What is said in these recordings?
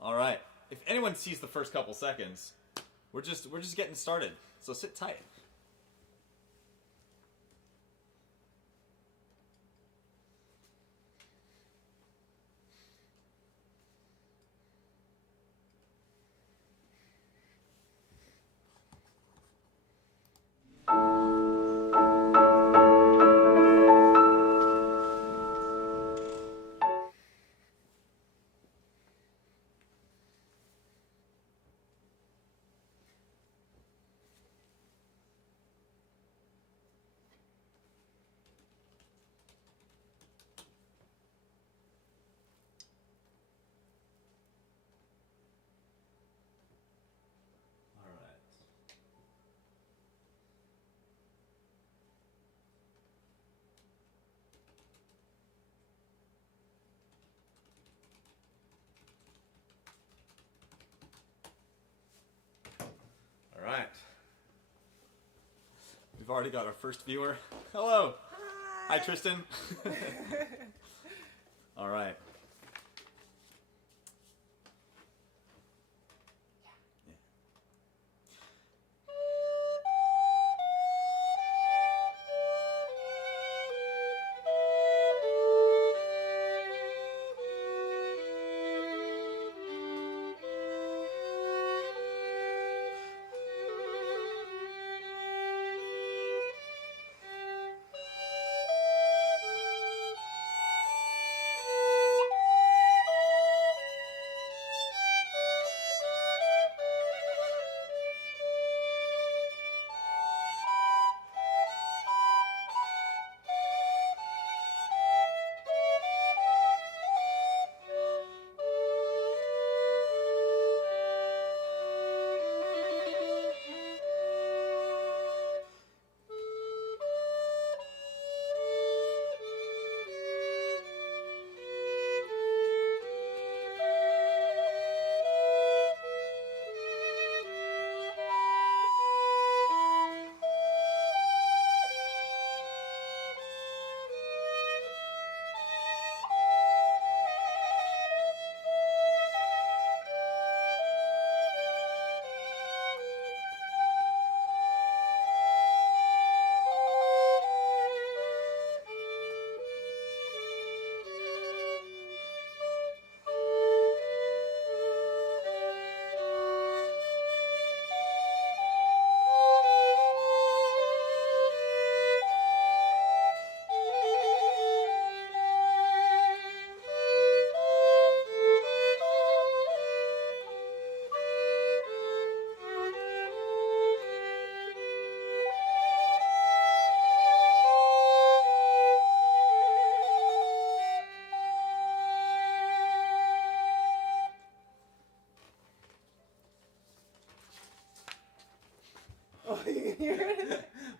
All right. If anyone sees the first couple seconds, we're just getting started. So sit tight. All right. We've already got our first viewer. Hello. Hi, Tristan. All right.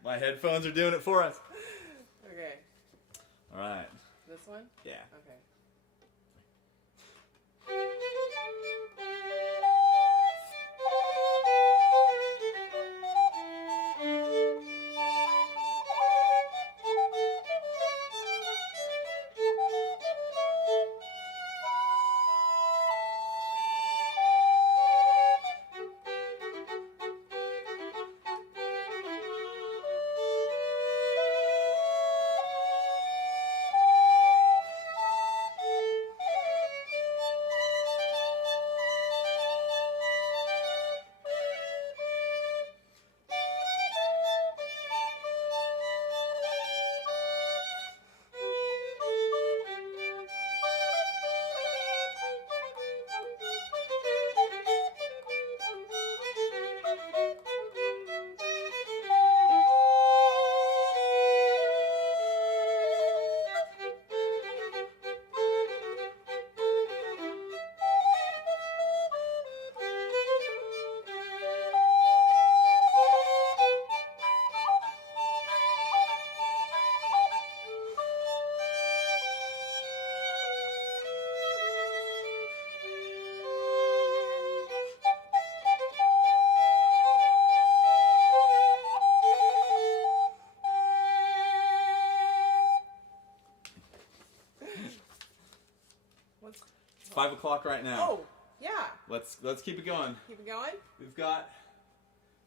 My headphones are doing it for us. Okay. All right. This one? Yeah. Okay. 5 o'clock right now. Oh, yeah. Let's keep it going. Keep it going? We've got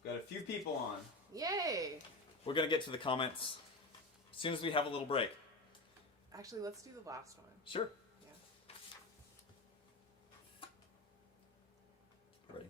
a few people on. Yay. We're going to get to the comments as soon as we have a little break. Actually, let's do the last one. Sure. Yeah. Ready.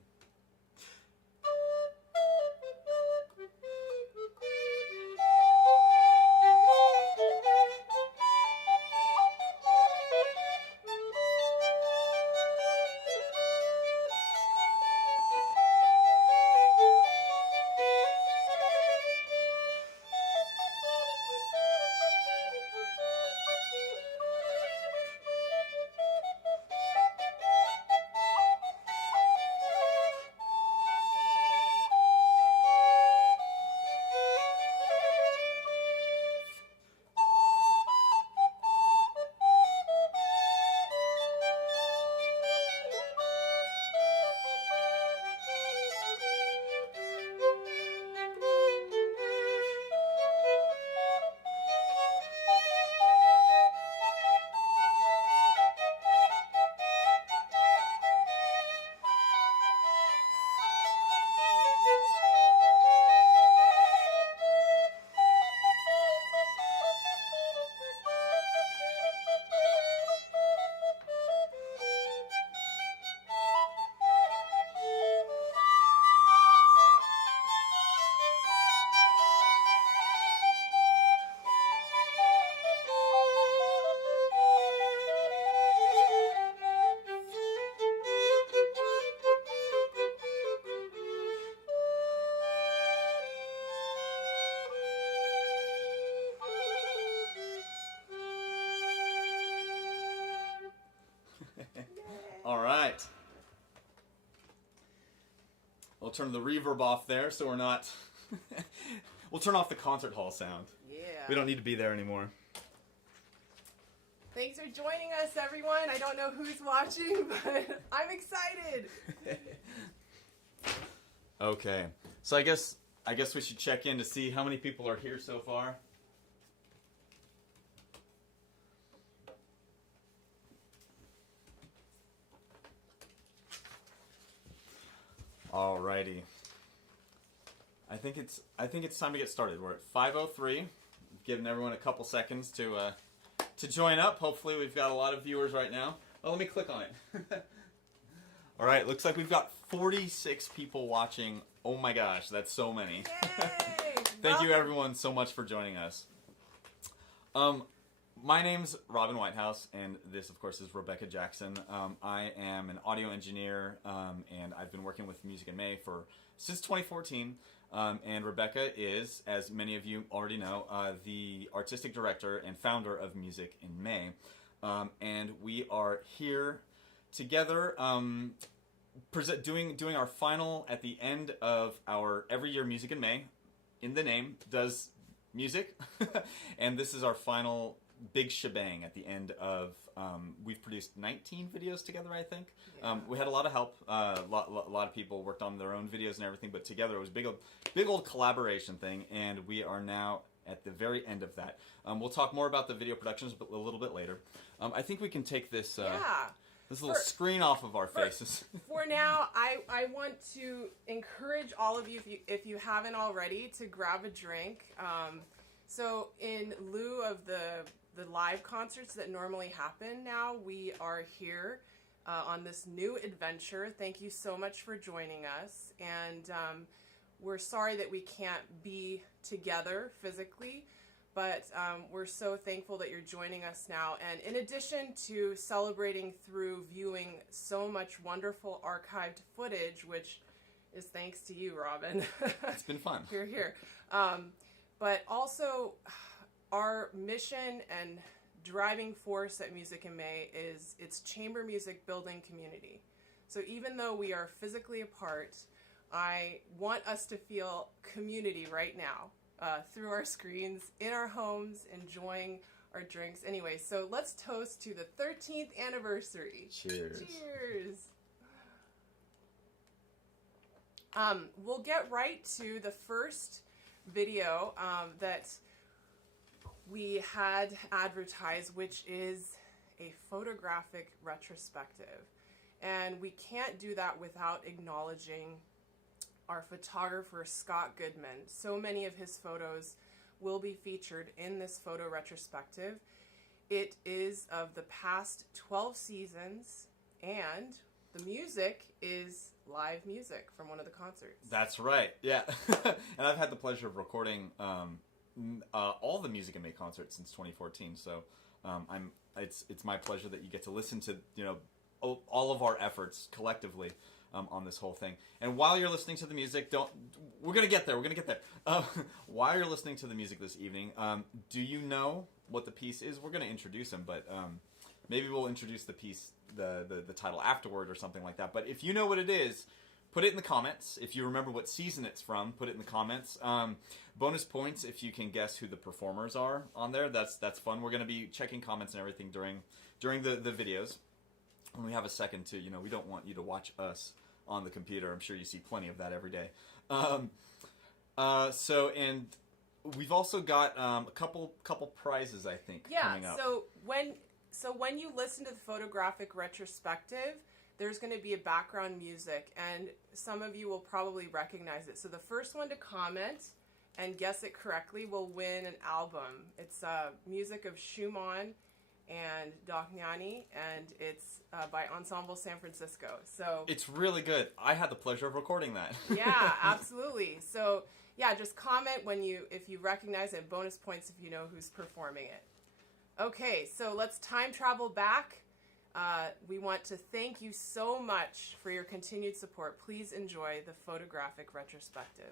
All right. We'll turn the reverb off there so we're not... We'll turn off the concert hall sound. Yeah. We don't need to be there anymore. Thanks for joining us, everyone. I don't know who's watching, but I'm excited. Okay. So I guess we should check in to see how many people are here so far. Alrighty. I think it's time to get started. We're at 5:03. Giving everyone a couple seconds to join up. Hopefully we've got a lot of viewers right now. Oh, let me click on it. All right, looks like we've got 46 people watching. Oh my gosh, that's so many. Thank you everyone so much for joining us. My name's Robin Whitehouse, and this, of course, is Rebecca Jackson. I am an audio engineer, and I've been working with Music in May since 2014. And Rebecca is, as many of you already know, the artistic director and founder of Music in May. And we are here together doing our final at the end of our every year Music in May. In the name does music, and this is our final big shebang at the end of, we've produced 19 videos together, I think. Yeah. We had a lot of help. A lot of people worked on their own videos and everything, but together it was a big old collaboration thing, and we are now at the very end of that. We'll talk more about the video productions a little bit later. I think we can take this this little screen off of our faces. For now, I want to encourage all of you, if you haven't already, to grab a drink. So in lieu of the live concerts that normally happen now, we are here on this new adventure. Thank you so much for joining us. And we're sorry that we can't be together physically, but we're so thankful that you're joining us now. And in addition to celebrating through viewing so much wonderful archived footage, which is thanks to you, Robin. It's been fun. You're here. But also, our mission and driving force at Music in May is it's chamber music building community. So even though we are physically apart, I want us to feel community right now through our screens, in our homes, enjoying our drinks. Anyway, so let's toast to the 13th anniversary. Cheers. Cheers. We'll get right to the first video that we had advertised, which is a photographic retrospective. And we can't do that without acknowledging our photographer, Scott Goodman. So many of his photos will be featured in this photo retrospective. It is of the past 12 seasons, and the music is live music from one of the concerts. That's right, yeah. And I've had the pleasure of recording all the Music in May concerts since 2014, so it's my pleasure that you get to listen to, you know, all of our efforts collectively on this whole thing. And while you're listening to the music, we're gonna get there. While you're listening to the music this evening, do you know what the piece is? We're gonna introduce him, but maybe we'll introduce the piece, the title afterward or something like that. But if you know what it is, put it in the comments. If you remember what season it's from, put it in the comments. Bonus points if you can guess who the performers are on there. That's fun. We're gonna be checking comments and everything during the videos. When we have a second to, you know, we don't want you to watch us on the computer. I'm sure you see plenty of that every day. And we've also got a couple prizes, I think, coming up. So when you listen to the photographic retrospective, there's going to be a background music, and some of you will probably recognize it. So the first one to comment and guess it correctly will win an album. It's music of Schumann and Dohnanyi, and it's by Ensemble San Francisco. So it's really good. I had the pleasure of recording that. Yeah, absolutely. So yeah, just comment if you recognize it. Bonus points if you know who's performing it. Okay, so let's time travel back. We want to thank you so much for your continued support. Please enjoy the photographic retrospective.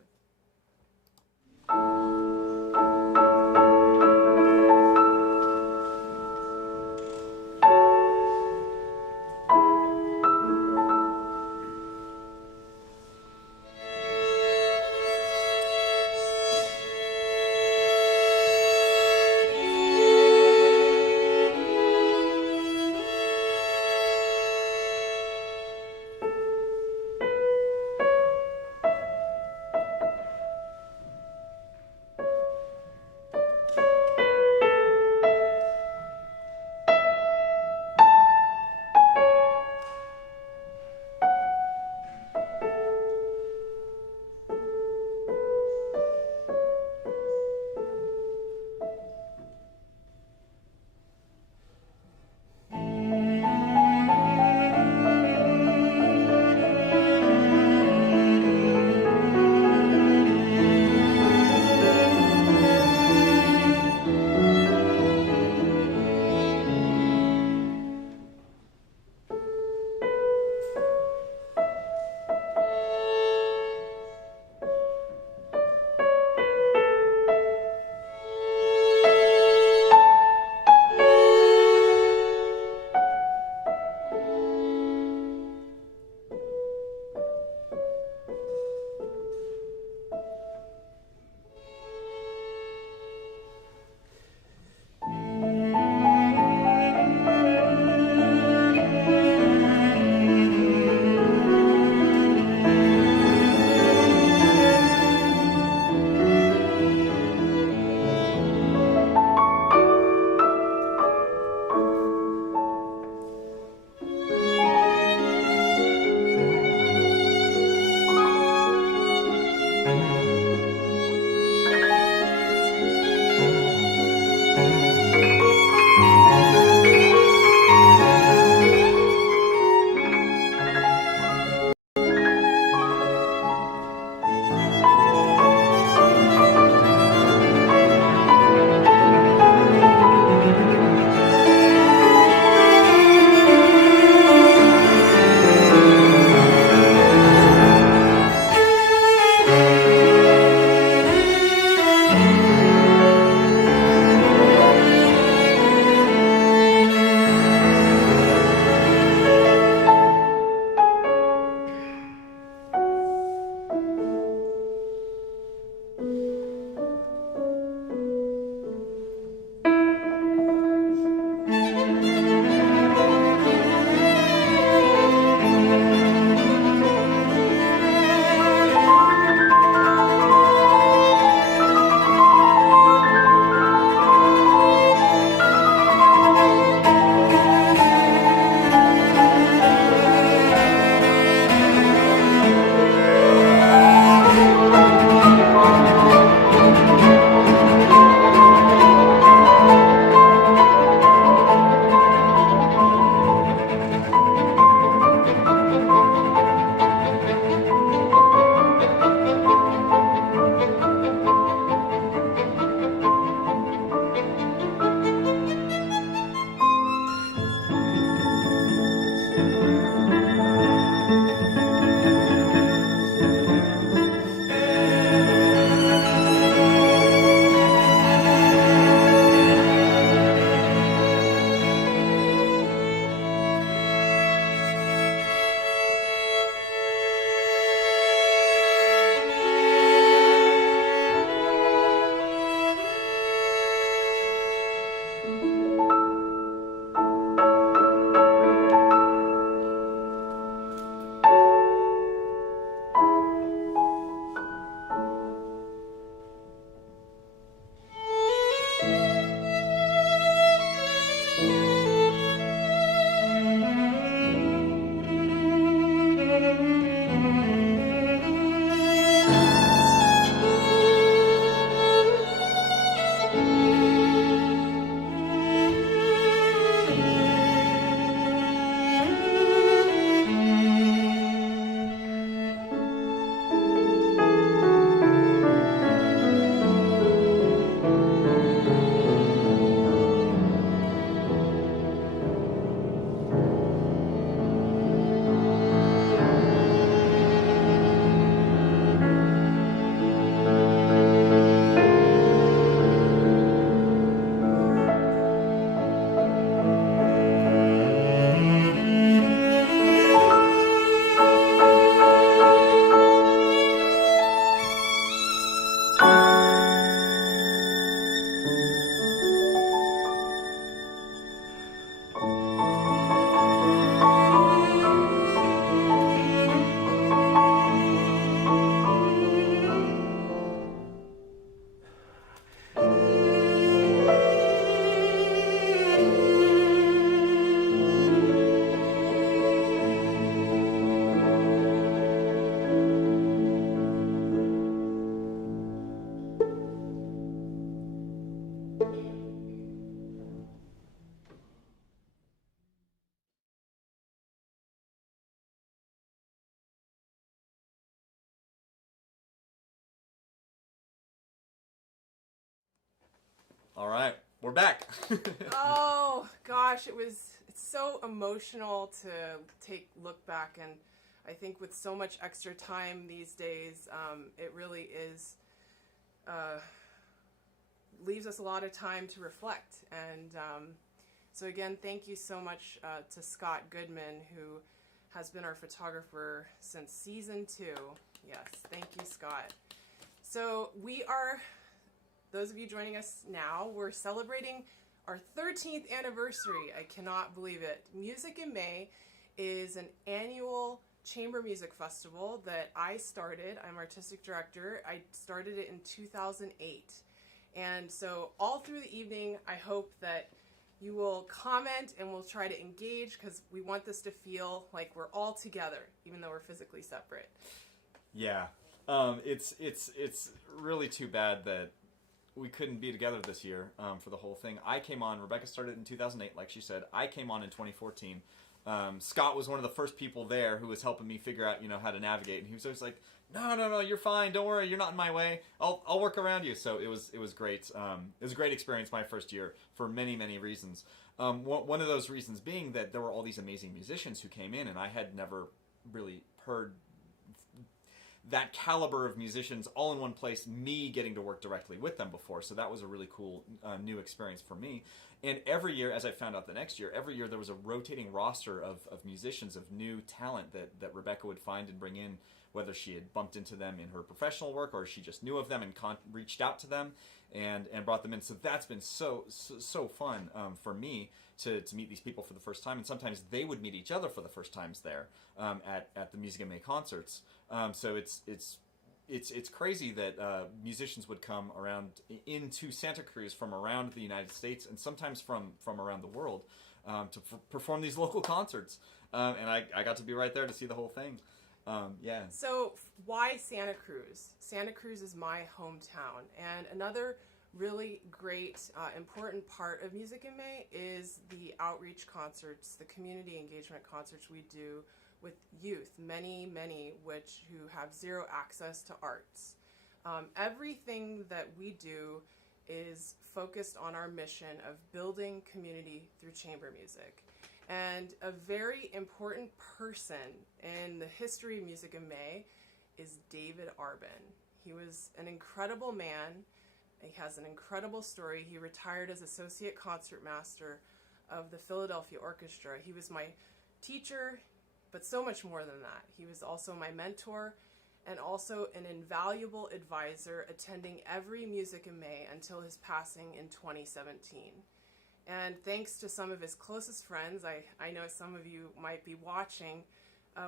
All right, we're back. Oh gosh, it's so emotional to look back, and I think with so much extra time these days, it really is leaves us a lot of time to reflect. And so again, thank you so much to Scott Goodman, who has been our photographer since season 2. Yes, thank you, Scott. So we are, those of you joining us now, we're celebrating our 13th anniversary. I cannot believe it. Music in May is an annual chamber music festival that I started. I'm artistic director. I started it in 2008. And so all through the evening, I hope that you will comment and we'll try to engage, because we want this to feel like we're all together, even though we're physically separate. Yeah. It's really too bad that we couldn't be together this year for the whole thing. I came on, Rebecca started in 2008, like she said. I came on in 2014. Scott was one of the first people there who was helping me figure out, how to navigate. And he was always like, no, you're fine. Don't worry. You're not in my way. I'll work around you. So it was great. It was a great experience my first year for many, many reasons. One of those reasons being that there were all these amazing musicians who came in, and I had never really heard that caliber of musicians all in one place, me getting to work directly with them before. So that was a really cool new experience for me. And every year, as I found out the next year, every year there was a rotating roster of musicians, of new talent that Rebecca would find and bring in, whether she had bumped into them in her professional work or she just knew of them and reached out to them and brought them in. So that's been so fun for me to meet these people for the first time. And sometimes they would meet each other for the first times there at the Music in May concerts. So it's crazy that musicians would come around into Santa Cruz from around the United States and sometimes from around the world to perform these local concerts. And I got to be right there to see the whole thing. Yeah. So why Santa Cruz? Santa Cruz is my hometown, and another really great, important part of Music in May is the outreach concerts, the community engagement concerts we do with youth, many who have zero access to arts. Everything that we do is focused on our mission of building community through chamber music. And a very important person in the history of Music in May is David Arvin. He was an incredible man. He has an incredible story. He retired as associate concertmaster of the Philadelphia Orchestra. He was my teacher, but so much more than that. He was also my mentor and also an invaluable advisor, attending every Music in May until his passing in 2017. And thanks to some of his closest friends, I know some of you might be watching,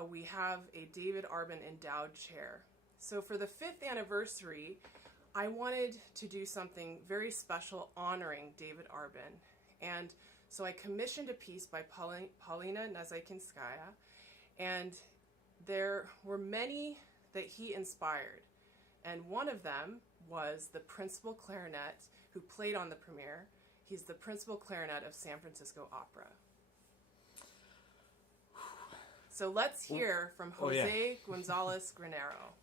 we have a David Arvin endowed chair. So for the 5th anniversary, I wanted to do something very special honoring David Arvin. And so I commissioned a piece by Paulina Nazaykinskaya, and there were many that he inspired. And one of them was the principal clarinet who played on the premiere. He's the principal clarinet of San Francisco Opera. So let's hear from Jose Gonzalez Granero.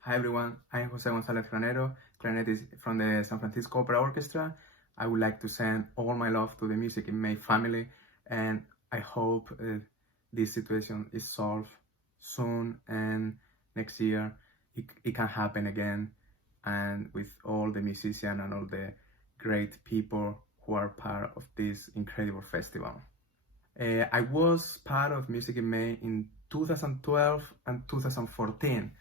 Hi everyone, I'm Jose Gonzalez Granero, clarinetist from the San Francisco Opera Orchestra. I would like to send all my love to the Music in May family, and I hope this situation is solved soon, and next year it can happen again, and with all the musicians and all the great people who are part of this incredible festival. I was part of Music in May in 2012 and 2014,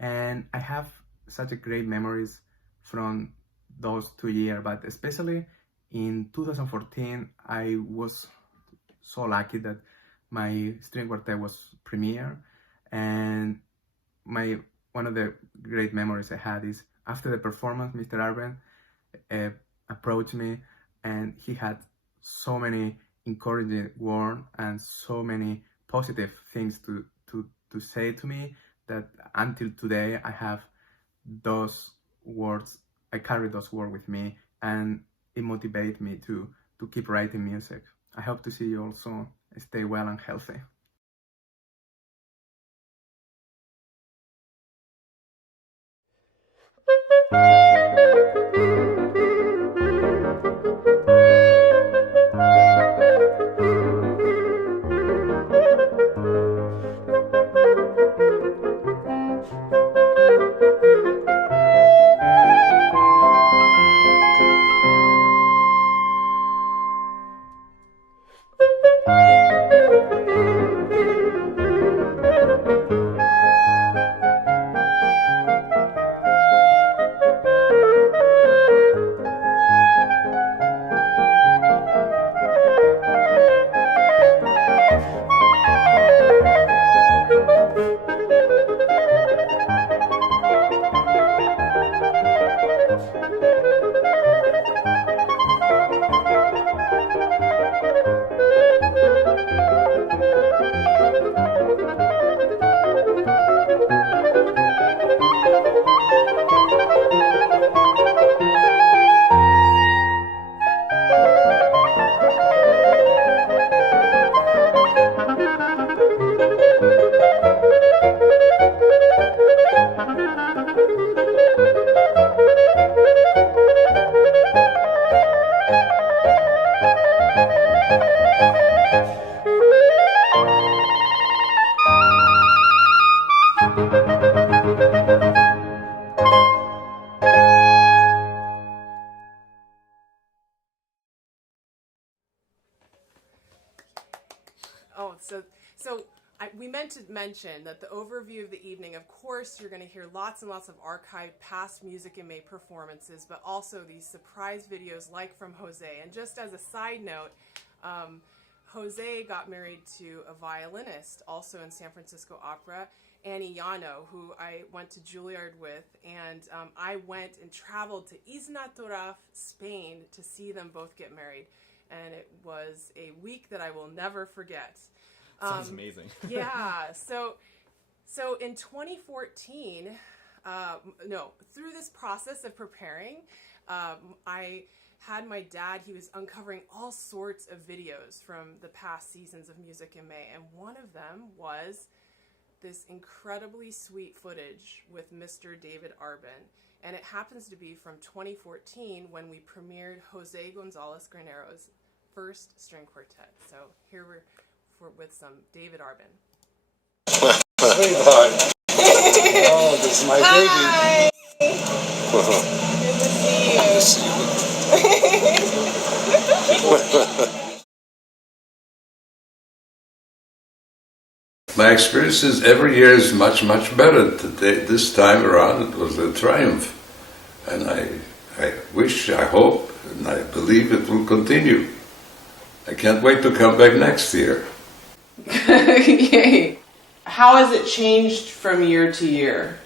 and I have such a great memories from those 2 years, but especially in 2014, I was so lucky that my string quartet was premiere, and one of the great memories I had is after the performance, Mr. Arvin approached me, and he had so many encouraging words and so many positive things to say to me that until today I have those words. I carry those words with me, and it motivates me to keep writing music. I hope to see you all soon. Stay well and healthy. Oh, we meant to mention that the overview of the evening, of course, you're going to hear lots and lots of archived past Music in May performances, but also these surprise videos like from Jose. And just as a side note, Jose got married to a violinist also in San Francisco Opera, Annie Llano, who I went to Juilliard with, and I went and traveled to Isla Toraf, Spain, to see them both get married. And it was a week that I will never forget. Sounds amazing. Yeah. So in 2014, through this process of preparing, I had my dad, he was uncovering all sorts of videos from the past seasons of Music in May. And one of them was this incredibly sweet footage with Mr. David Arvin. And it happens to be from 2014 when we premiered Jose Gonzalez Granero's first string quartet. So here we're with some David Arvin. Sweetheart. Oh, this is my baby. Good to see you. My experience is every year is much, much better. This time around it was a triumph. And I wish, I hope, and I believe it will continue. I can't wait to come back next year. Yay. How has it changed from year to year?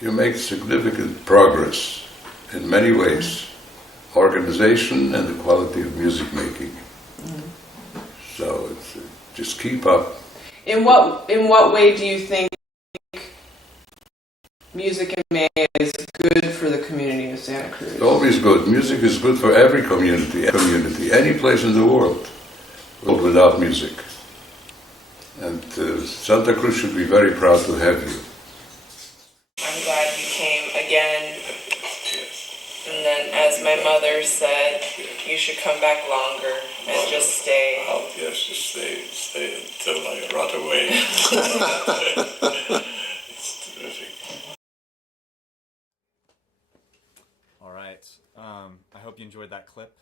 You make significant progress in many ways. Organization and the quality of music making. Mm-hmm. So it's, just keep up. In what way do you think Music in May is good for the community of Santa Cruz? It's always good. Music is good for every community, any place in the world without music. And Santa Cruz should be very proud to have you. I'm glad you came again. And then, as my mother said, you should come back longer and just stay. Oh, yes, just stay until I rot away. It's terrific. All right. I hope you enjoyed that clip.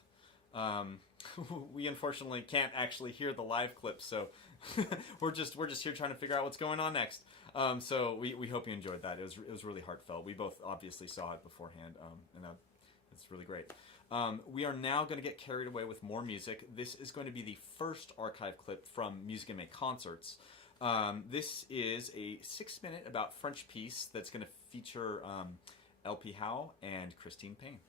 We unfortunately can't actually hear the live clip, so we're just here trying to figure out what's going on next. So we hope you enjoyed that. It was really heartfelt. We both obviously saw it beforehand, and it's really great. We are now going to get carried away with more music. This is going to be the first archive clip from Music in May concerts. This is a 6-minute about French piece that's going to feature LP Howe and Christine Payne.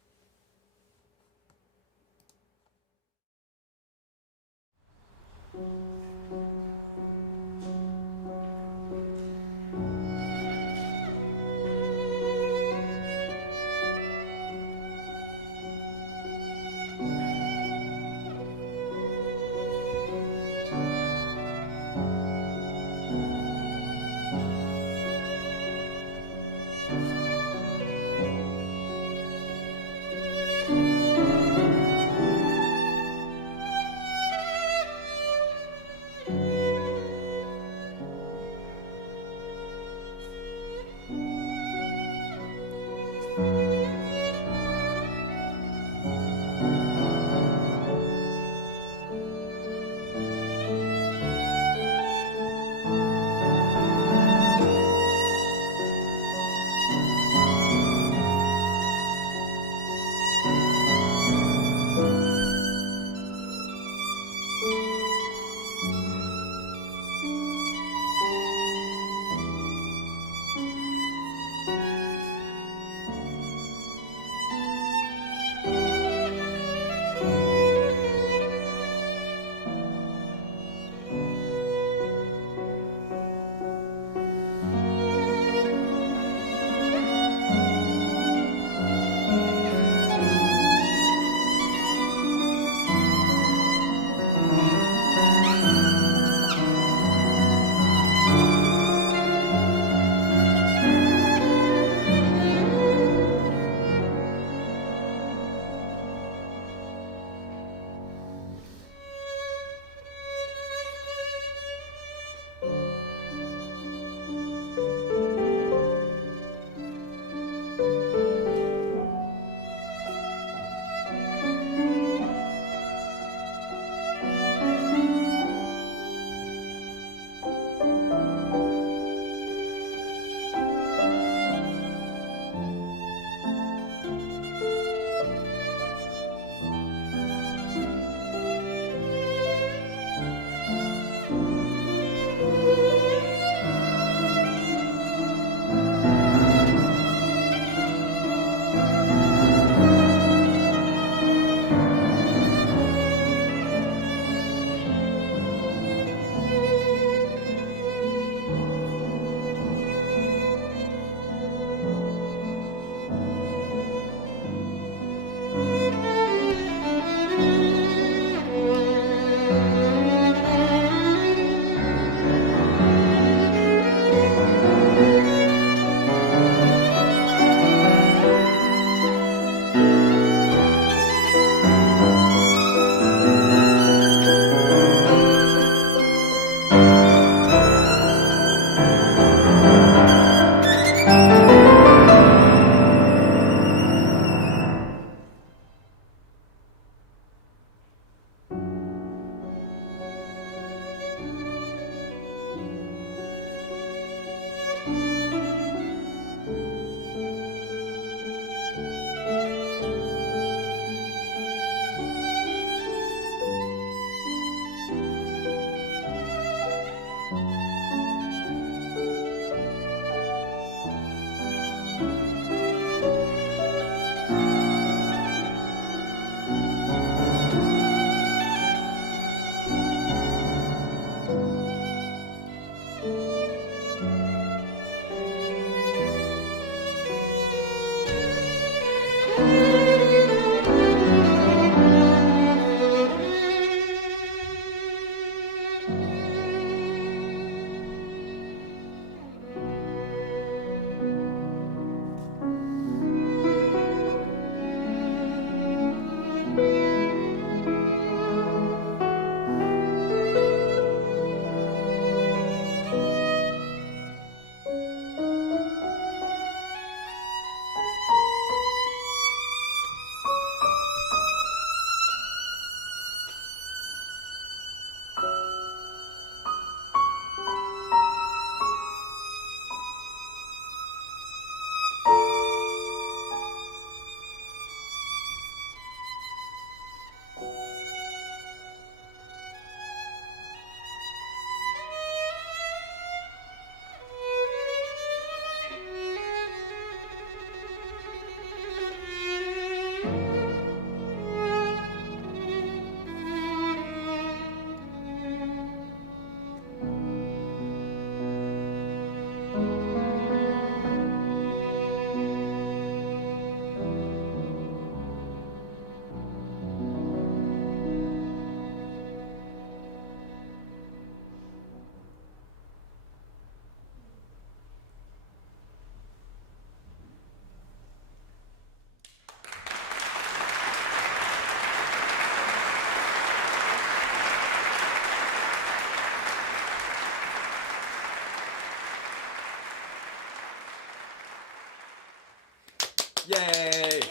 Yay!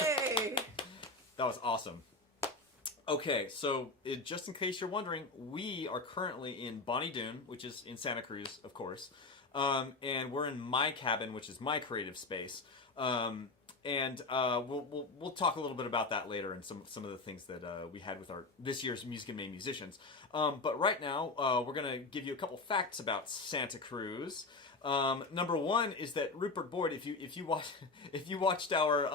Yay! That was awesome. Okay, so just in case you're wondering, we are currently in Bonnie Doon, which is in Santa Cruz, of course. And we're in my cabin, which is my creative space. And we'll talk a little bit about that later and some of the things that we had with our this year's Music in May musicians. But right now, we're going to give you a couple facts about Santa Cruz. Number one is that Rupert Boyd, if you watched our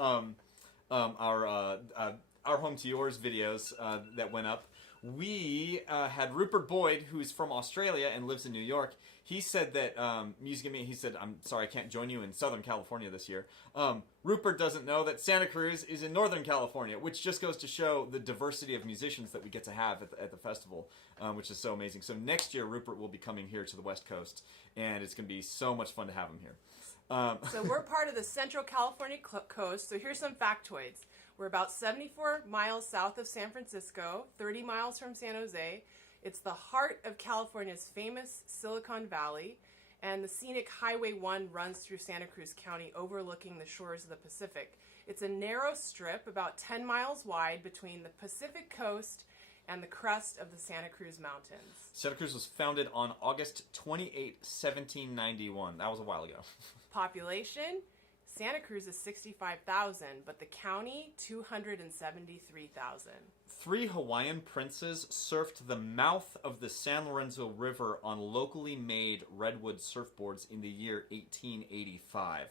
Home to Yours videos that went up, we had Rupert Boyd, who's from Australia and lives in New York. He said that Music in Me, he said, I'm sorry, I can't join you in Southern California this year. Rupert doesn't know that Santa Cruz is in Northern California, which just goes to show the diversity of musicians that we get to have at the festival, which is so amazing. So next year, Rupert will be coming here to the West Coast, and it's going to be so much fun to have him here. So we're part of the Central California coast, so here's some factoids. We're about 74 miles south of San Francisco, 30 miles from San Jose. It's the heart of California's famous Silicon Valley, and the scenic Highway 1 runs through Santa Cruz County, overlooking the shores of the Pacific. It's a narrow strip about 10 miles wide between the Pacific coast and the crest of the Santa Cruz Mountains. Santa Cruz was founded on August 28, 1791. That was a while ago. Population, Santa Cruz is 65,000, but the county, 273,000. 3 Hawaiian princes surfed the mouth of the San Lorenzo River on locally made redwood surfboards in the year 1885.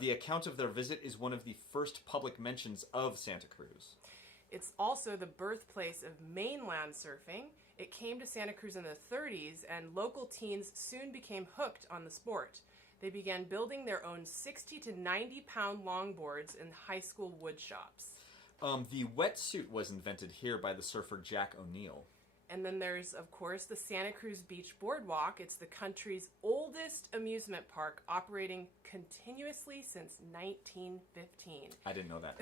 The account of their visit is one of the first public mentions of Santa Cruz. It's also the birthplace of mainland surfing. It came to Santa Cruz in the 30s, and local teens soon became hooked on the sport. They began building their own 60 to 90-pound longboards in high school wood shops. The wetsuit was invented here by the surfer Jack O'Neill. And then there's, of course, the Santa Cruz Beach Boardwalk. It's the country's oldest amusement park, operating continuously since 1915. I didn't know that.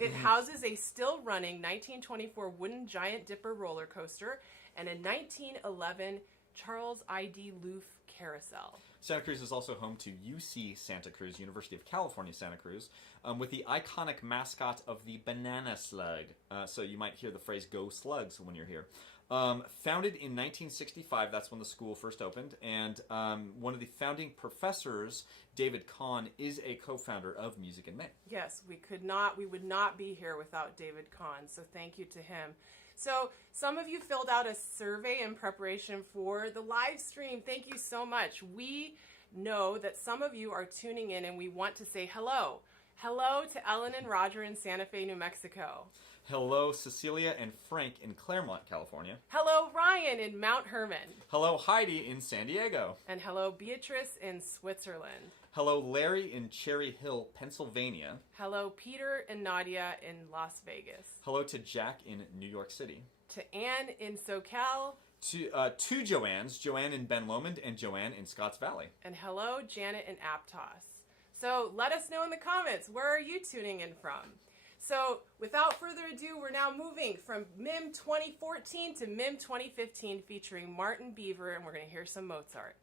It houses a still-running 1924 wooden Giant Dipper roller coaster and a 1911 Charles I.D. Loof carousel. Santa Cruz is also home to UC Santa Cruz, University of California, Santa Cruz, with the iconic mascot of the banana slug. So you might hear the phrase, "Go Slugs," when you're here. Founded in 1965, that's when the school first opened, and one of the founding professors, David Kahn, is a co-founder of Music in May. Yes, we would not be here without David Kahn, so thank you to him. So some of you filled out a survey in preparation for the live stream. Thank you so much. We know that some of you are tuning in, and we want to say hello. Hello to Ellen and Roger in Santa Fe, New Mexico. Hello, Cecilia and Frank in Claremont, California. Hello, Ryan in Mount Hermon. Hello, Heidi in San Diego. And hello, Beatrice in Switzerland. Hello, Larry in Cherry Hill, Pennsylvania. Hello, Peter and Nadia in Las Vegas. Hello to Jack in New York City. To Anne in SoCal. To two Joannes, Joanne in Ben Lomond and Joanne in Scotts Valley. And hello, Janet in Aptos. So let us know in the comments, where are you tuning in from? So without further ado, we're now moving from MIM 2014 to MIM 2015, featuring Martin Beaver, and we're going to hear some Mozart.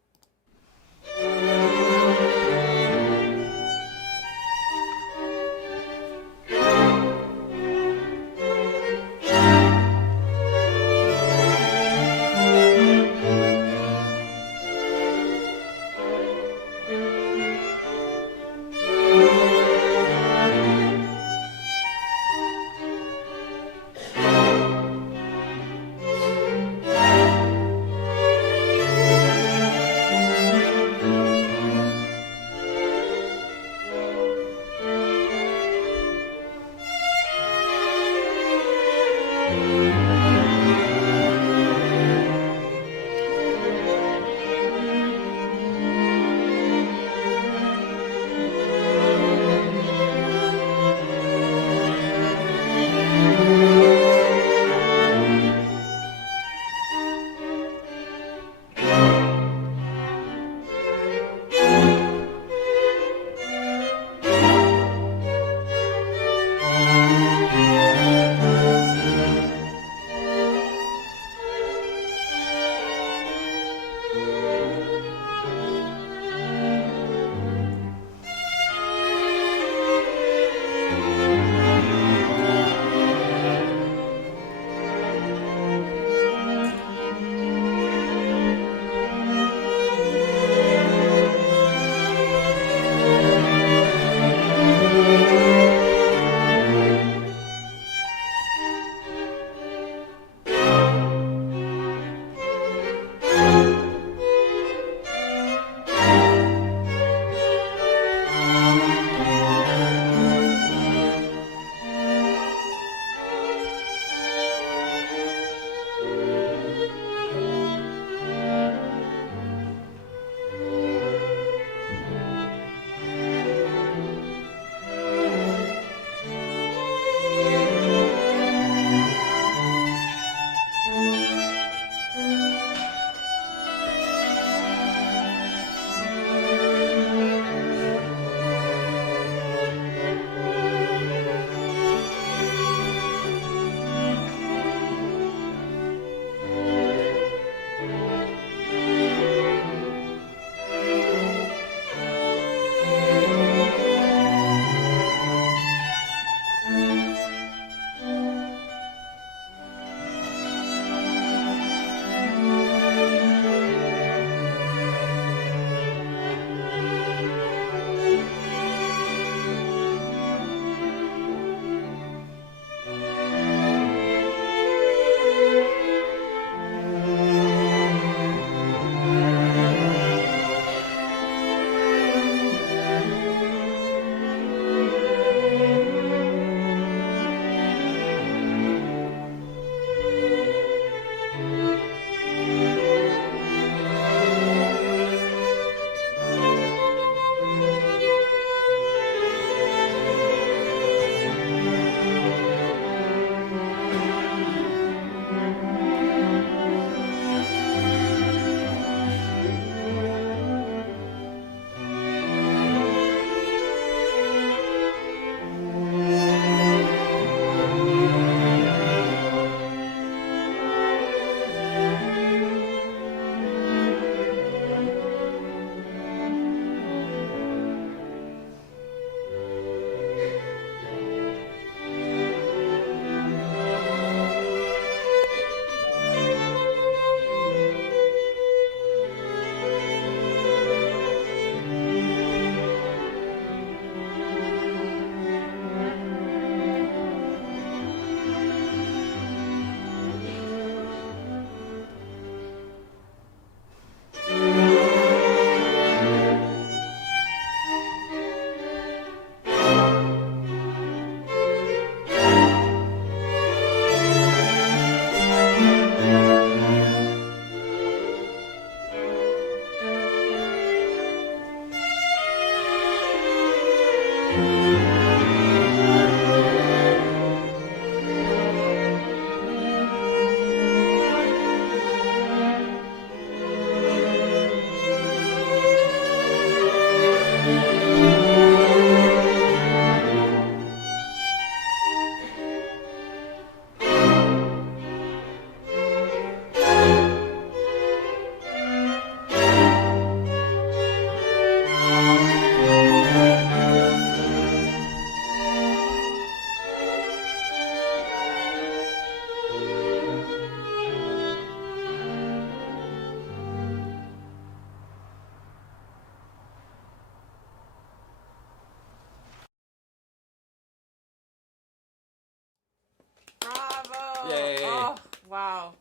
Bravo! Yay. Oh, wow.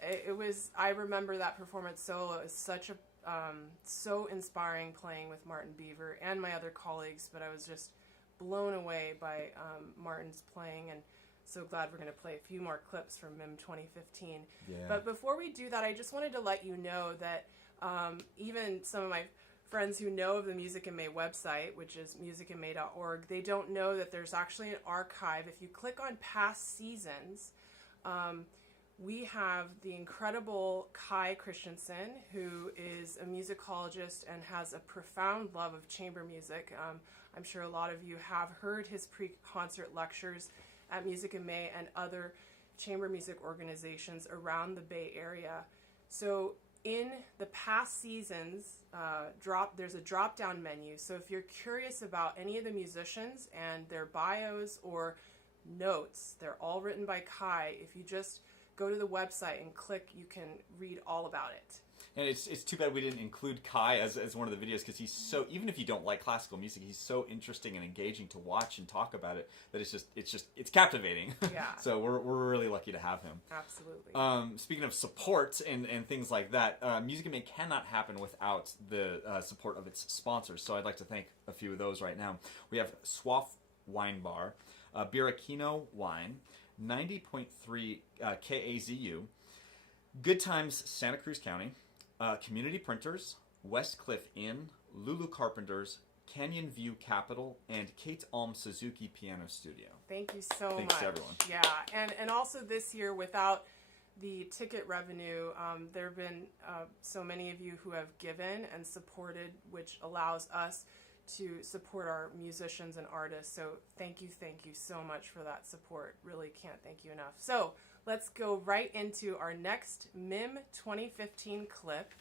It was, I remember that performance solo. It was such a, so inspiring playing with Martin Beaver and my other colleagues, but I was just blown away by Martin's playing, and so glad we're going to play a few more clips from MIM 2015. Yeah. But before we do that, I just wanted to let you know that even some of my friends who know of the Music in May website, which is musicandmay.org, they don't know that there's actually an archive. If you click on past seasons, we have the incredible Kai Christensen, who is a musicologist and has a profound love of chamber music. I'm sure a lot of you have heard his pre-concert lectures at Music in May and other chamber music organizations around the Bay Area. So in the past seasons, there's a drop-down menu. So if you're curious about any of the musicians and their bios or notes, they're all written by Kai. If you just go to the website and click, you can read all about it. And it's too bad we didn't include Kai as one of the videos, because he's so, even if you don't like classical music, he's so interesting and engaging to watch and talk about it that it's captivating. Yeah. So we're really lucky to have him. Absolutely. Speaking of support and things like that, Music in May cannot happen without the support of its sponsors. So I'd like to thank a few of those right now. We have Swaff Wine Bar, Birachino Wine, 90.3 KAZU, Good Times Santa Cruz County, Community Printers, West Cliff Inn, Lulu Carpenters, Canyon View Capital, and Kate Alm Suzuki Piano Studio. Thank you so much. Thanks to everyone. Yeah, and also this year, without the ticket revenue, there have been so many of you who have given and supported, which allows us to support our musicians and artists. So thank you so much for that support. Really can't thank you enough. So let's go right into our next MIM 2015 clip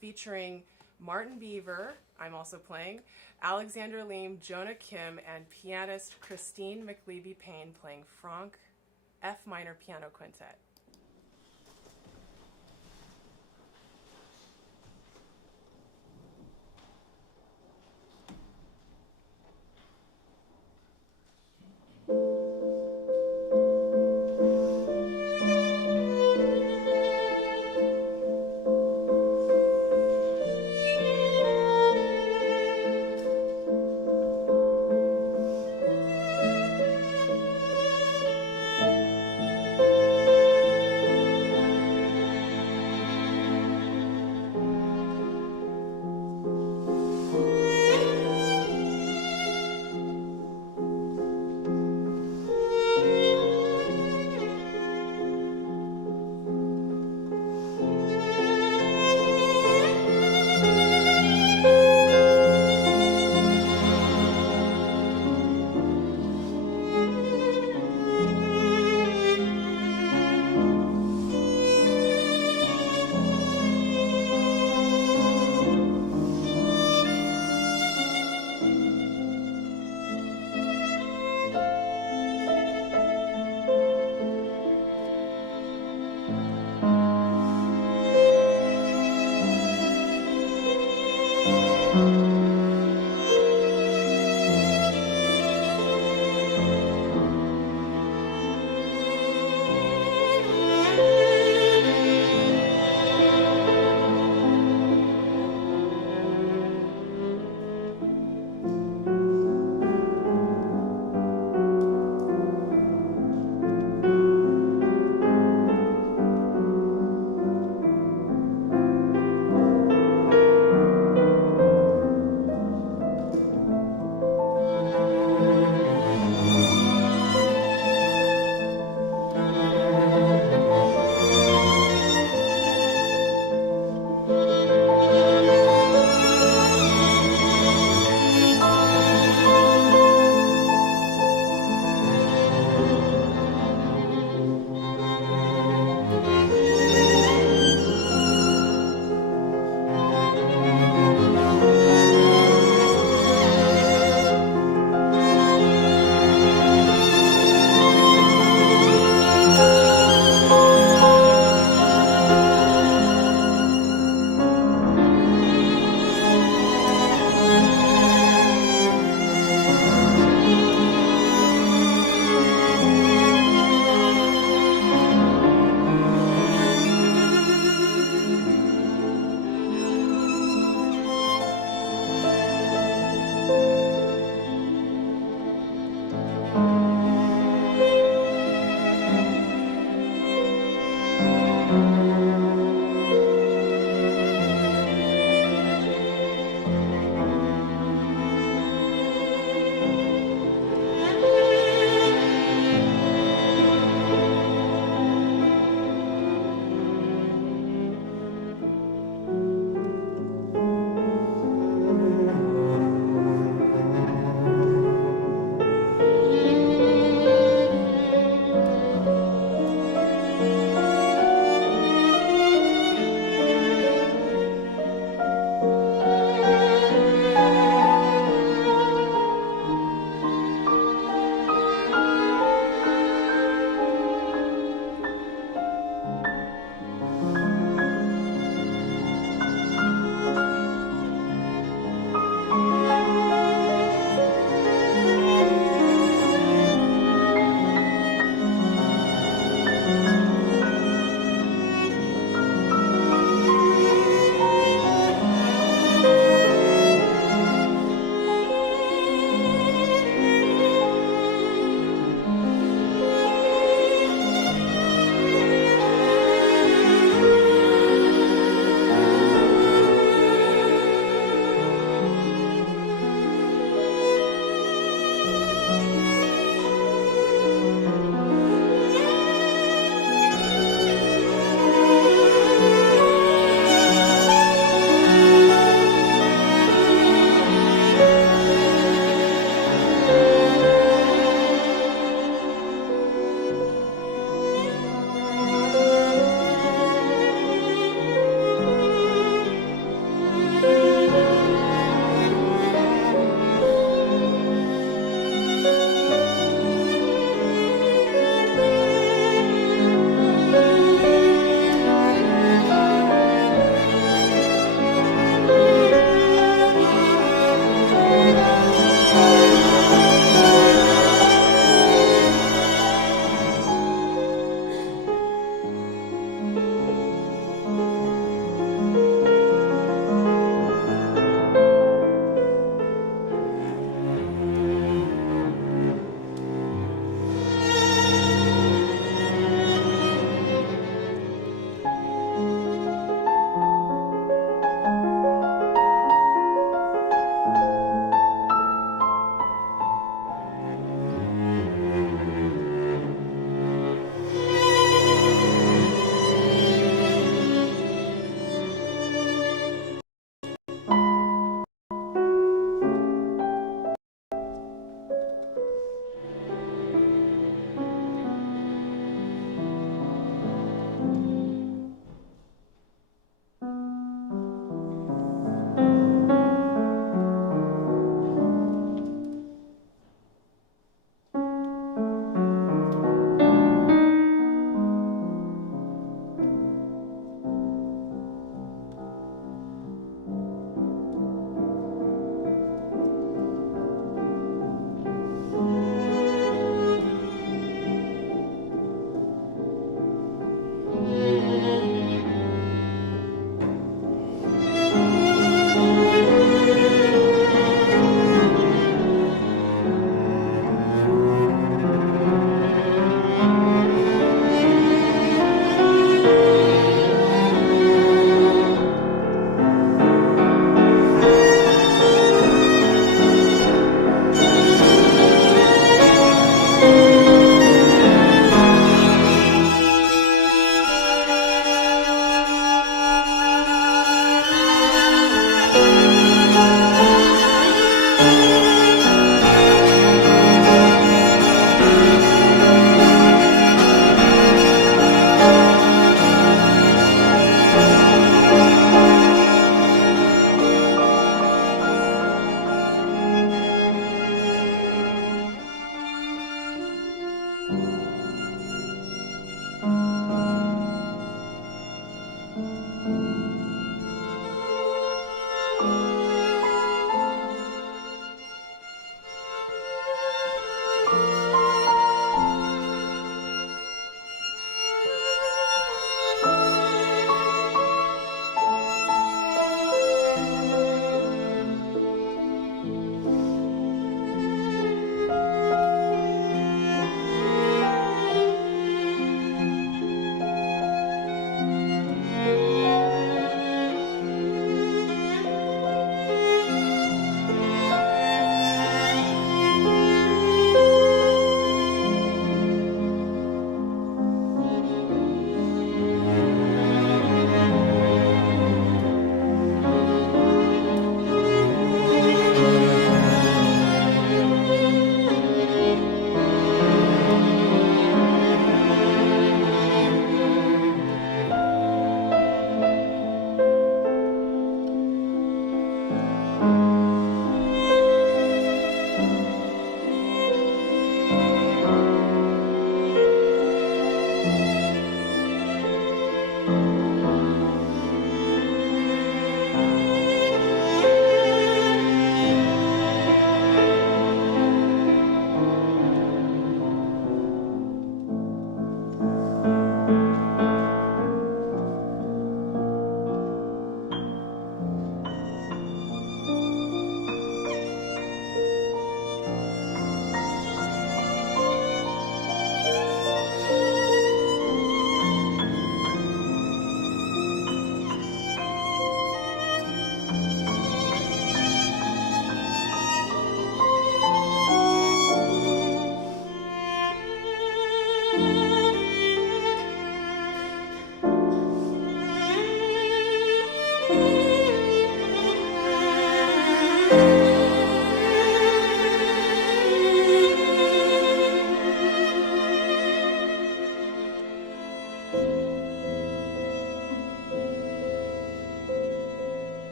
featuring Martin Beaver, I'm also playing, Alexandra Leem, Jonah Kim, and pianist Christine McLeavey Payne playing Franck F minor piano quintet.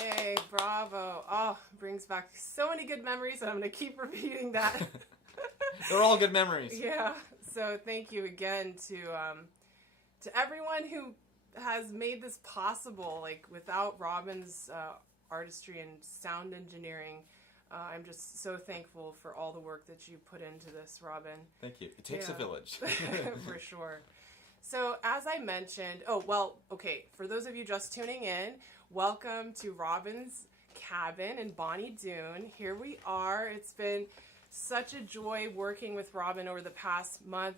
Yay, bravo. Oh, brings back so many good memories, and I'm going to keep repeating that. They're all good memories. Yeah. So thank you again to everyone who has made this possible. Like, without Robin's artistry and sound engineering, I'm just so thankful for all the work that you put into this, Robin. Thank you. It takes a village. For sure. So as I mentioned, for those of you just tuning in, welcome to Robin's cabin in Bonnie Doon. Here we are. It's been such a joy working with Robin over the past month,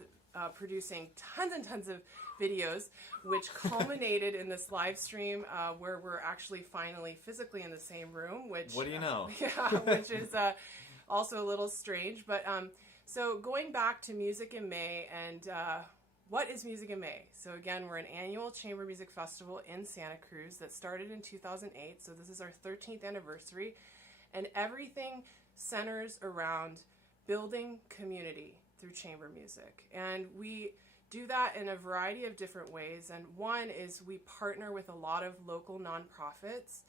producing tons and tons of videos, which culminated in this live stream where we're actually finally physically in the same room. Which, what do you know? Which is also a little strange. But so going back to Music in May, and what is Music in May? So again, we're an annual chamber music festival in Santa Cruz that started in 2008. So this is our 13th anniversary, and everything centers around building community through chamber music. And we do that in a variety of different ways. And one is we partner with a lot of local nonprofits,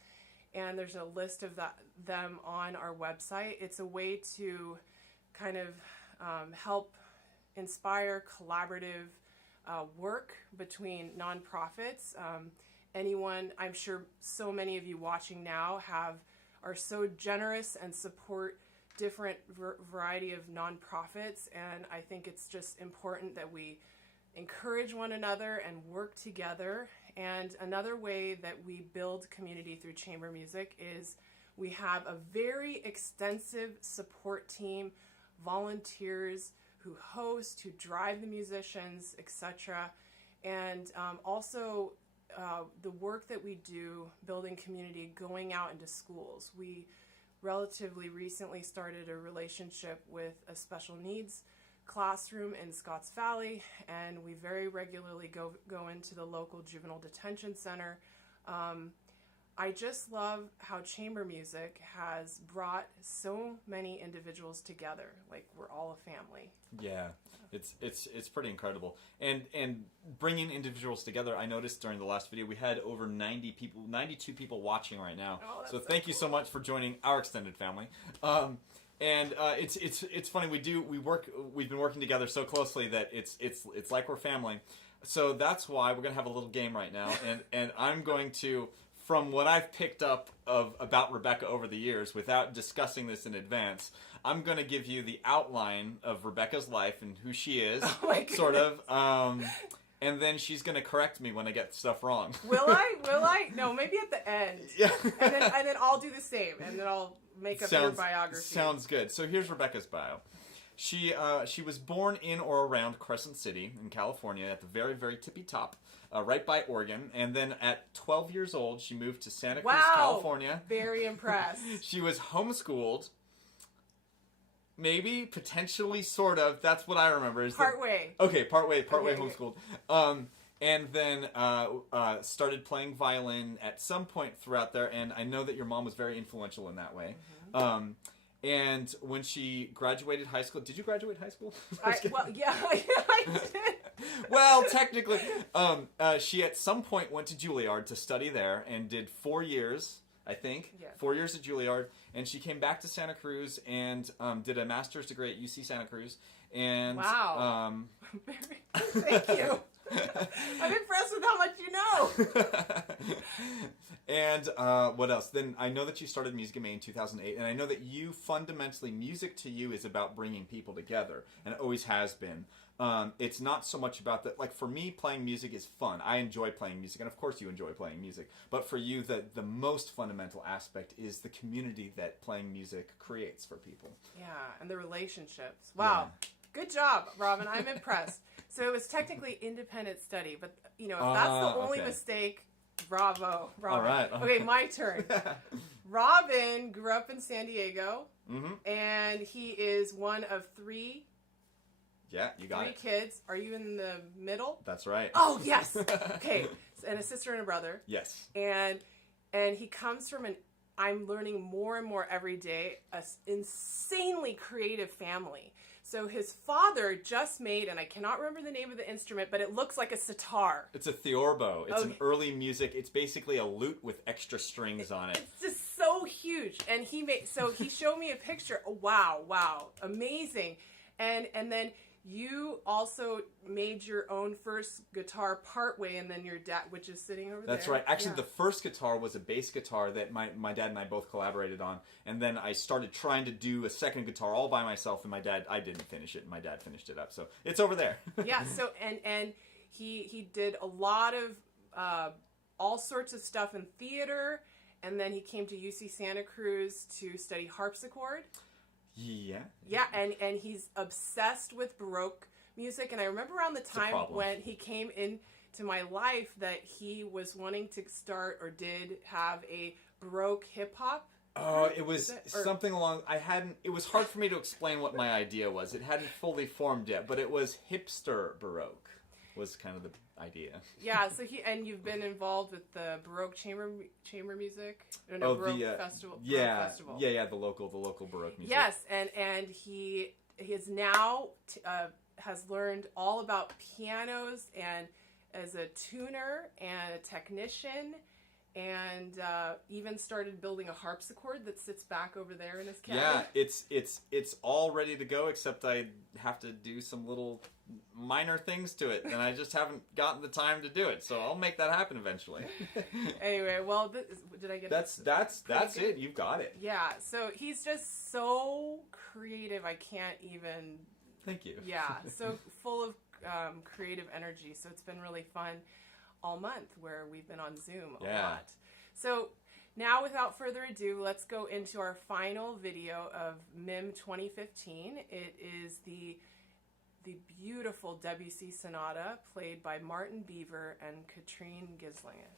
and there's a list of them on our website. It's a way to kind of help inspire collaborative work between nonprofits. I'm sure so many of you watching now are so generous and support different variety of nonprofits, and I think it's just important that we encourage one another and work together. And another way that we build community through chamber music is we have a very extensive support team, volunteers who host, who drive the musicians, etc. And also the work that we do building community, going out into schools. We relatively recently started a relationship with a special needs classroom in Scotts Valley, and we very regularly go into the local juvenile detention center. I just love how chamber music has brought so many individuals together. Like, we're all a family. Yeah, it's pretty incredible. And bringing individuals together, I noticed during the last video we had over 92 people watching right now. Oh, so thank you so much for joining our extended family. It's funny, we've been working together so closely that it's like we're family. So that's why we're gonna have a little game right now, and I'm going to, from what I've picked up about Rebecca over the years, without discussing this in advance, I'm going to give you the outline of Rebecca's life and who she is, sort of, and then she's going to correct me when I get stuff wrong. Will I? No, maybe at the end. Yeah. and then I'll do the same, and then I'll make up your biography. Sounds good. So here's Rebecca's bio. She was born in or around Crescent City in California at the very, very tippy top, right by Oregon. And then at 12 years old, she moved to Santa Cruz, California. Very impressed. She was homeschooled. Maybe, potentially, sort of. That's what I remember. Partway. Okay, partway homeschooled. And then started playing violin at some point throughout there. And I know that your mom was very influential in that way. Mm-hmm. And when she graduated high school, did you graduate high school? I did. Well, technically, she at some point went to Juilliard to study there and did 4 years, I think. Yeah. 4 years at Juilliard, and she came back to Santa Cruz and did a master's degree at UC Santa Cruz. And wow. Thank you. I'm impressed with how much you know. And what else? Then I know that you started Music in May in 2008, and I know that you fundamentally, music to you is about bringing people together, and it always has been. It's not so much about that. Like, for me, playing music is fun. I enjoy playing music, and of course you enjoy playing music. But for you, the most fundamental aspect is the community that playing music creates for people. Yeah, and the relationships. Wow. Yeah. Good job, Robin. I'm impressed. So it was technically independent study, but, if that's the only mistake, bravo, Robin. All right. Okay, my turn. Robin grew up in San Diego, and he is one of three. Yeah, you got it. 3 kids. Are you in the middle? That's right. Oh, yes. Okay, and a sister and a brother. Yes. And he comes from I'm learning more and more every day, an insanely creative family. So his father just made, and I cannot remember the name of the instrument, but it looks like a sitar. It's a theorbo. It's an Okay. early music. It's basically a lute with extra strings on it. It's just so huge. And he showed me a picture. Oh, wow, amazing. And then you also made your own first guitar partway, and then your dad, which is sitting over there. That's right. Actually, Yeah. the first guitar was a bass guitar that my dad and I both collaborated on. And then I started trying to do a second guitar all by myself, and I didn't finish it, and my dad finished it up. So it's over there. Yeah, so and he did a lot of all sorts of stuff in theater, and then he came to UC Santa Cruz to study harpsichord. Yeah. Yeah, and he's obsessed with Baroque music. And I remember around the time when he came into my life that he was wanting to start or did have a Baroque hip hop. Oh, it was something along. It was hard for me to explain what my idea was. It hadn't fully formed yet, but it was hipster Baroque was kind of the idea. Yeah, so you've been involved with the Baroque chamber music. Baroque festival. Yeah, Baroque festival. yeah, the local Baroque music. Yes, and he is now has learned all about pianos and as a tuner and a technician, and even started building a harpsichord that sits back over there in his cabinet. Yeah, it's all ready to go, except I have to do some little minor things to it, and I just haven't gotten the time to do it. So I'll make that happen eventually. Anyway, well, did I get that's it? You've got it. Yeah, so he's just so creative. I can't even. Thank you. Yeah, so full of creative energy. So it's been really fun all month where we've been on Zoom a lot. So now, without further ado, let's go into our final video of MIM 2015. It is the beautiful Debussy Sonata played by Martin Beaver and Katrine Gislinge.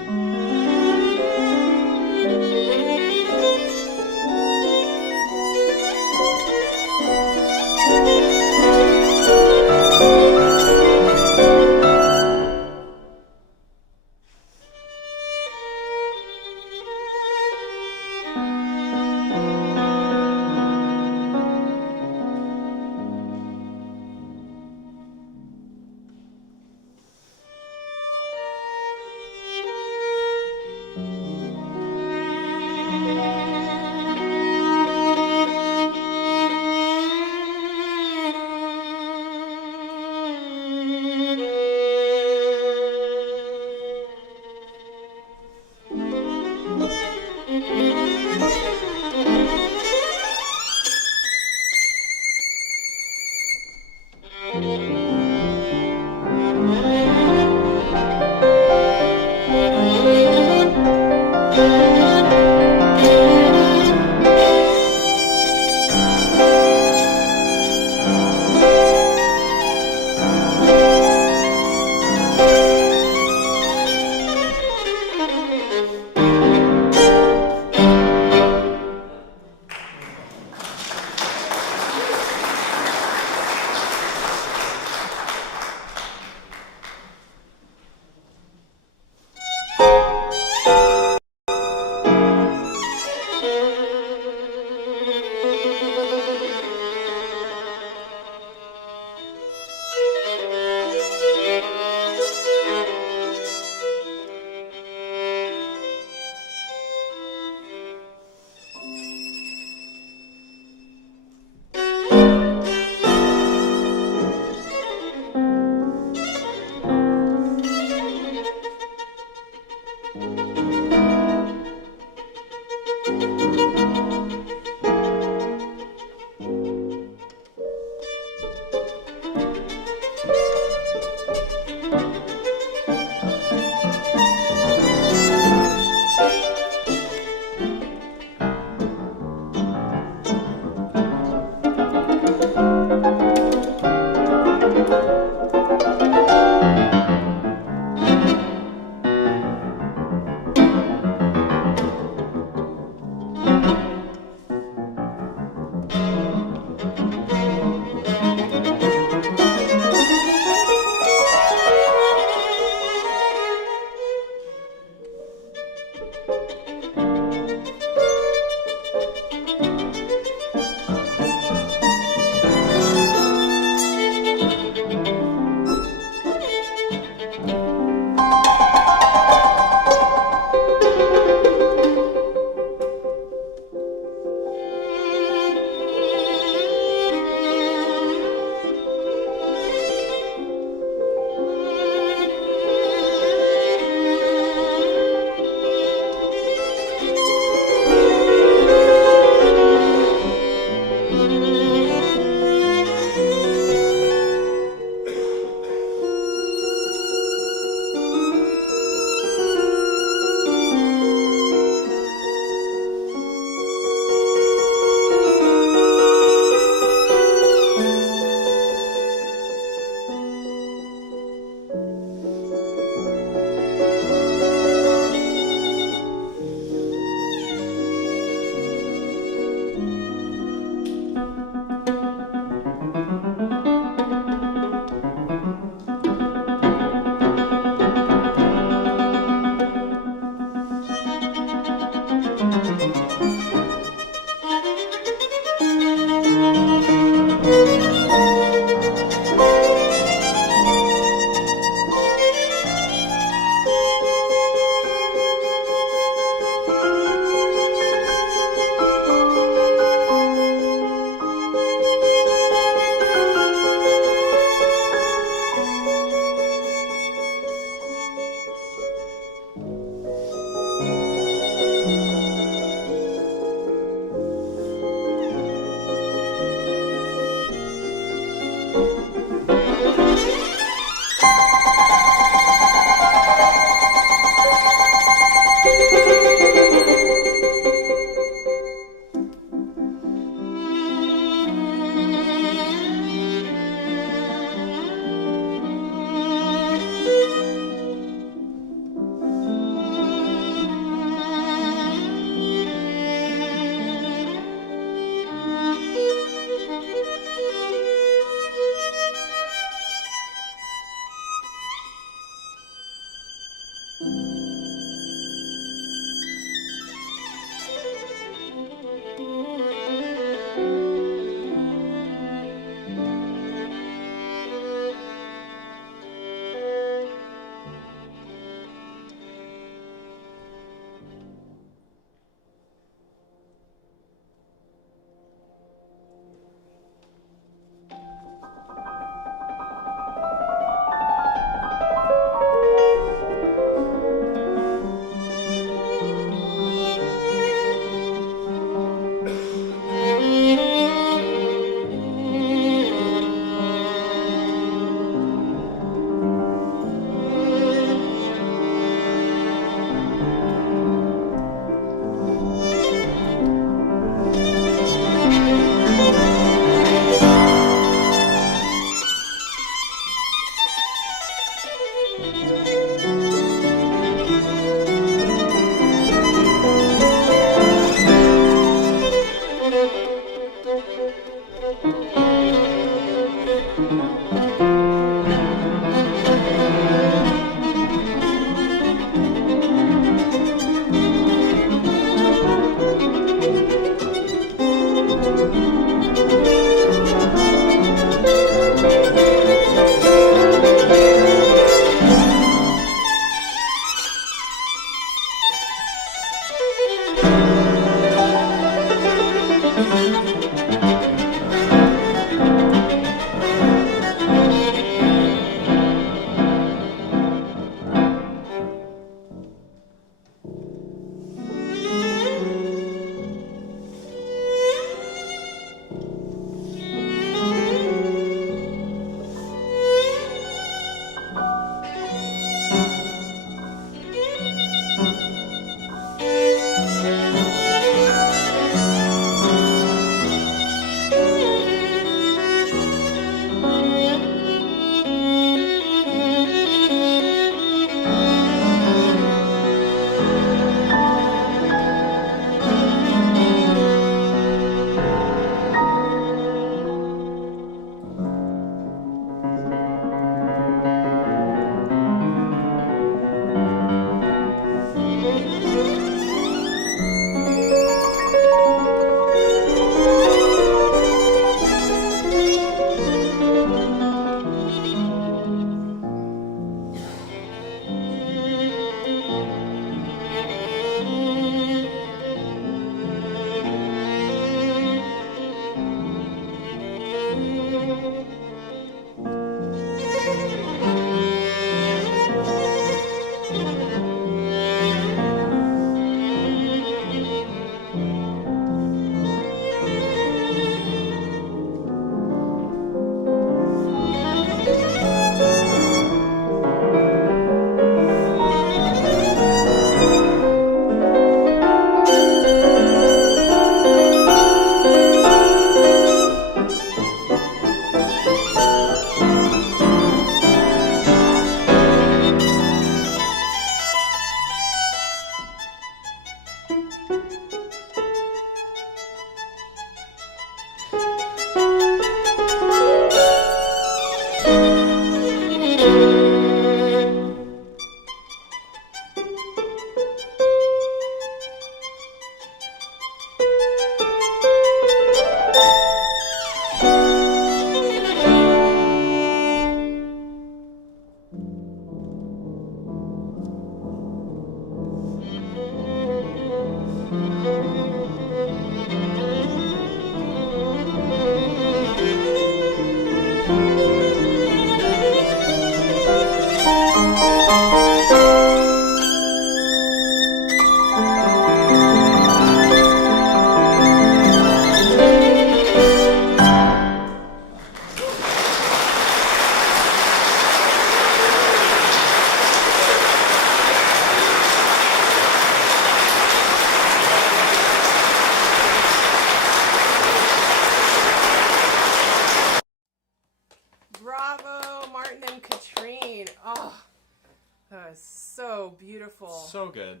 beautiful. So good.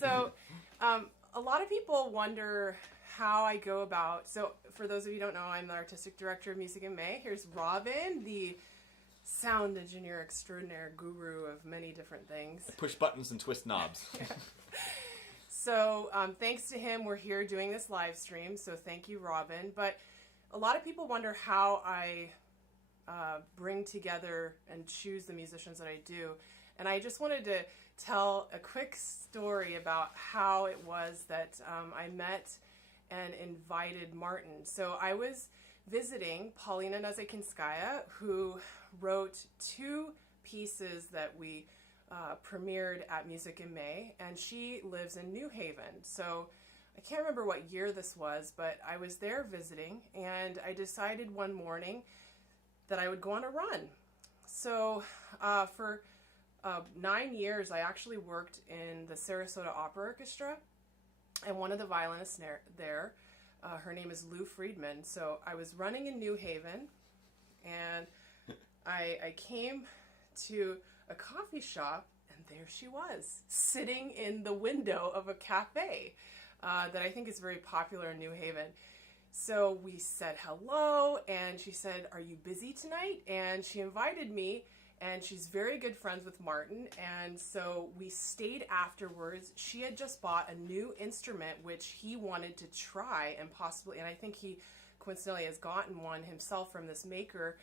So, a lot of people wonder how I go about. So, for those of you who don't know, I'm the artistic director of Music in May. Here's Robin, the sound engineer extraordinaire, guru of many different things. Push buttons and twist knobs. So, thanks to him, we're here doing this live stream. So, thank you, Robin. But a lot of people wonder how I bring together and choose the musicians that I do. And I just wanted to tell a quick story about how it was that I met and invited Martin. So I was visiting Paulina Nazekinskaya, who wrote 2 pieces that we premiered at Music in May, and she lives in New Haven. So I can't remember what year this was, but I was there visiting, and I decided one morning that I would go on a run. So for 9 years, I actually worked in the Sarasota Opera Orchestra, and one of the violinists there, her name is Lou Friedman. So I was running in New Haven, and I came to a coffee shop, and there she was, sitting in the window of a cafe that I think is very popular in New Haven. So we said hello, and she said, "Are you busy tonight?" And she invited me, and she's very good friends with Martin, and so we stayed afterwards. She had just bought a new instrument, which he wanted to try, and possibly, and I think he coincidentally has gotten one himself from this maker,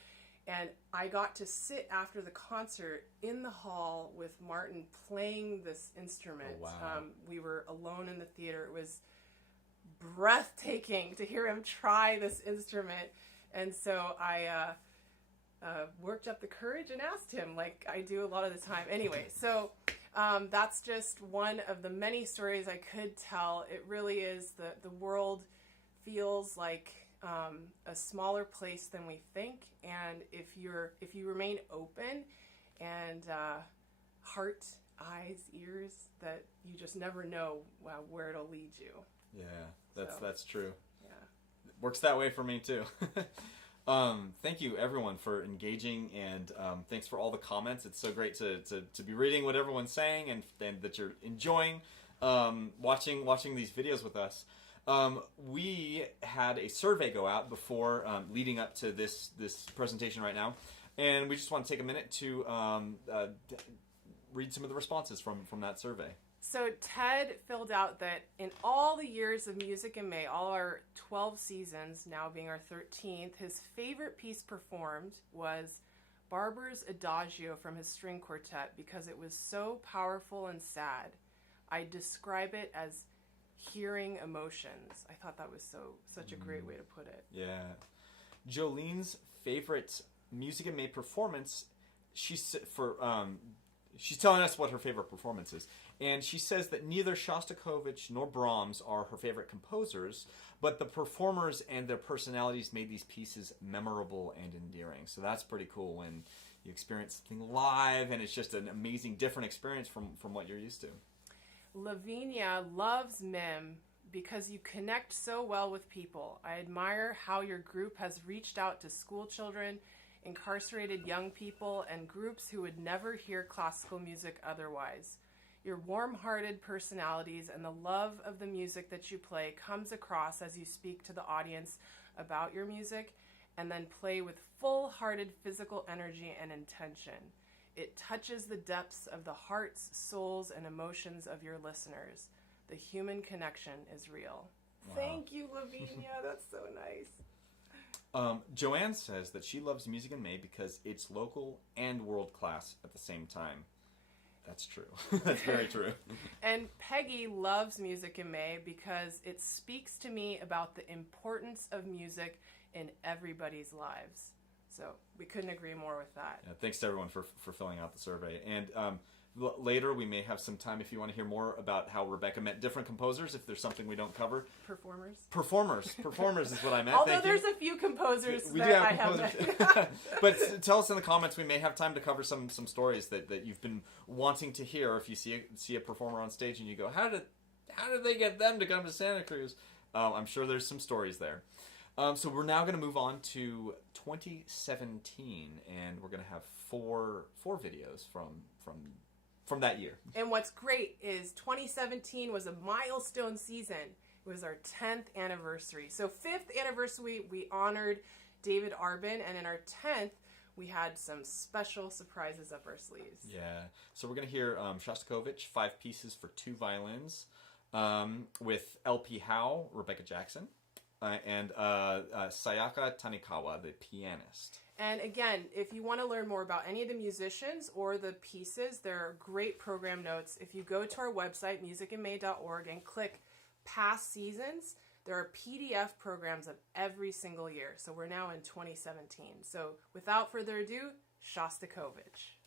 and I got to sit after the concert in the hall with Martin playing this instrument. Oh, wow. We were alone in the theater. It was breathtaking to hear him try this instrument, and so I worked up the courage and asked him, like I do a lot of the time. Anyway, so that's just one of the many stories I could tell. It really is, the world feels like a smaller place than we think, and if you remain open and heart, eyes, ears, that you just never know where it'll lead you. Yeah, that's true. Yeah. It works that way for me too. Thank you everyone for engaging, and thanks for all the comments. It's so great to be reading what everyone's saying, and that you're enjoying watching these videos with us. We had a survey go out before leading up to this presentation right now, and we just want to take a minute to read some of the responses from that survey. So Ted filled out that in all the years of Music in May, all our 12 seasons, now being our 13th, his favorite piece performed was Barber's Adagio from his string quartet because it was so powerful and sad. I describe it as hearing emotions. I thought that was such a great way to put it. Yeah. Jolene's favorite Music in May performance, she's telling us what her favorite performance is. And she says that neither Shostakovich nor Brahms are her favorite composers, but the performers and their personalities made these pieces memorable and endearing. So that's pretty cool when you experience something live, and it's just an amazing, different experience from what you're used to. Lavinia loves MIM because you connect so well with people. I admire how your group has reached out to school children, incarcerated young people, and groups who would never hear classical music otherwise. Your warm-hearted personalities and the love of the music that you play comes across as you speak to the audience about your music and then play with full-hearted physical energy and intention. It touches the depths of the hearts, souls, and emotions of your listeners. The human connection is real. Wow. Thank you, Lavinia. That's so nice. Joanne says that she loves Music in May because it's local and world-class at the same time. That's true. That's very true. And Peggy loves Music in May because it speaks to me about the importance of music in everybody's lives. So we couldn't agree more with that. Yeah, thanks to everyone for filling out the survey. And later we may have some time if you want to hear more about how Rebecca met different composers, if there's something we don't cover. Performers is what I meant. Although there's a few composers we that do have I composers. have. But tell us in the comments. We may have time to cover some stories that you've been wanting to hear. If you see a performer on stage and you go, how did they get them to come to Santa Cruz? I'm sure there's some stories there. So we're now going to move on to 2017, and we're going to have four videos from from that year. And what's great is 2017 was a milestone season. It was our 10th anniversary. So 5th anniversary, we honored David Arvin, and in our 10th, we had some special surprises up our sleeves. Yeah. So we're going to hear Shostakovich, 5 pieces for 2 violins, with L.P. Howe, Rebecca Jackson, and Sayaka Tanikawa, the pianist. And again, if you want to learn more about any of the musicians or the pieces, there are great program notes. If you go to our website, musicandmay.org, and click Past Seasons, there are PDF programs of every single year. So we're now in 2017. So without further ado, Shostakovich.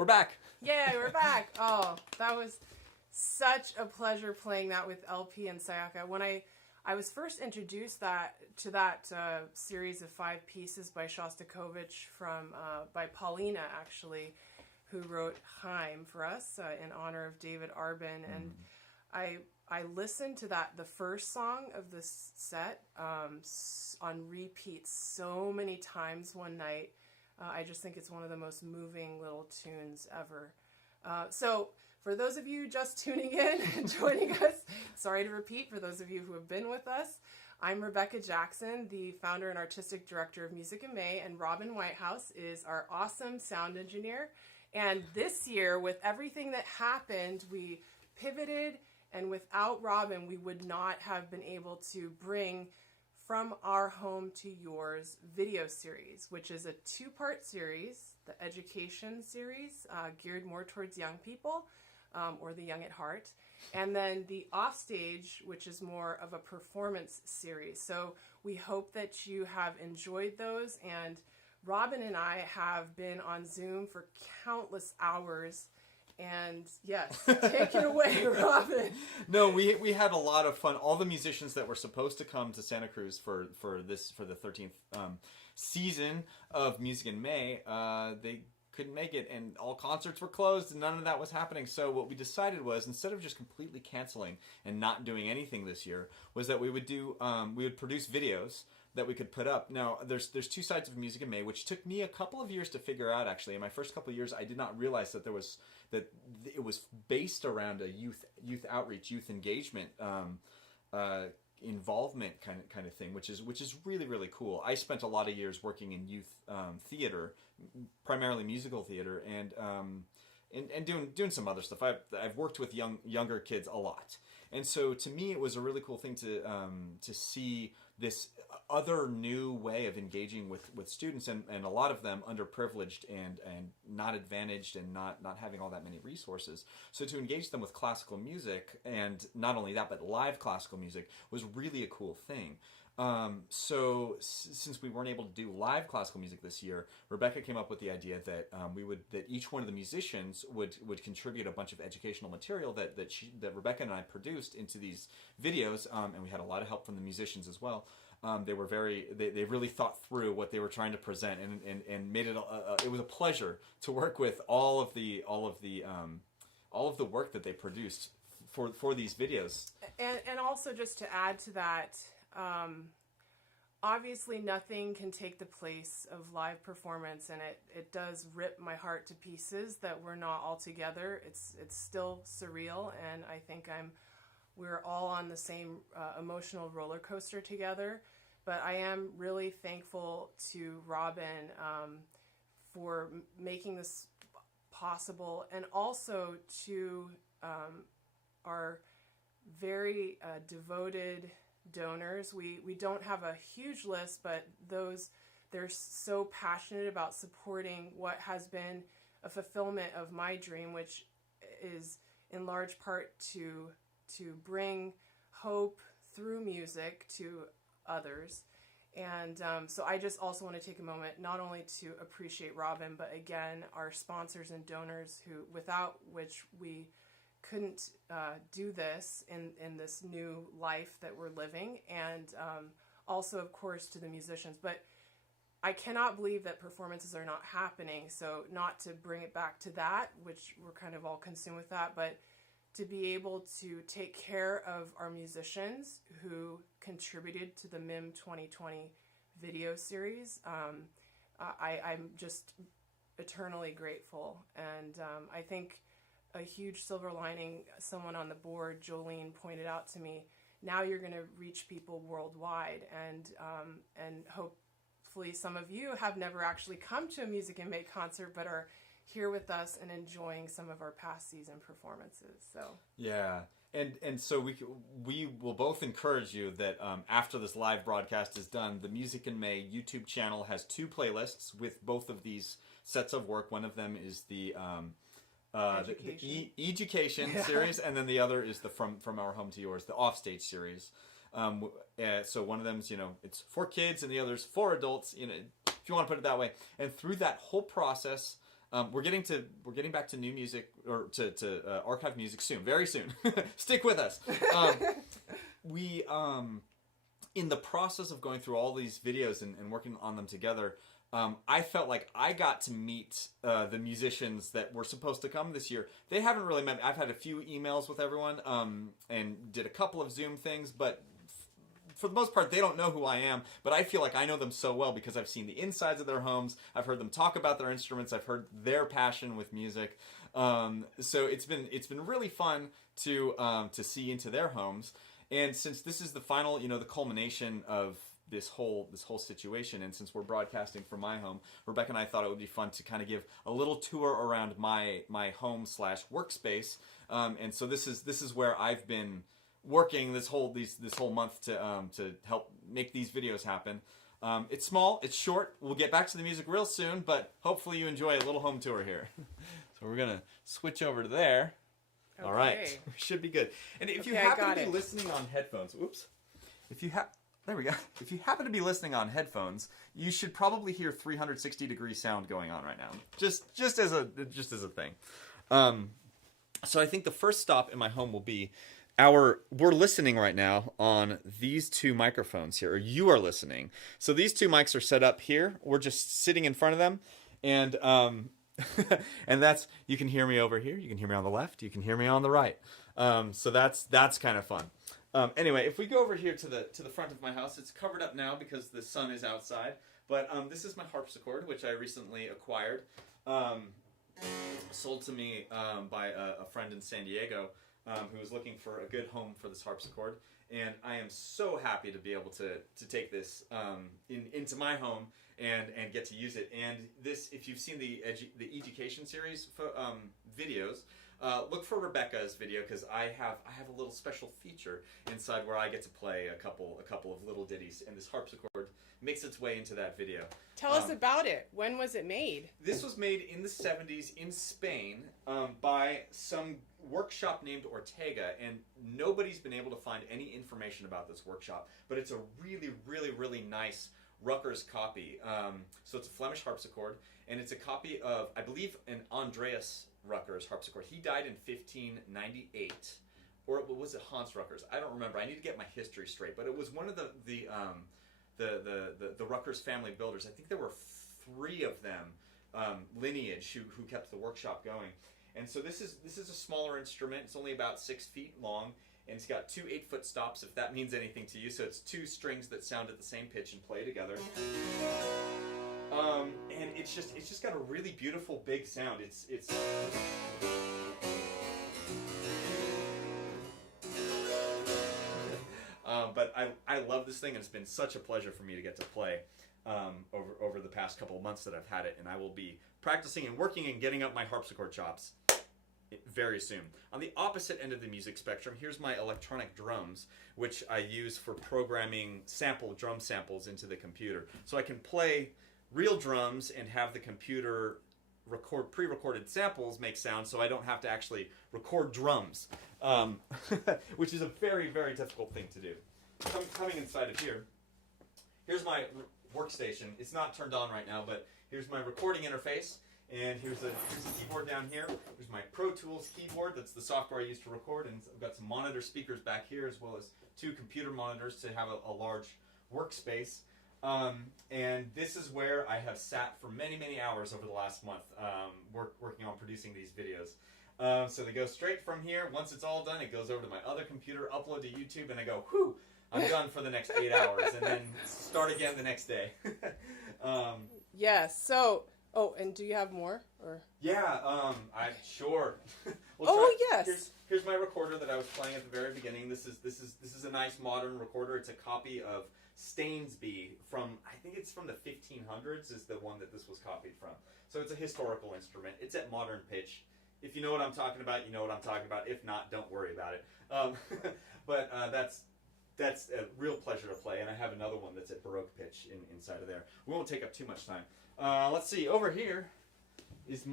We're back. Yay, we're back. Oh, that was such a pleasure playing that with LP and Sayaka. When I was first introduced to that series of 5 pieces by Shostakovich by Paulina, actually, who wrote Heim for us in honor of David Arvin. And I listened to the first song of this set on repeat so many times one night. I just think it's one of the most moving little tunes ever. So for those of you just tuning in and joining us, sorry to repeat, for those of you who have been with us, I'm Rebecca Jackson, the founder and artistic director of Music in May, and Robin Whitehouse is our awesome sound engineer. And this year, with everything that happened, we pivoted, and without Robin, we would not have been able to bring From Our Home to Yours video series, which is a 2-part series, the education series, geared more towards young people, or the young at heart, and then the Offstage, which is more of a performance series. So we hope that you have enjoyed those, and Robin and I have been on Zoom for countless hours. And yes, take it away, Robin. No, we had a lot of fun. All the musicians that were supposed to come to Santa Cruz for the 13th season of Music in May, they couldn't make it, and all concerts were closed, and none of that was happening. So what we decided was, instead of just completely canceling and not doing anything this year, was that we would produce videos that we could put up. Now, there's 2 sides of Music in May, which took me a couple of years to figure out, actually. In my first couple of years, I did not realize that it was based around a youth outreach, youth engagement, involvement kind of thing, which is really, really cool. I spent a lot of years working in youth theater, primarily musical theater, and doing some other stuff. I've worked with younger kids a lot. And so to me, it was a really cool thing to see this other new way of engaging with students, and a lot of them underprivileged and not advantaged and not having all that many resources. So to engage them with classical music, and not only that, but live classical music, was really a cool thing. So since we weren't able to do live classical music this year, Rebecca came up with the idea that that each one of the musicians would contribute a bunch of educational material that Rebecca and I produced into these videos, and we had a lot of help from the musicians as well. They were they really thought through what they were trying to present, and made it it was a pleasure to work with all of the work that they produced for these videos. And also, just to add to that, obviously nothing can take the place of live performance, and it does rip my heart to pieces that we're not all together. It's still surreal, and I think we're all on the same emotional roller coaster together. But I am really thankful to Robin for making this possible, and also to our very devoted donors. We don't have a huge list, but they're so passionate about supporting what has been a fulfillment of my dream, which is in large part to bring hope through music to others. And so I just also want to take a moment not only to appreciate Robin, but again our sponsors and donors, without which we couldn't do this in this new life that we're living, and also of course to the musicians. But I cannot believe that performances are not happening, so not to bring it back to that, which we're kind of all consumed with that, but to be able to take care of our musicians who contributed to the MIM 2020 video series. I'm just eternally grateful, and I think a huge silver lining, someone on the board, Jolene, pointed out to me, now you're going to reach people worldwide, and hopefully some of you have never actually come to a Music in May concert, but are here with us and enjoying some of our past season performances. So yeah, and so we will both encourage you that after this live broadcast is done, the Music in May YouTube channel has 2 playlists with both of these sets of work. One of them is the education series, and then the other is the From Our Home to Yours, the Offstage series. So one of them's, it's for kids, and the other's for adults, if you want to put it that way. And through that whole process, we're getting back to new music, or to archive music soon, very soon. Stick with us. We in the process of going through all these videos and working on them together, I felt like I got to meet the musicians that were supposed to come this year. They haven't really met me. I've had a few emails with everyone and did a couple of Zoom things, but for the most part, they don't know who I am. But I feel like I know them so well because I've seen the insides of their homes. I've heard them talk about their instruments. I've heard their passion with music. So it's been really fun to see into their homes. And since this is the final, the culmination of this whole situation, and since we're broadcasting from my home, Rebecca and I thought it would be fun to kind of give a little tour around my home / workspace. And so this is where I've been working this whole month to help make these videos happen. It's small, it's short. We'll get back to the music real soon, but hopefully you enjoy a little home tour here. So we're gonna switch over to there. Okay. All right, should be good. And if you happen to be listening on headphones, there we go. If you happen to be listening on headphones, you should probably hear 360-degree sound going on right now. Just as a thing. So I think the first stop in my home will be we're listening right now on these two microphones here, or you are listening. So these two mics are set up here. We're just sitting in front of them, and and you can hear me over here. You can hear me on the left. You can hear me on the right. So that's kind of fun. Anyway, if we go over here to the front of my house, it's covered up now because the sun is outside. But this is my harpsichord, which I recently acquired, sold to me by a friend in San Diego who was looking for a good home for this harpsichord. And I am so happy to be able to take this into my home and get to use it. And this, if you've seen the education series videos, look for Rebecca's video, because I have a little special feature inside where I get to play a couple of little ditties, and this harpsichord makes its way into that video. Tell us about it. When was it made? This was made in the 70s in Spain by some workshop named Ortega, and nobody's been able to find any information about this workshop, but it's a really, really, really nice Ruckers copy. So it's a Flemish harpsichord, and it's a copy of, I believe, an Andreas Ruckers harpsichord. He died in 1598, or was it Hans Ruckers? I don't remember. I need to get my history straight, but it was one of the Ruckers family builders. I think there were 3 of them, lineage, who kept the workshop going. And so this is a smaller instrument. It's only about 6 feet long, and it's got 2 8-foot stops, if that means anything to you. So it's 2 strings that sound at the same pitch and play together. And it's just got a really beautiful big sound. It's but I love this thing, and it's been such a pleasure for me to get to play over the past couple of months that I've had it, and I will be practicing and working and getting up my harpsichord chops very soon. On the opposite end of the music spectrum, here's my electronic drums, which I use for programming drum samples into the computer. So I can play real drums and have the computer record pre-recorded samples make sound, so I don't have to actually record drums, which is a very, very difficult thing to do. Coming inside of here, here's my workstation. It's not turned on right now, but here's my recording interface, and here's a keyboard down here. There's my Pro Tools keyboard. That's the software I use to record, and I've got some monitor speakers back here, as well as 2 computer monitors to have a large workspace. And this is where I have sat for many, many hours over the last month, working on producing these videos. So they go straight from here. Once it's all done, it goes over to my other computer, upload to YouTube, and I go, whew, I'm done for the next 8 hours, and then start again the next day. Yes. So, and do you have more? Or? Yeah. Sure. Yes. Here's my recorder that I was playing at the very beginning. This is a nice modern recorder. It's a copy of Stainsby from, I think it's from the 1500s is the one that this was copied from. So it's a historical instrument. It's at modern pitch. If you know what I'm talking about, you know what I'm talking about. If not, don't worry about it. But that's a real pleasure to play. And I have another one that's at Baroque pitch inside of there. We won't take up too much time. Let's see. Over here is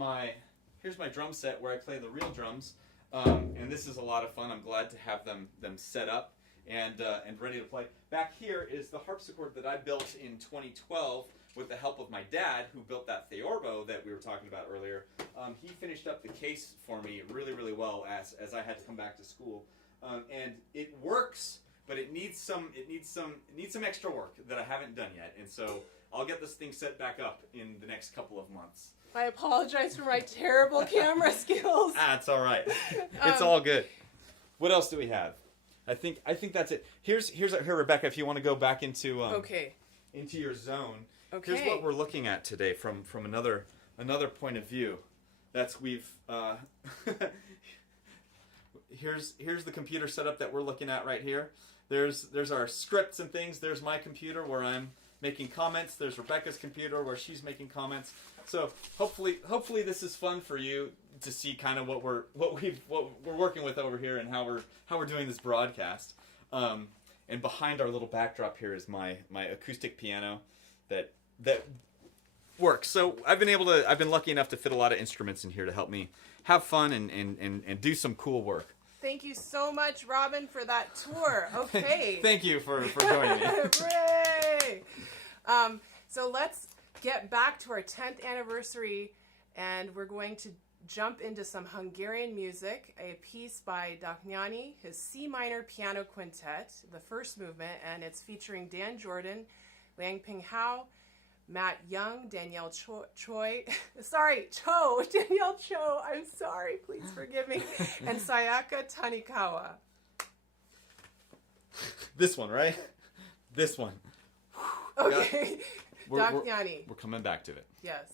here's my drum set where I play the real drums. And this is a lot of fun. I'm glad to have them set up and ready to play. Back here is the harpsichord that I built in 2012 with the help of my dad, who built that theorbo that we were talking about earlier, he finished up the case for me really, really well as I had to come back to school. And it works, but it needs some extra work that I haven't done yet. And so I'll get this thing set back up in the next couple of months. I apologize for my terrible camera skills. It's all right. It's all good. What else do we have? I think that's it. Here, Rebecca, if you want to go back into into your zone. Okay. Here's what we're looking at today from another point of view. Here's the computer setup that we're looking at right here. There's our scripts and things. There's my computer where I'm making comments. There's Rebecca's computer where she's making comments. So hopefully this is fun for you to see kind of what we're working with over here and how we're doing this broadcast. And behind our little backdrop here is my acoustic piano that works. So I've been lucky enough to fit a lot of instruments in here to help me have fun and do some cool work. Thank you so much, Robin, for that tour. Okay. Thank you for joining me. Hooray! So let's get back to our 10th anniversary, and we're going to jump into some Hungarian music, a piece by Dohnanyi, his C minor piano quintet, the first movement, and it's featuring Dan Jordan, Liang Pinghao, Matt Young, Danielle Cho, I'm sorry, please forgive me, and Sayaka Tanikawa. This one, right? This one. Okay, Dohnanyi. We're coming back to it. Yes.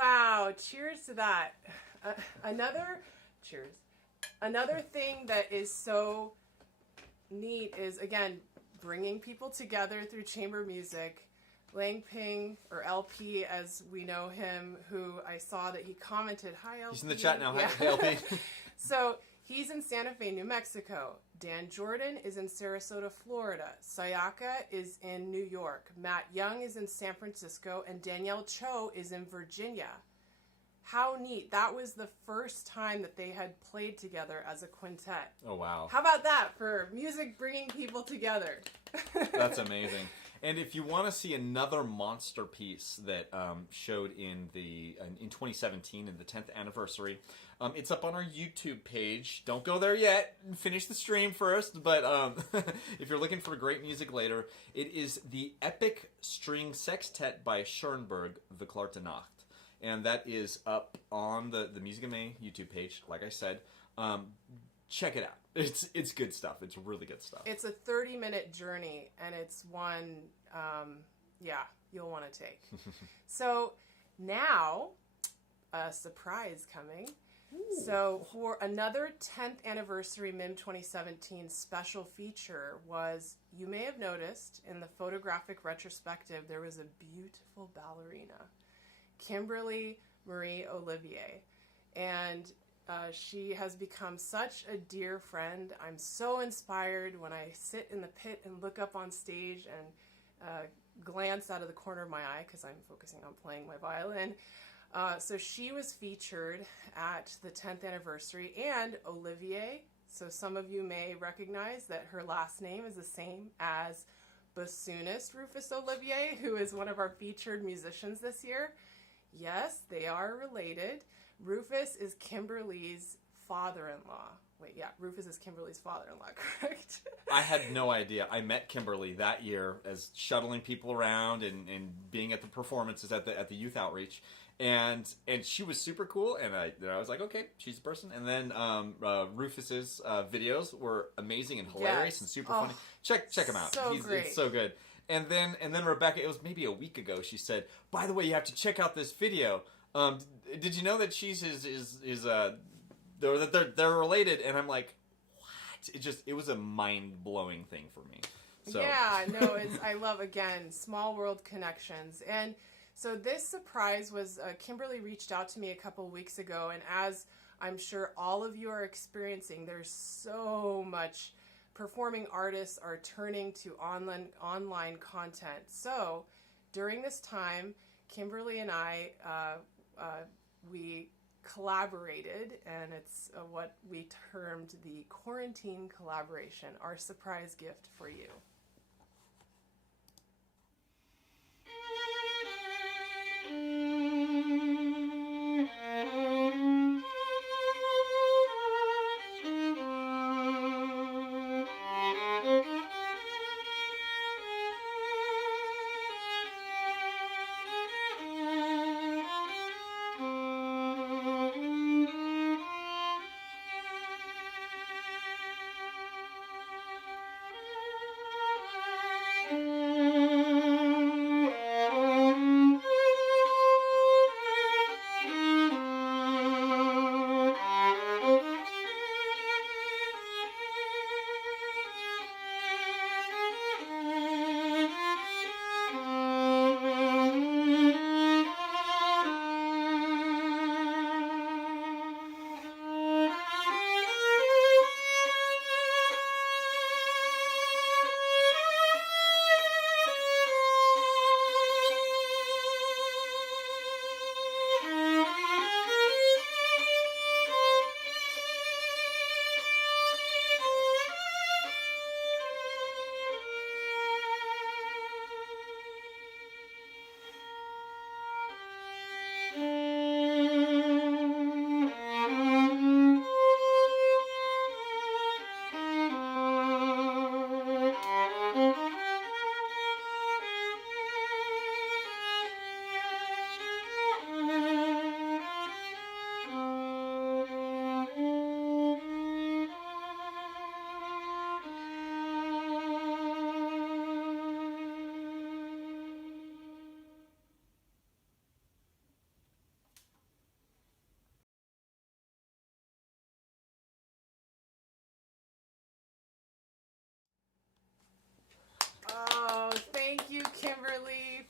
Wow, cheers to that. Cheers. Another thing that is so neat is, again, bringing people together through chamber music. Liang Ping, or LP as we know him, who I saw that he commented, hi LP. He's in the chat now. Yeah. Hi, LP. So he's in Santa Fe, New Mexico. Dan Jordan is in Sarasota, Florida. Sayaka is in New York. Matt Young is in San Francisco. And Danielle Cho is in Virginia. How neat. That was the first time that they had played together as a quintet. Oh, wow. How about that for music bringing people together? That's amazing. And if you want to see another monster piece that showed in 2017 in the 10th anniversary, it's up on our YouTube page. Don't go there yet. Finish the stream first. But if you're looking for great music later, it is the Epic String Sextet by Schoenberg, the Klarte Nacht. And that is up on the Music in May YouTube page, like I said. Check it out. It's good stuff. It's really good stuff. It's a 30-minute journey, and it's one, you'll want to take. So now, a surprise coming. Ooh. So for another 10th anniversary MIM 2017 special feature was, you may have noticed in the photographic retrospective, there was a beautiful ballerina, Kimberly Marie Olivier. And she has become such a dear friend. I'm so inspired when I sit in the pit and look up on stage and glance out of the corner of my eye because I'm focusing on playing my violin. So she was featured at the 10th anniversary, and Olivier, so some of you may recognize that her last name is the same as bassoonist Rufus Olivier, who is one of our featured musicians this year. Yes, they are related. Rufus is Kimberly's father-in-law. Wait, yeah, Rufus is Kimberly's father-in-law, correct? I had no idea. I met Kimberly that year as shuttling people around and being at the performances at the youth outreach. And she was super cool, and I was like, okay, she's a person. And then Rufus's videos were amazing and hilarious and super funny. Check him out. So great. It's so good. And then Rebecca, it was maybe a week ago, she said, by the way, you have to check out this video. Did you know that she's they're related? And I'm like, what? It was a mind-blowing thing for me. So. Yeah, no, I love, again, small world connections. And so this surprise was, Kimberly reached out to me a couple weeks ago, and as I'm sure all of you are experiencing, there's so much performing artists are turning to online content. So during this time, Kimberly and I, we collaborated, and it's what we termed the quarantine collaboration, our surprise gift for you.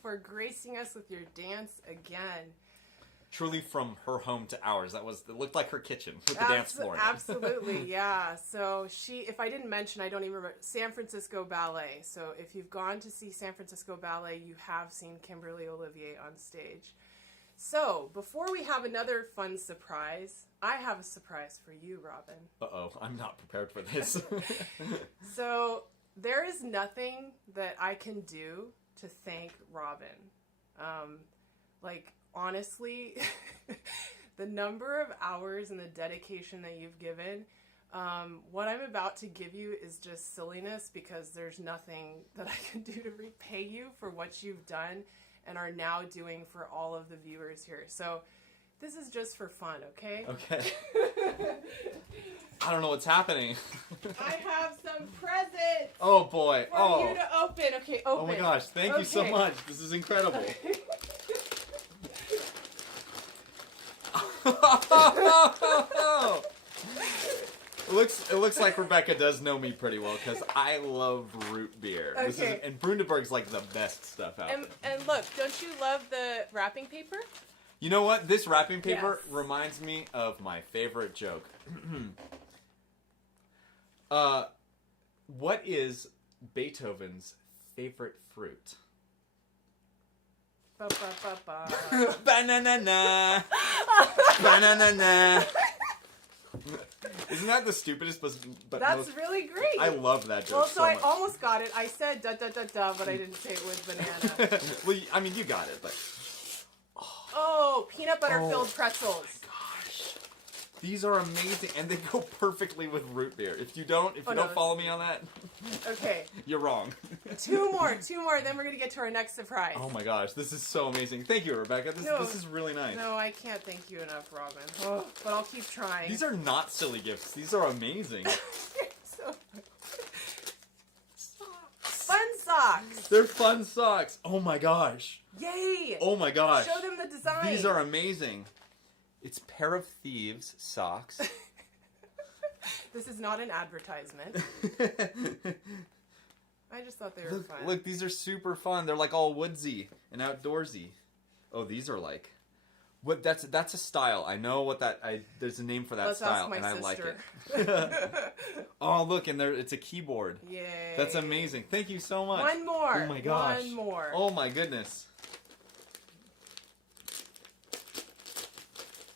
for gracing us with your dance again. Truly from her home to ours. It looked like her kitchen with the dance floor. Absolutely, yeah. So if I didn't mention, I don't even remember, San Francisco Ballet. So if you've gone to see San Francisco Ballet, you have seen Kimberly Olivier on stage. So before we have another fun surprise, I have a surprise for you, Robin. Uh-oh, I'm not prepared for this. So there is nothing that I can do to thank Robin. Honestly, the number of hours and the dedication that you've given, what I'm about to give you is just silliness because there's nothing that I can do to repay you for what you've done and are now doing for all of the viewers here. So this is just for fun, okay? Okay. I don't know what's happening. I have some presents. Oh boy. For you to open. Okay, open. Oh my gosh, thank you so much. This is incredible. It looks like Rebecca does know me pretty well because I love root beer. Okay. And Brundeberg's like the best stuff out there. And look, don't you love the wrapping paper? You know what? This wrapping paper Yes. reminds me of my favorite joke. What is Beethoven's favorite fruit? Ba, ba, ba, ba. Banana. Banana. Isn't that the stupidest but That's most... really great. I love that joke Well, so so I much. almost got it. I said da da da da, but I didn't say it with banana. Well, I mean, you got it, but... Oh, peanut butter filled pretzels. Gosh. These are amazing, and they go perfectly with root beer. If you don't follow me on that, Okay. you're wrong. Two more, then we're going to get to our next surprise. Oh my gosh, this is so amazing. Thank you, Rebecca. This is really nice. No, I can't thank you enough, Robin. Oh, but I'll keep trying. These are not silly gifts. These are amazing. so fun socks. They're fun socks. Oh my gosh. Yay. Oh my gosh. Show them the design. These are amazing. It's Pair of Thieves socks. This is not an advertisement. I just thought they were fun. Look, these are super fun. They're like all woodsy and outdoorsy. Oh, these are like... What? That's a style. I know what that... there's a name for that Let's style, ask my and I like sister. it. Oh, look, and it's a keyboard. Yay. That's amazing. Thank you so much. One more. Oh my gosh. One more. Oh my goodness.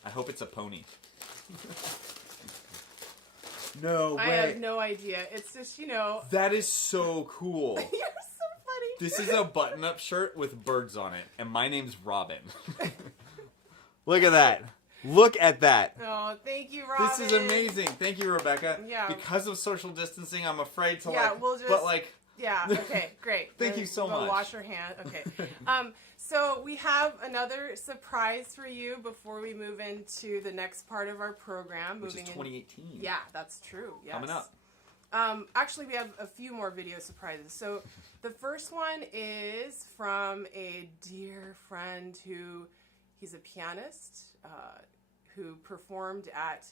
I hope it's a pony. No way. I have no idea. It's just, That is so cool. You're so funny. This is a button-up shirt with birds on it, and my name's Robin. Look at that. Look at that. Oh, thank you, Robin. This is amazing. Thank you, Rebecca. Yeah. Because of social distancing, I'm afraid to we'll just... But like... Yeah, okay, great. Thank you so much. Wash your hand. Okay. So we have another surprise for you before we move into the next part of our program. Which is 2018. Yeah, that's true. Yes. Coming up. Actually, we have a few more video surprises. So the first one is from a dear friend he's a pianist who performed at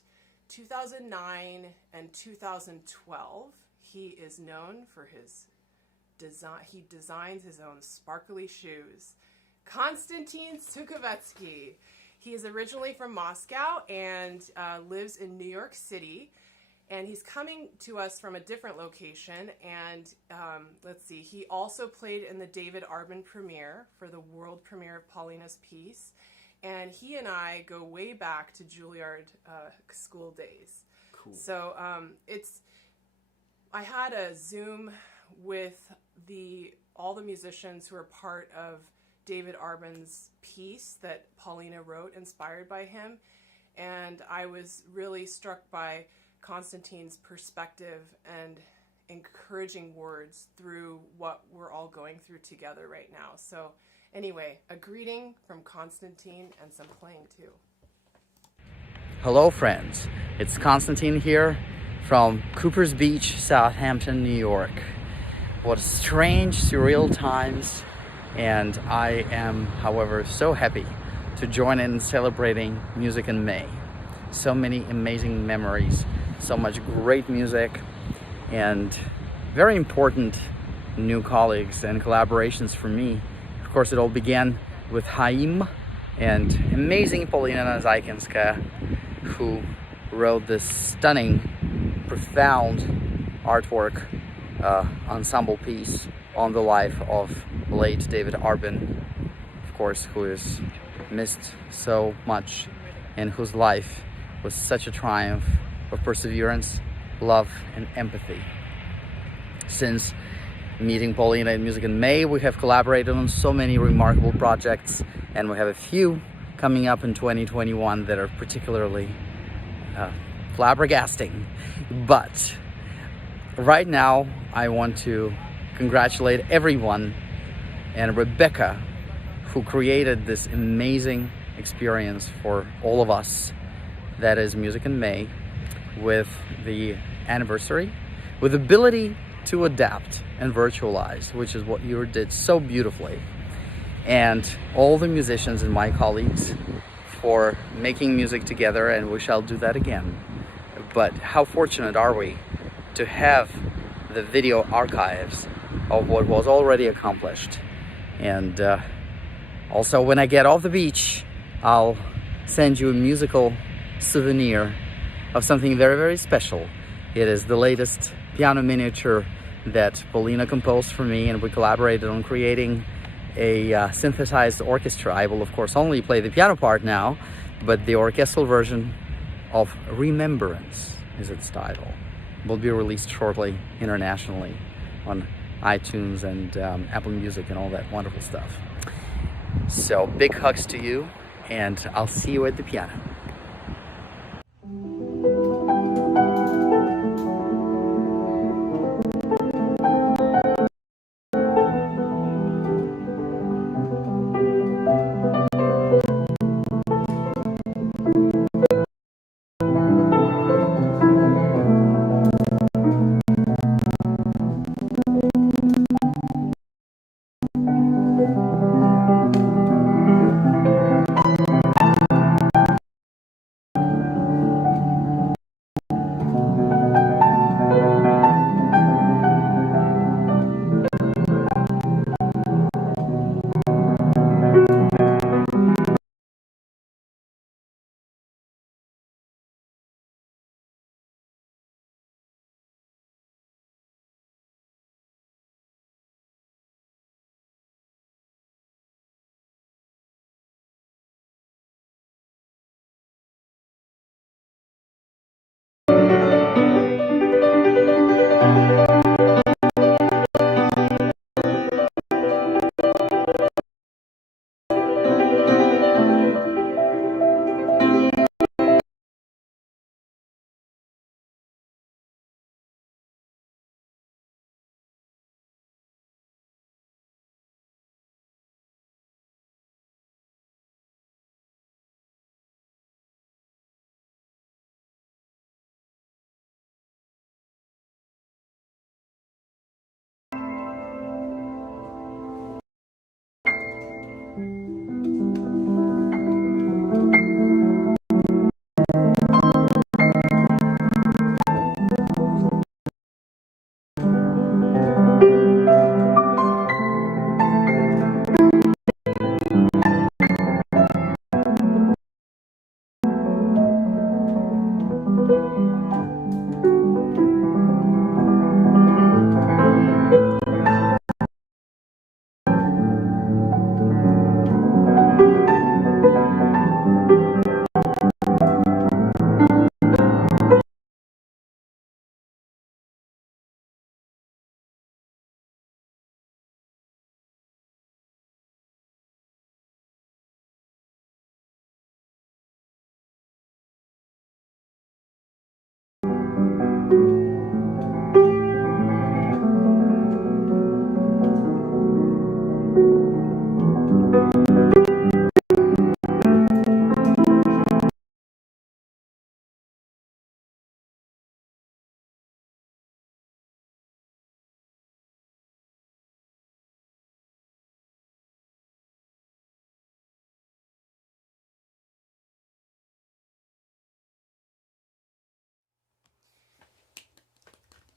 2009 and 2012. He is known for his design. He designs his own sparkly shoes. Konstantin Sukovetsky. He is originally from Moscow and lives in New York City. And he's coming to us from a different location. And let's see, he also played in the David Arvin premiere for the world premiere of Paulina's Piece. And he and I go way back to Juilliard school days. Cool. So I had a Zoom with all the musicians who are part of David Arvin's piece that Paulina wrote, inspired by him. And I was really struck by Konstantin's perspective and encouraging words through what we're all going through together right now. So anyway, a greeting from Konstantin and some playing too. Hello friends, it's Konstantin here from Cooper's Beach, Southampton, New York. What strange, surreal times, and I am, however, so happy to join in celebrating music in May. So many amazing memories, so much great music, and very important new colleagues and collaborations for me Of course, it all began with Haim and amazing Paulina Nazaikinska, who wrote this stunning, profound artwork ensemble piece on the life of late David Arvin, of course, who is missed so much and whose life was such a triumph of perseverance, love, and empathy. Since meeting Paulina in Music in May, we have collaborated on so many remarkable projects, and we have a few coming up in 2021 that are particularly flabbergasting. But right now, I want to congratulate everyone and Rebecca, who created this amazing experience for all of us, that is Music in May, with the anniversary, with ability to adapt and virtualize, which is what you did so beautifully, and all the musicians and my colleagues for making music together, and we shall do that again. But how fortunate are we to have the video archives of what was already accomplished. And also, when I get off the beach, I'll send you a musical souvenir of something very, very special. It is the latest piano miniature that Paulina composed for me, and we collaborated on creating a synthesized orchestra. I will, of course, only play the piano part now, but the orchestral version of Remembrance is its title. Will be released shortly internationally on iTunes and Apple Music and all that wonderful stuff. So big hugs to you, and I'll see you at the piano.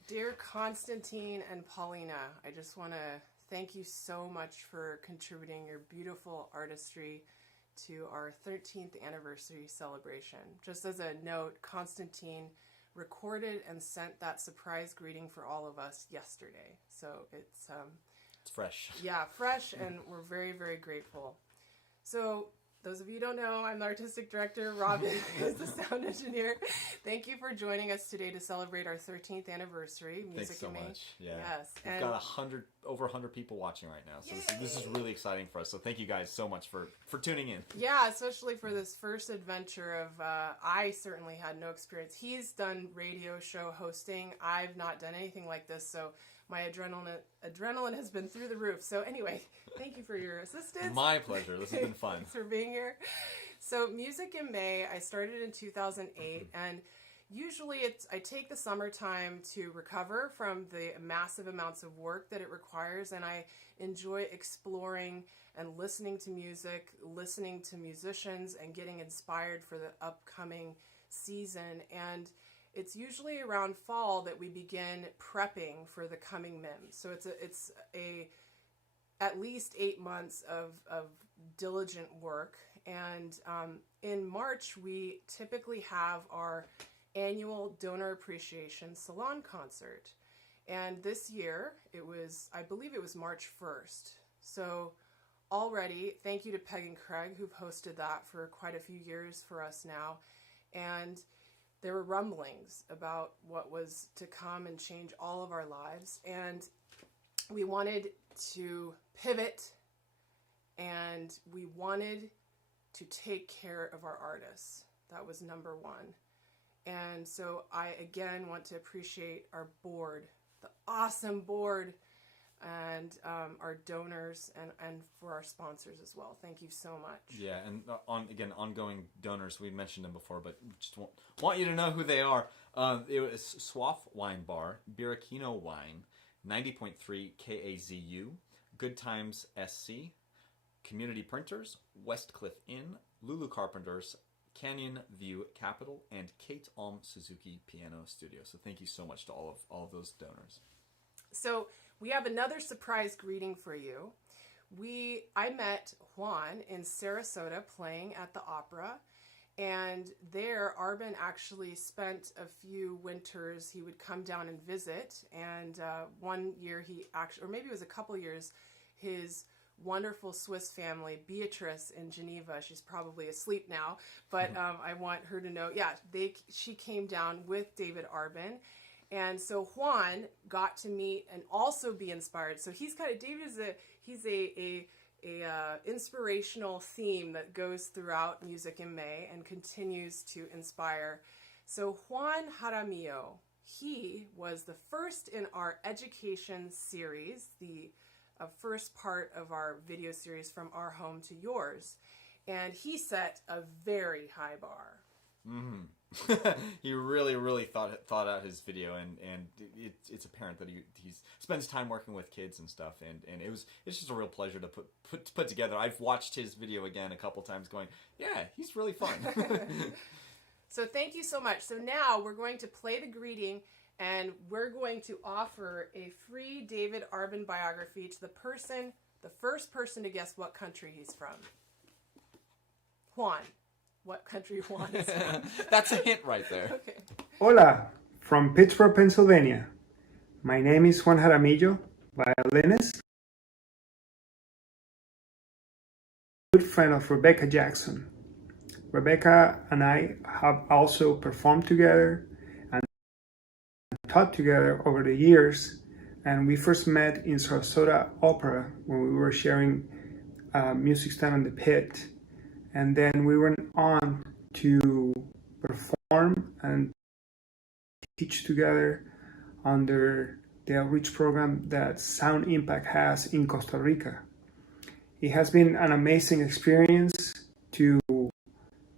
Dear Constantine and Paulina, I just want to thank you so much for contributing your beautiful artistry to our 13th anniversary celebration. Just as a note, Constantine recorded and sent that surprise greeting for all of us yesterday. So it's fresh. Yeah, fresh, and we're very, very grateful. So those of you who don't know, I'm the artistic director. Robin is the sound engineer. Thank you for joining us today to celebrate our 13th anniversary. Thanks so much. Yeah. Yes. We've got over 100 people watching right now. So this is really exciting for us. So thank you guys so much for tuning in. Yeah, especially for this first adventure of, I certainly had no experience. He's done radio show hosting. I've not done anything like this. So my adrenaline has been through the roof. So anyway, thank you for your assistance. My pleasure. This has been fun. Thanks for being here. So Music in May, I started in 2008, and usually I take the summertime to recover from the massive amounts of work that it requires, and I enjoy exploring and listening to music, listening to musicians, and getting inspired for the upcoming season. And it's usually around fall that we begin prepping for the coming MIM. So it's at least 8 months of diligent work. And in March, we typically have our annual Donor Appreciation Salon Concert. And this year, I believe it was March 1st. So already, thank you to Peg and Craig, who've hosted that for quite a few years for us now. And there were rumblings about what was to come and change all of our lives. And we wanted to pivot, and we wanted to take care of our artists. That was number one. And so I, again, want to appreciate our board, the awesome board, and our donors, and for our sponsors as well. Thank you so much. Yeah, and ongoing donors, we mentioned them before, but just want you to know who they are. It was Swaff Wine Bar, Birachino Wine, 90.3 KAZU, Good Times SC, Community Printers, Westcliff Inn, Lulu Carpenters, Canyon View Capital, and Kate Alm Suzuki Piano Studio. So thank you so much to all of those donors. So we have another surprise greeting for you. I met Juan in Sarasota playing at the opera, and there Arvin actually spent a few winters. He would come down and visit, and one year or maybe it was a couple years, his wonderful Swiss family, Beatrice in Geneva, she's probably asleep now, but I want her to know, she came down with David Arvin. And so Juan got to meet and also be inspired. So he's a inspirational theme that goes throughout Music in May and continues to inspire. So Juan Jaramillo, he was the first in our education series, the first part of our video series From Our Home to Yours. And he set a very high bar. Mm-hmm. He really thought out his video, and it's apparent that he spends time working with kids and stuff, and it's just a real pleasure to put together. I've watched his video again a couple times, going, yeah, he's really fun. So thank you so much. So now we're going to play the greeting, and we're going to offer a free David Arvin biography to the first person to guess what country he's from. Juan. What country Juan is from. That's a hint right there. Okay. Hola, from Pittsburgh, Pennsylvania. My name is Juan Jaramillo, violinist, good friend of Rebecca Jackson. Rebecca and I have also performed together and taught together over the years, and we first met in Sarasota Opera when we were sharing music stand on the pit. And then we went on to perform and teach together under the outreach program that Sound Impact has in Costa Rica. It has been an amazing experience to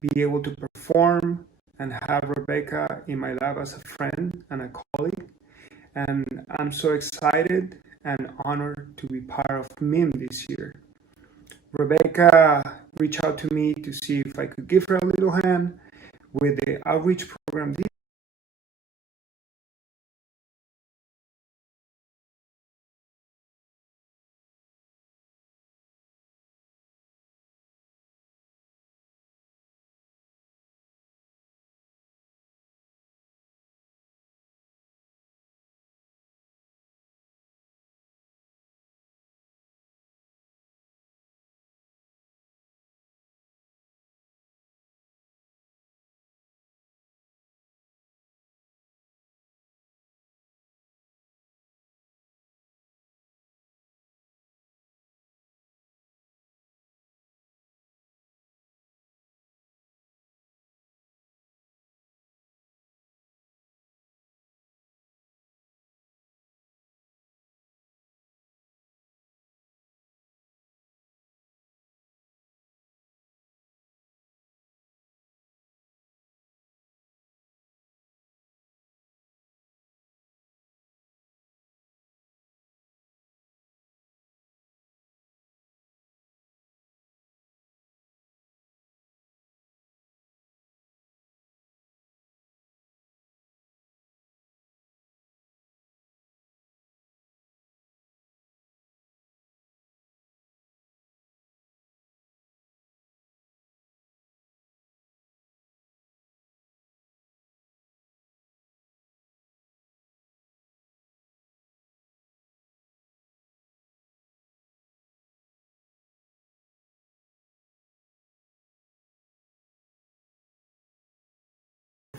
be able to perform and have Rebecca in my lab as a friend and a colleague. And I'm so excited and honored to be part of MIM this year. Rebecca reached out to me to see if I could give her a little hand with the outreach program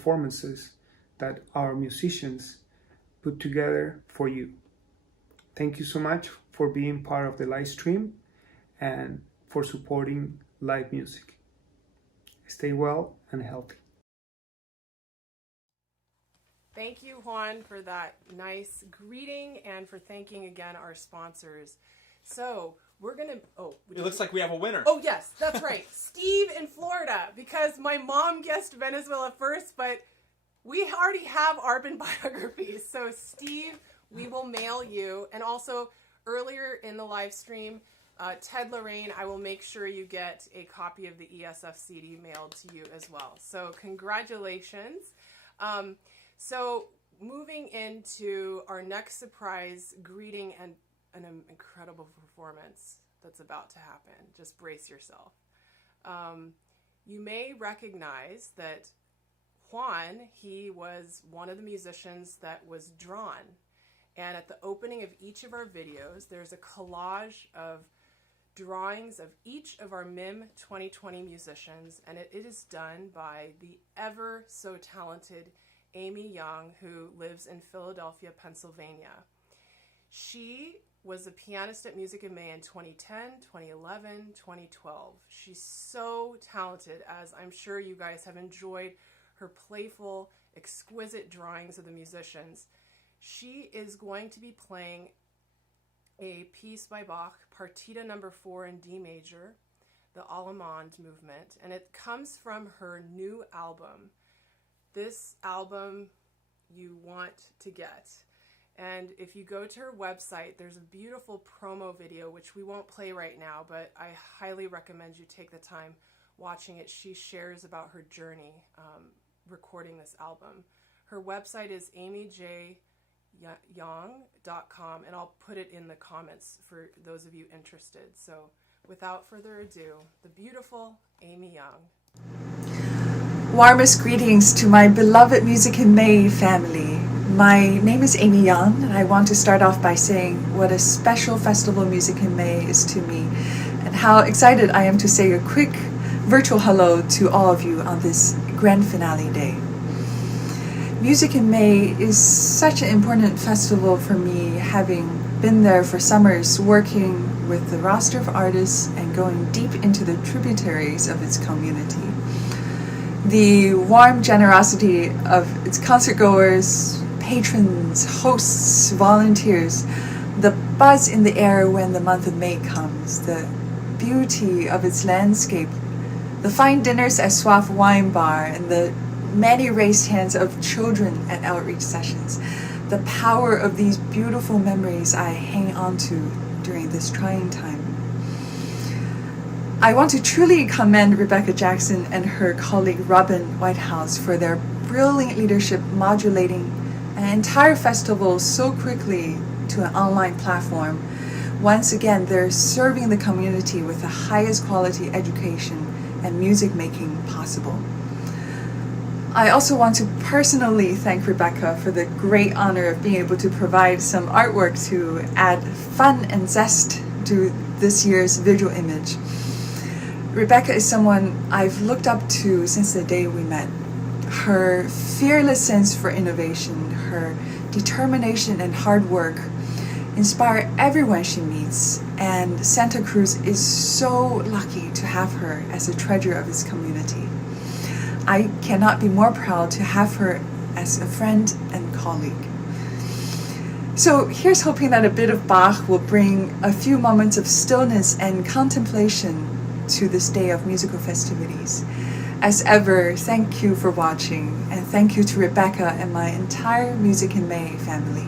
performances that our musicians put together for you. Thank you so much for being part of the live stream and for supporting live music. Stay well and healthy. Thank you, Juan, for that nice greeting and for thanking again our sponsors. So we're going to... It looks like we have a winner. Oh, yes, that's right. Steve in Florida, because my mom guessed Venezuela first, but we already have Arvin biographies. So Steve, we will mail you. And also earlier in the live stream, Ted Lorraine, I will make sure you get a copy of the ESF CD mailed to you as well. So congratulations. So moving into our next surprise greeting and an incredible performance that's about to happen. Just brace yourself. You may recognize that Juan, he was one of the musicians that was drawn. And at the opening of each of our videos, there's a collage of drawings of each of our MIM 2020 musicians, and it is done by the ever so talented Amy Young, who lives in Philadelphia, Pennsylvania. She was a pianist at Music in May in 2010, 2011, 2012. She's so talented, as I'm sure you guys have enjoyed her playful, exquisite drawings of the musicians. She is going to be playing a piece by Bach, Partita number 4 in D major, the Allemande movement, and it comes from her new album. This album you want to get. And if you go to her website, there's a beautiful promo video, which we won't play right now, but I highly recommend you take the time watching it. She shares about her journey recording this album. Her website is amyjyoung.com, and I'll put it in the comments for those of you interested. So without further ado, the beautiful Amy Young. Warmest greetings to my beloved Music in May family. My name is Amy Young, and I want to start off by saying what a special festival Music in May is to me, and how excited I am to say a quick virtual hello to all of you on this grand finale day. Music in May is such an important festival for me, having been there for summers working with the roster of artists and going deep into the tributaries of its community. The warm generosity of its concertgoers, patrons, hosts, volunteers, the buzz in the air when the month of May comes, the beauty of its landscape, the fine dinners at Soif Wine Bar, and the many raised hands of children at outreach sessions, the power of these beautiful memories I hang on to during this trying time. I want to truly commend Rebecca Jackson and her colleague Robin Whitehouse for their brilliant leadership modulating an entire festival so quickly to an online platform. Once again, they're serving the community with the highest quality education and music making possible. I also want to personally thank Rebecca for the great honor of being able to provide some artwork to add fun and zest to this year's visual image. Rebecca is someone I've looked up to since the day we met. Her fearless sense for innovation, her determination and hard work inspire everyone she meets, and Santa Cruz is so lucky to have her as a treasure of its community. I cannot be more proud to have her as a friend and colleague. So here's hoping that a bit of Bach will bring a few moments of stillness and contemplation to this day of musical festivities. As ever, thank you for watching, and thank you to Rebecca and my entire Music in May family.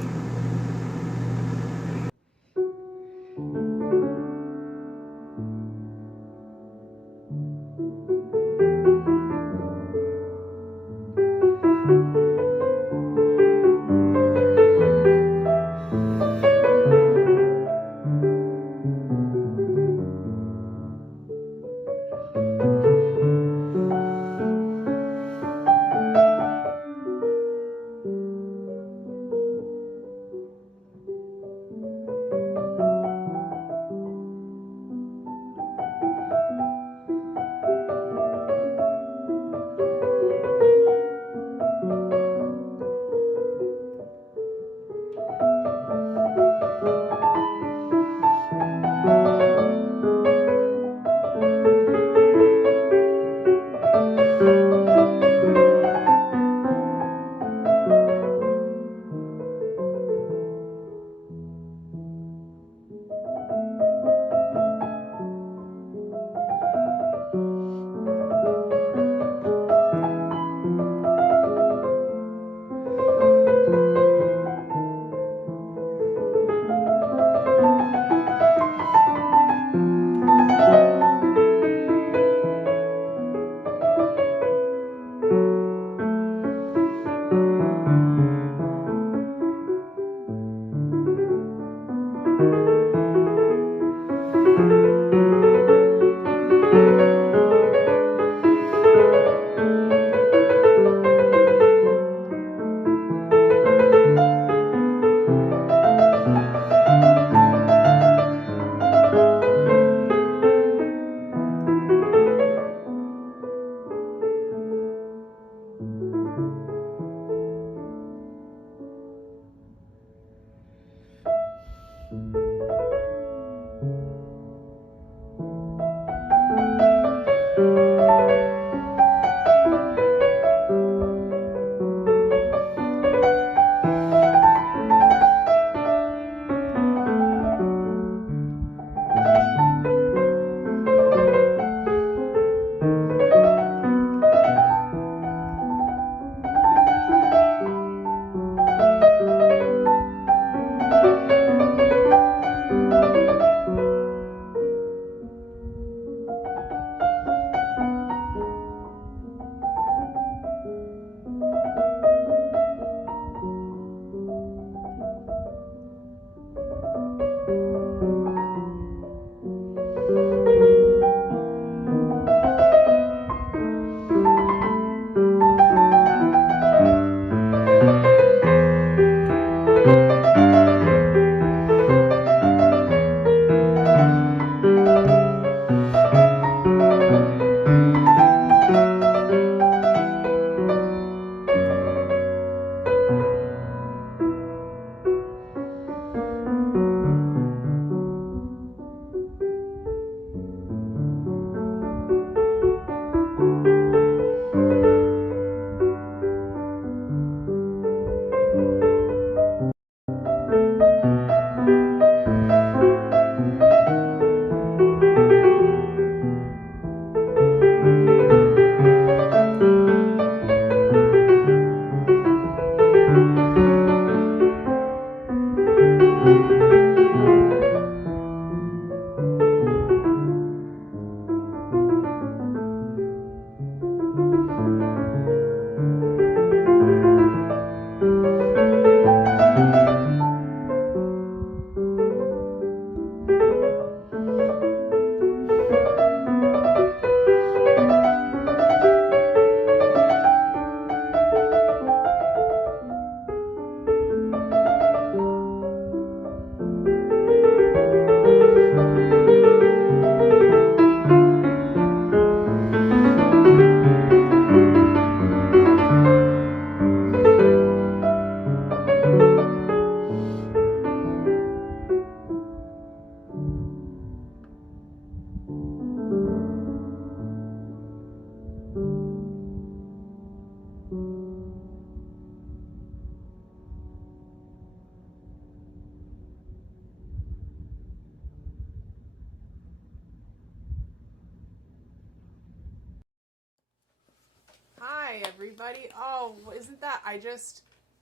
everybody. Oh, isn't that,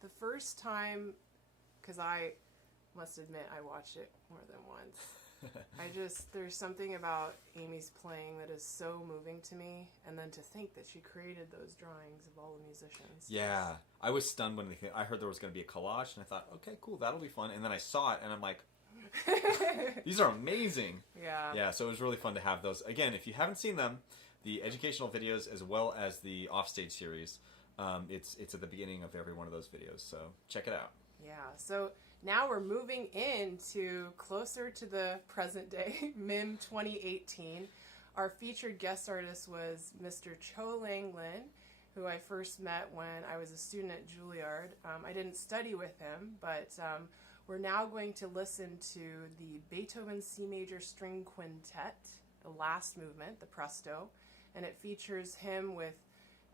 the first time, because I must admit I watched it more than once. There's something about Amy's playing that is so moving to me, and then to think that she created those drawings of all the musicians. Yeah, I was stunned when I heard there was going to be a collage, and I thought, okay, cool, that'll be fun. And then I saw it, and I'm like, these are amazing. Yeah. Yeah, so it was really fun to have those. Again, if you haven't seen them, the educational videos as well as the offstage series, it's at the beginning of every one of those videos, so check it out. Yeah, so now we're moving into closer to the present day, MIM 2018. Our featured guest artist was Mr. Cho Lang Lin, who I first met when I was a student at Juilliard. I didn't study with him, but we're now going to listen to the Beethoven C Major String Quintet, the last movement, the Presto, and it features him with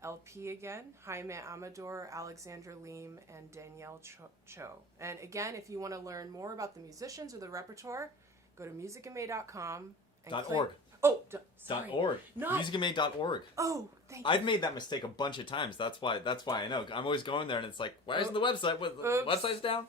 LP again, Jaime Amador, Alexandra Leem, and Danielle Cho. And again, if you want to learn more about the musicians or the repertoire, go to musicandmay.com. .org. Oh, sorry. .org. Musicandmay.org. Oh, thank you. I've made that mistake a bunch of times. That's why I know. I'm always going there and it's like, why isn't the website? The website's down?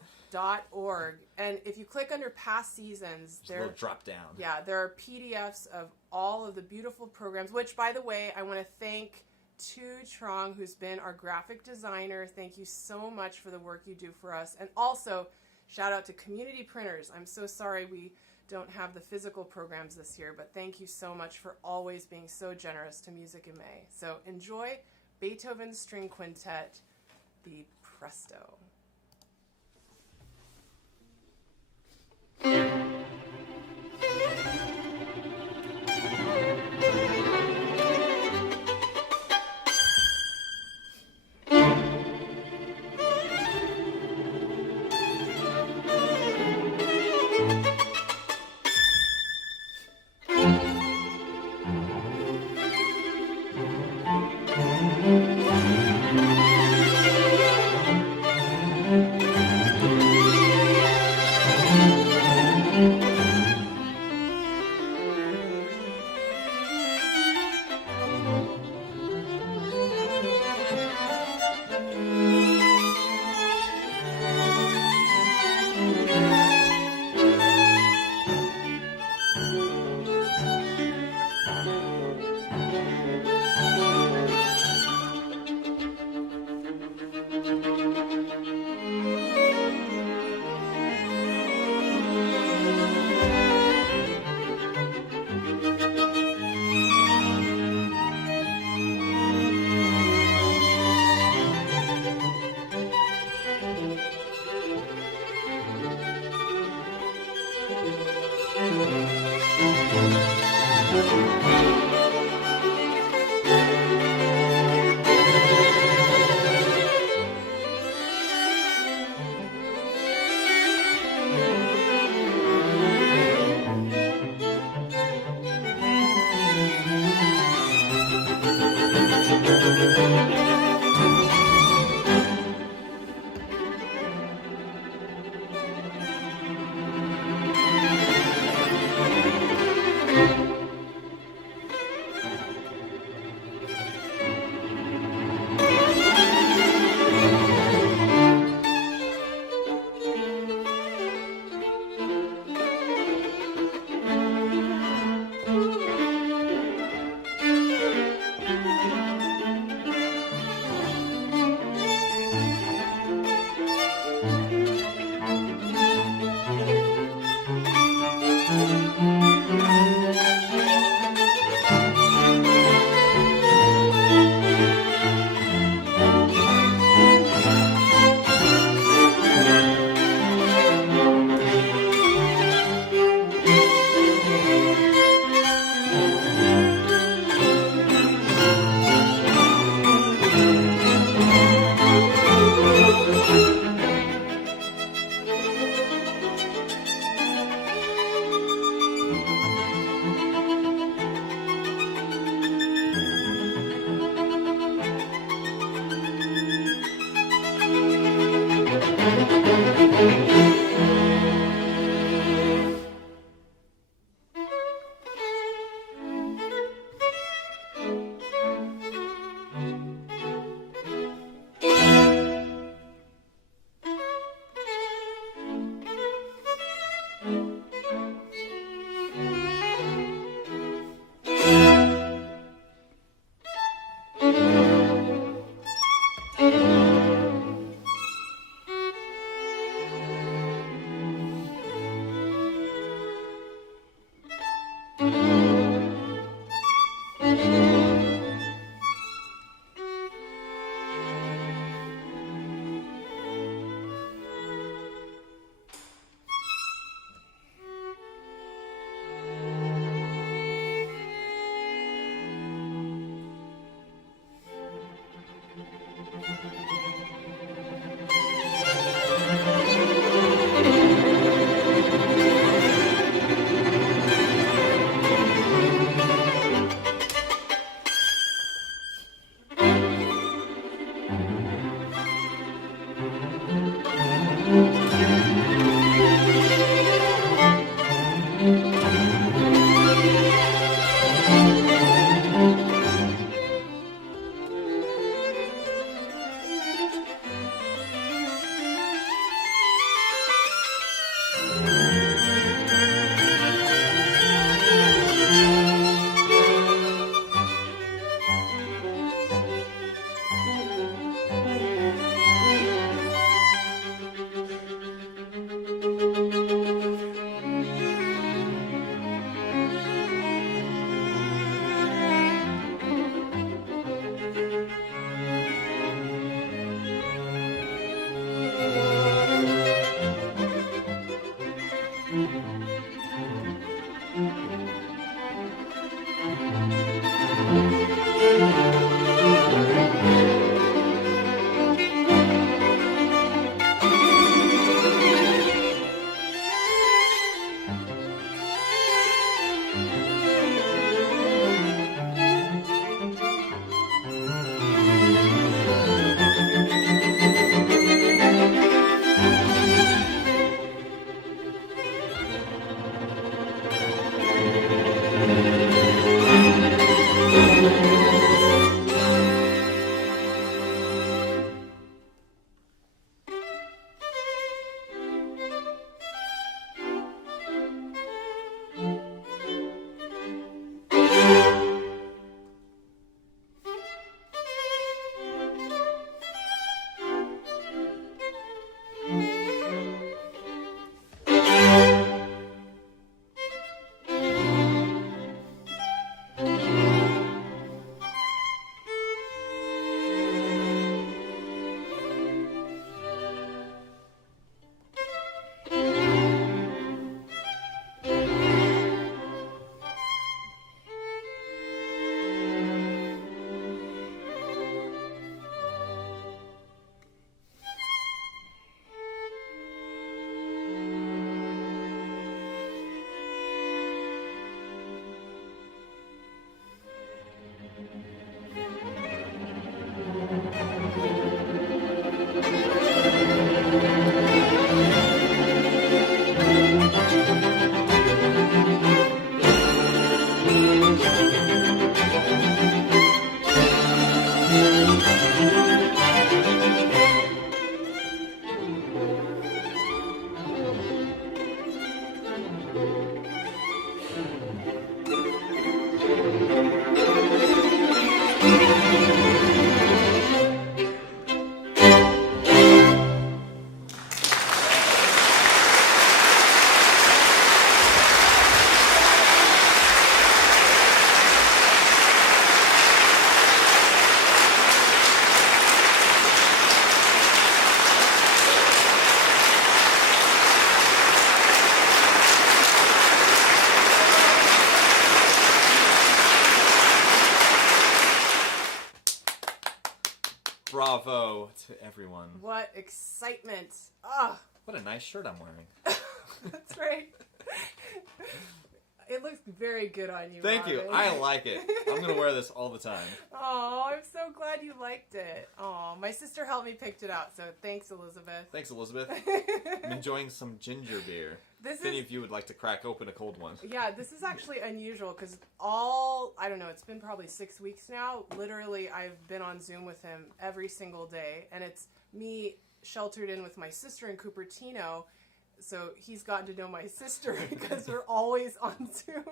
.org. And if you click under past seasons, there's a little drop down. Yeah, there are PDFs of all of the beautiful programs, which, by the way, I want to thank Tu Trong, who's been our graphic designer. Thank you so much for the work you do for us. And also, shout out to Community Printers. I'm so sorry we don't have the physical programs this year, but thank you so much for always being so generous to Music in May. So enjoy Beethoven's String Quintet, the Presto. Bravo to everyone. What excitement. Ah, What a nice shirt I'm wearing. that's right. It looks very good on you. Thank you. Arvin. I like it. I'm going to wear this all the time. Oh, I'm so glad you liked it. Oh, my sister helped me pick it out, so thanks, Elizabeth. Thanks, Elizabeth. I'm enjoying some ginger beer. This if any is, of you would like to crack open a cold one. yeah, this is actually unusual because I don't know, it's been probably 6 weeks now. Literally, I've been on Zoom with him every single day, and it's me sheltered in with my sister in Cupertino. So he's gotten to know my sister because we're always on Zoom.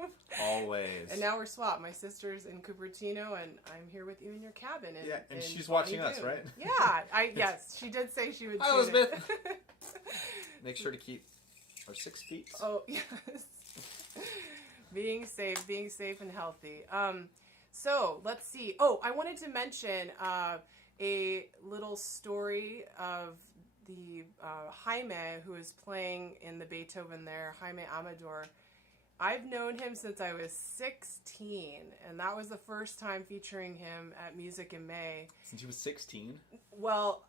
Always. And now we're swapped. My sister's in Cupertino, and I'm here with you in your cabin. Yeah, and in she's watching us, Dune. right? Yeah, yes, she did say she would. Hi, tune Elizabeth. in. Make sure to keep our 6 feet. Oh yes. Being safe and healthy. So let's see. Oh, I wanted to mention a little story of the Jaime, who is playing in the Beethoven there, Jaime Amador. I've known him since I was 16, and that was the first time featuring him at Music in May. Since he was 16? Well,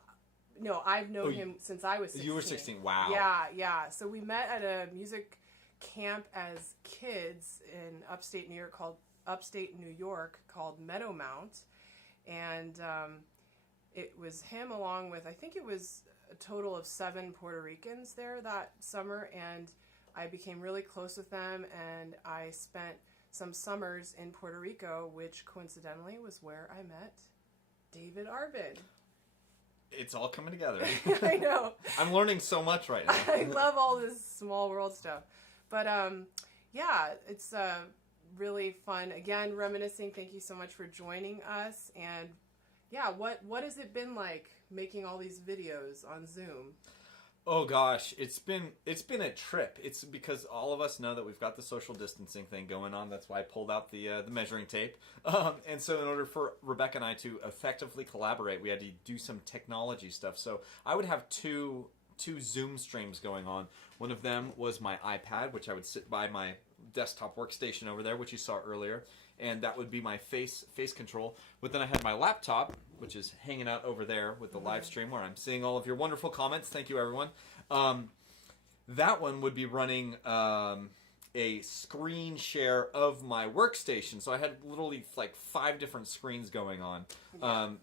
no, I've known him since I was 16. You were 16, wow. Yeah. So we met at a music camp as kids in upstate New York called Meadowmount, and it was him along with, I think it was a total of 7 Puerto Ricans there that summer, and I became really close with them, and I spent some summers in Puerto Rico, which coincidentally was where I met David Arvin. It's all coming together. I know. I'm learning so much right now. I love all this small world stuff. But yeah, it's really fun. Again, reminiscing, thank you so much for joining us. And yeah, what has it been like making all these videos on Zoom? Oh gosh, it's been a trip. It's because all of us know that we've got the social distancing thing going on. That's why I pulled out the measuring tape. And so in order for Rebecca and I to effectively collaborate, we had to do some technology stuff. So I would have two Zoom streams going on. One of them was my iPad, which I would sit by my desktop workstation over there, which you saw earlier, and that would be my face control. But then I had my laptop, which is hanging out over there with the live stream, where I'm seeing all of your wonderful comments. Thank you, everyone. That one would be running a screen share of my workstation. So I had literally like 5 different screens going on,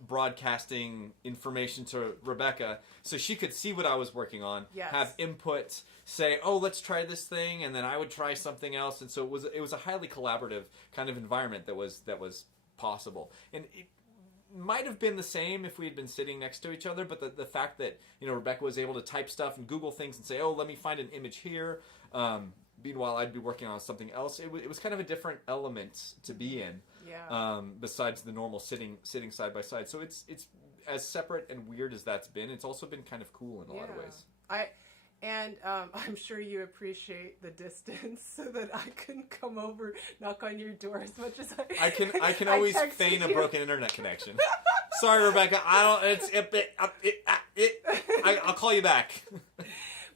broadcasting information to Rebecca so she could see what I was working on, have input, say, oh, let's try this thing, and then I would try something else. And so it was a highly collaborative kind of environment that was possible. And it might have been the same if we had been sitting next to each other, but the fact that, you know, Rebecca was able to type stuff and Google things and say, oh, let me find an image here, meanwhile I'd be working on something else. It was kind of a different element to be in, besides the normal sitting side by side. So it's as separate and weird as that's been, it's also been kind of cool in a lot of ways. I'm sure you appreciate the distance, so that I can come over, knock on your door as much as I can always feign a broken internet connection. Sorry, Rebecca. I'll call you back.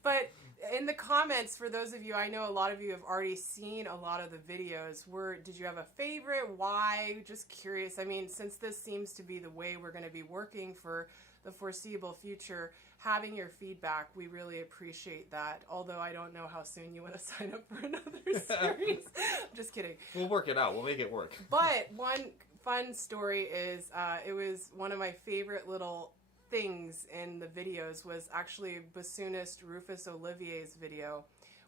But in the comments, for those of you, I know a lot of you have already seen a lot of the videos. Did you have a favorite? Why? Just curious. I mean, since this seems to be the way we're going to be working for the foreseeable future, having your feedback, we really appreciate that. Although I don't know how soon you want to sign up for another series. I'm just kidding. We'll work it out. We'll make it work. But one fun story is, it was one of my favorite little things in the videos was actually bassoonist Rufus Olivier's video,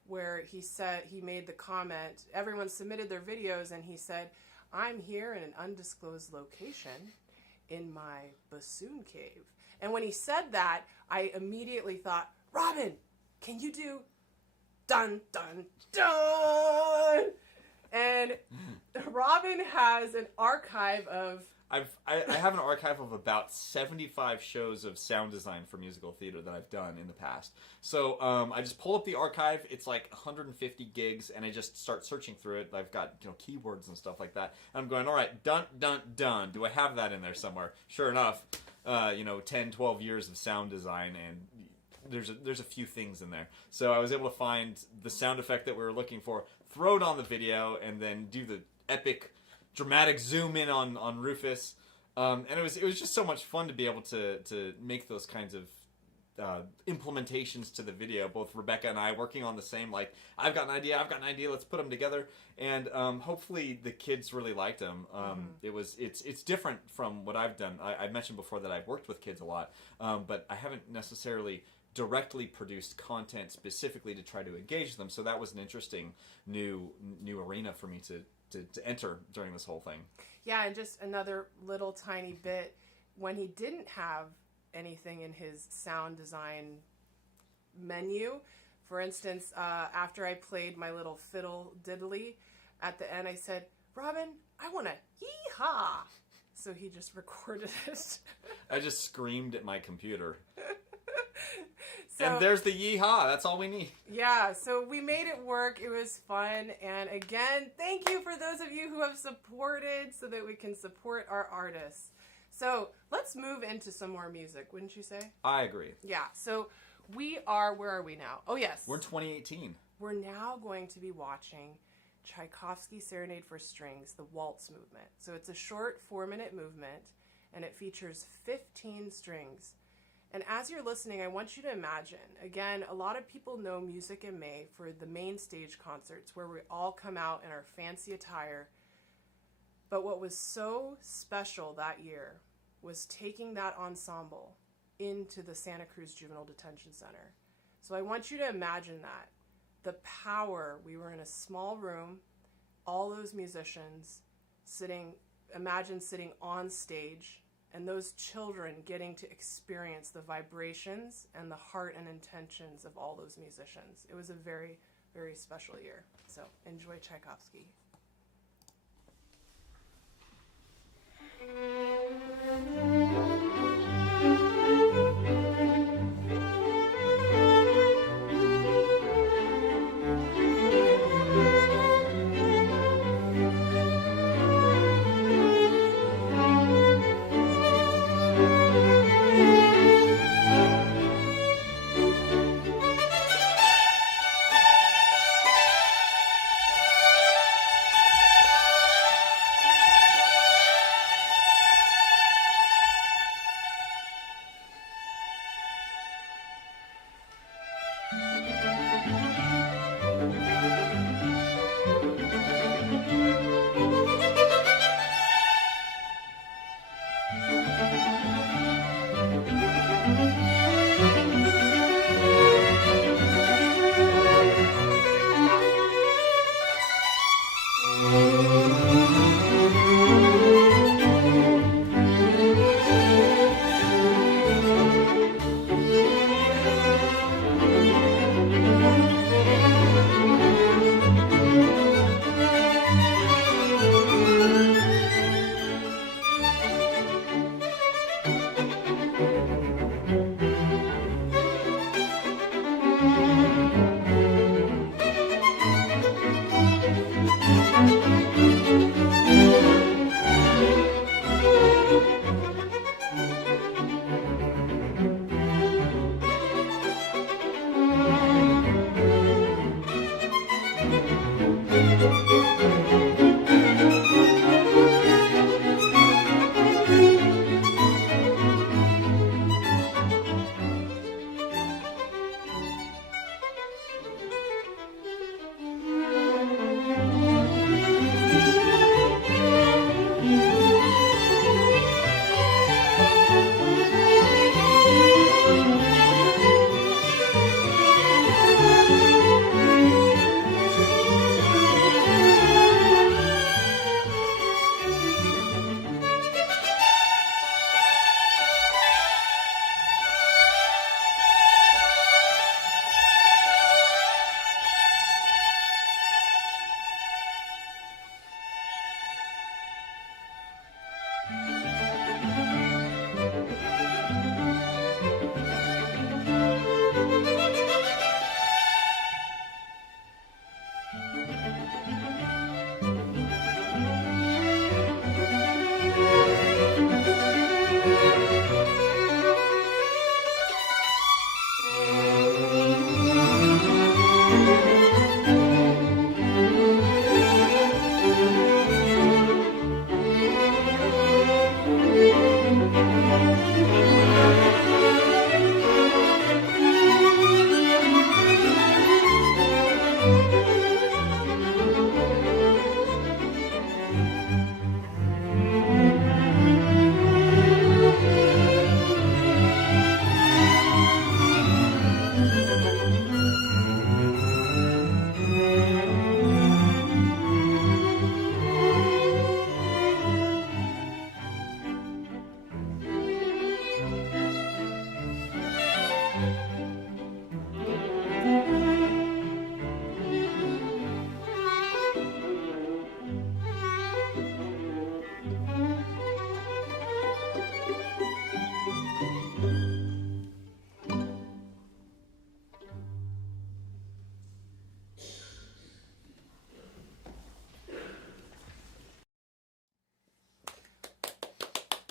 where he said, he made the comment, everyone submitted their videos, and he said, I'm here in an undisclosed location in my bassoon cave. And when he said that, I immediately thought, Robin, can you do dun, dun, dun? And Robin has an archive of... I have an archive of about 75 shows of sound design for musical theater that I've done in the past. So I just pull up the archive. It's like 150 gigs, and I just start searching through it. I've got, you know, keywords and stuff like that. And I'm going, all right, dun, dun, dun. Do I have that in there somewhere? Sure enough, 10, 12 years of sound design, and there's a few things in there. So I was able to find the sound effect that we were looking for, throw it on the video, and then do the epic dramatic zoom in on Rufus, and it was just so much fun to be able to make those kinds of implementations to the video. Both Rebecca and I working on the same, like, I've got an idea, let's put them together, and hopefully the kids really liked them. It's different from what I've done. I mentioned before that I've worked with kids a lot, but I haven't necessarily directly produced content specifically to try to engage them. So that was an interesting new arena for me to enter during this whole thing. Yeah, and just another little tiny bit, when he didn't have anything in his sound design menu, for instance, after I played my little fiddle diddly, at the end I said, Robin, I want to yee-haw. So he just recorded it. I just screamed at my computer. And there's the yeehaw. That's all we need. Yeah, so we made it work. It was fun. And again, thank you for those of you who have supported so that we can support our artists. So let's move into some more music, wouldn't you say? I agree. Yeah, so where are we now? Oh, yes. We're in 2018. We're now going to be watching Tchaikovsky Serenade for Strings, the Waltz movement. So it's a short 4-minute movement, and it features 15 strings. And as you're listening, I want you to imagine, again, a lot of people know Music in May for the main stage concerts where we all come out in our fancy attire. But what was so special that year was taking that ensemble into the Santa Cruz Juvenile Detention Center. So I want you to imagine that. The power, we were in a small room, all those musicians imagine sitting on stage, and those children getting to experience the vibrations and the heart and intentions of all those musicians. It was a very, very special year. So enjoy Tchaikovsky.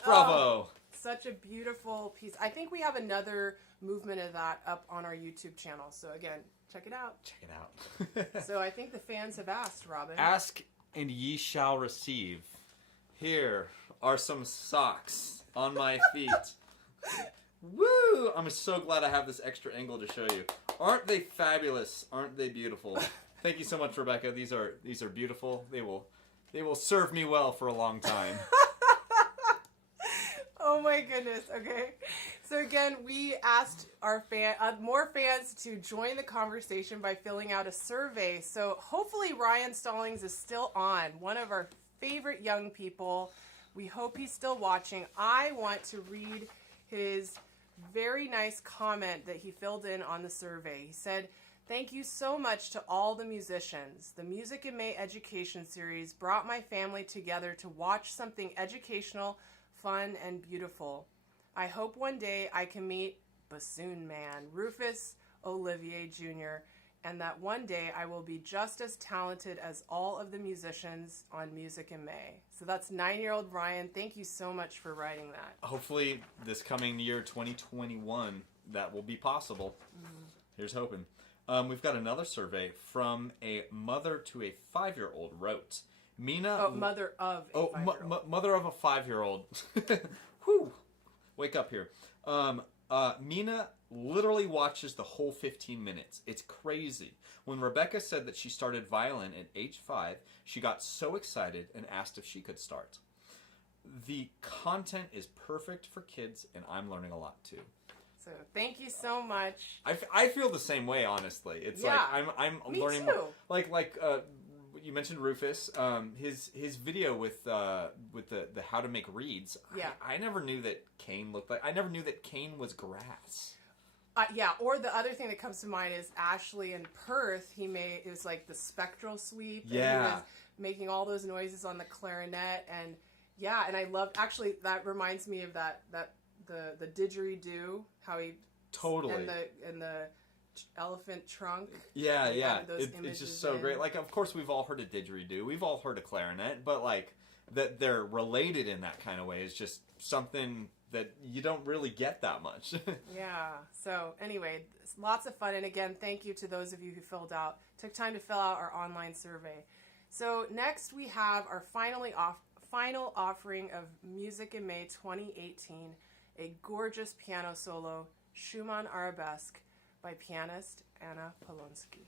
Bravo. Such a beautiful piece. I think we have another movement of that up on our YouTube channel. So again, check it out. Check it out. So I think the fans have asked, Robin. Ask and ye shall receive. Here are some socks on my feet. Woo! I'm so glad I have this extra angle to show you. Aren't they fabulous? Aren't they beautiful? Thank you so much, Rebecca. These are beautiful. They will serve me well for a long time. Oh my goodness. Okay. So again, we asked our more fans to join the conversation by filling out a survey. So hopefully Ryan Stallings is still on, one of our favorite young people. We hope he's still watching. I want to read his very nice comment that he filled in on the survey. He said, "Thank you so much to all the musicians. The Music in May education series brought my family together to watch something educational, fun, and beautiful. I hope one day I can meet Bassoon Man, Rufus Olivier Jr., and that one day I will be just as talented as all of the musicians on Music in May." So that's 9-year-old Ryan. Thank you so much for writing that. Hopefully this coming year, 2021, that will be possible. Here's hoping. We've got another survey from a mother to a 5-year-old wrote. Mina. Oh, mother of a 5-year-old. Mother of a 5-year-old. Whew. Wake up here. Mina literally watches the whole 15 minutes. It's crazy. When Rebecca said that she started violin at age 5, she got so excited and asked if she could start. The content is perfect for kids, and I'm learning a lot too. So thank you so much. I feel the same way, honestly. It's Yeah, like I'm me learning too. more. Like you mentioned Rufus, his video with the how to make reeds. Yeah. I never knew that cane looked like. I never knew that cane was grass. Yeah, or the other thing that comes to mind is Ashley in Perth. It was like the spectral sweep. Yeah. And he was making all those noises on the clarinet, and yeah, and I love. Actually, that reminds me of the didgeridoo. How he Totally. and the elephant trunk. Yeah, They yeah. added those It's images just so in. great. Like, of course, we've all heard a didgeridoo. We've all heard a clarinet, but like that they're related in that kind of way is just something that you don't really get that much. Yeah. So anyway, lots of fun. And again, thank you to those of you who took time to fill out our online survey. So next we have our final offering of Music in May 2018, a gorgeous piano solo, Schumann Arabesque, by pianist Anna Polonsky.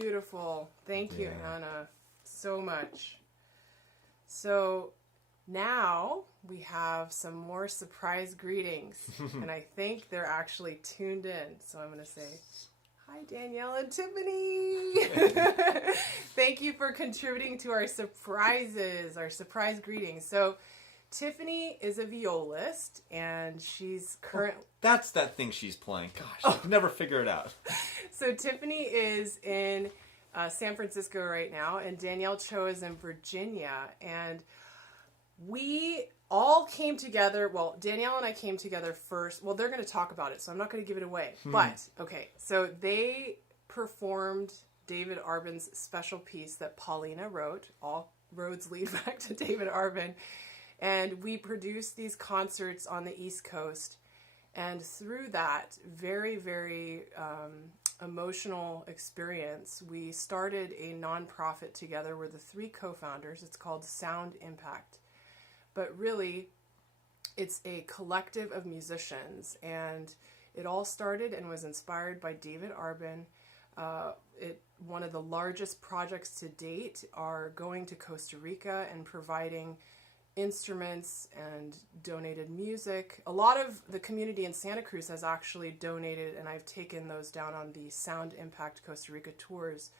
beautiful. Thank you, Hannah, so much. So now we have some more surprise greetings, and I think they're actually tuned in. So I'm going to say, hi, Danielle and Tiffany. Thank you for contributing to our surprises, our surprise greetings. So Tiffany is a violist, and she's That's that thing she's playing. Gosh, I can never figure it out. So Tiffany is in San Francisco right now, and Danielle Cho is in Virginia. And we all came together. Well, Danielle and I came together first. Well, they're going to talk about it, so I'm not going to give it away. But, okay, so they performed David Arvin's special piece that Paulina wrote. All roads lead back to David Arvin. And we produced these concerts on the East Coast. And through that very, very emotional experience, we started a nonprofit together. We're the three co-founders. It's called Sound Impact. But really, it's a collective of musicians. And it all started and was inspired by David Arvin. One of the largest projects to date are going to Costa Rica and providing instruments and donated music. A lot of the community in Santa Cruz has actually donated, and I've taken those down on the Sound Impact Costa Rica tours.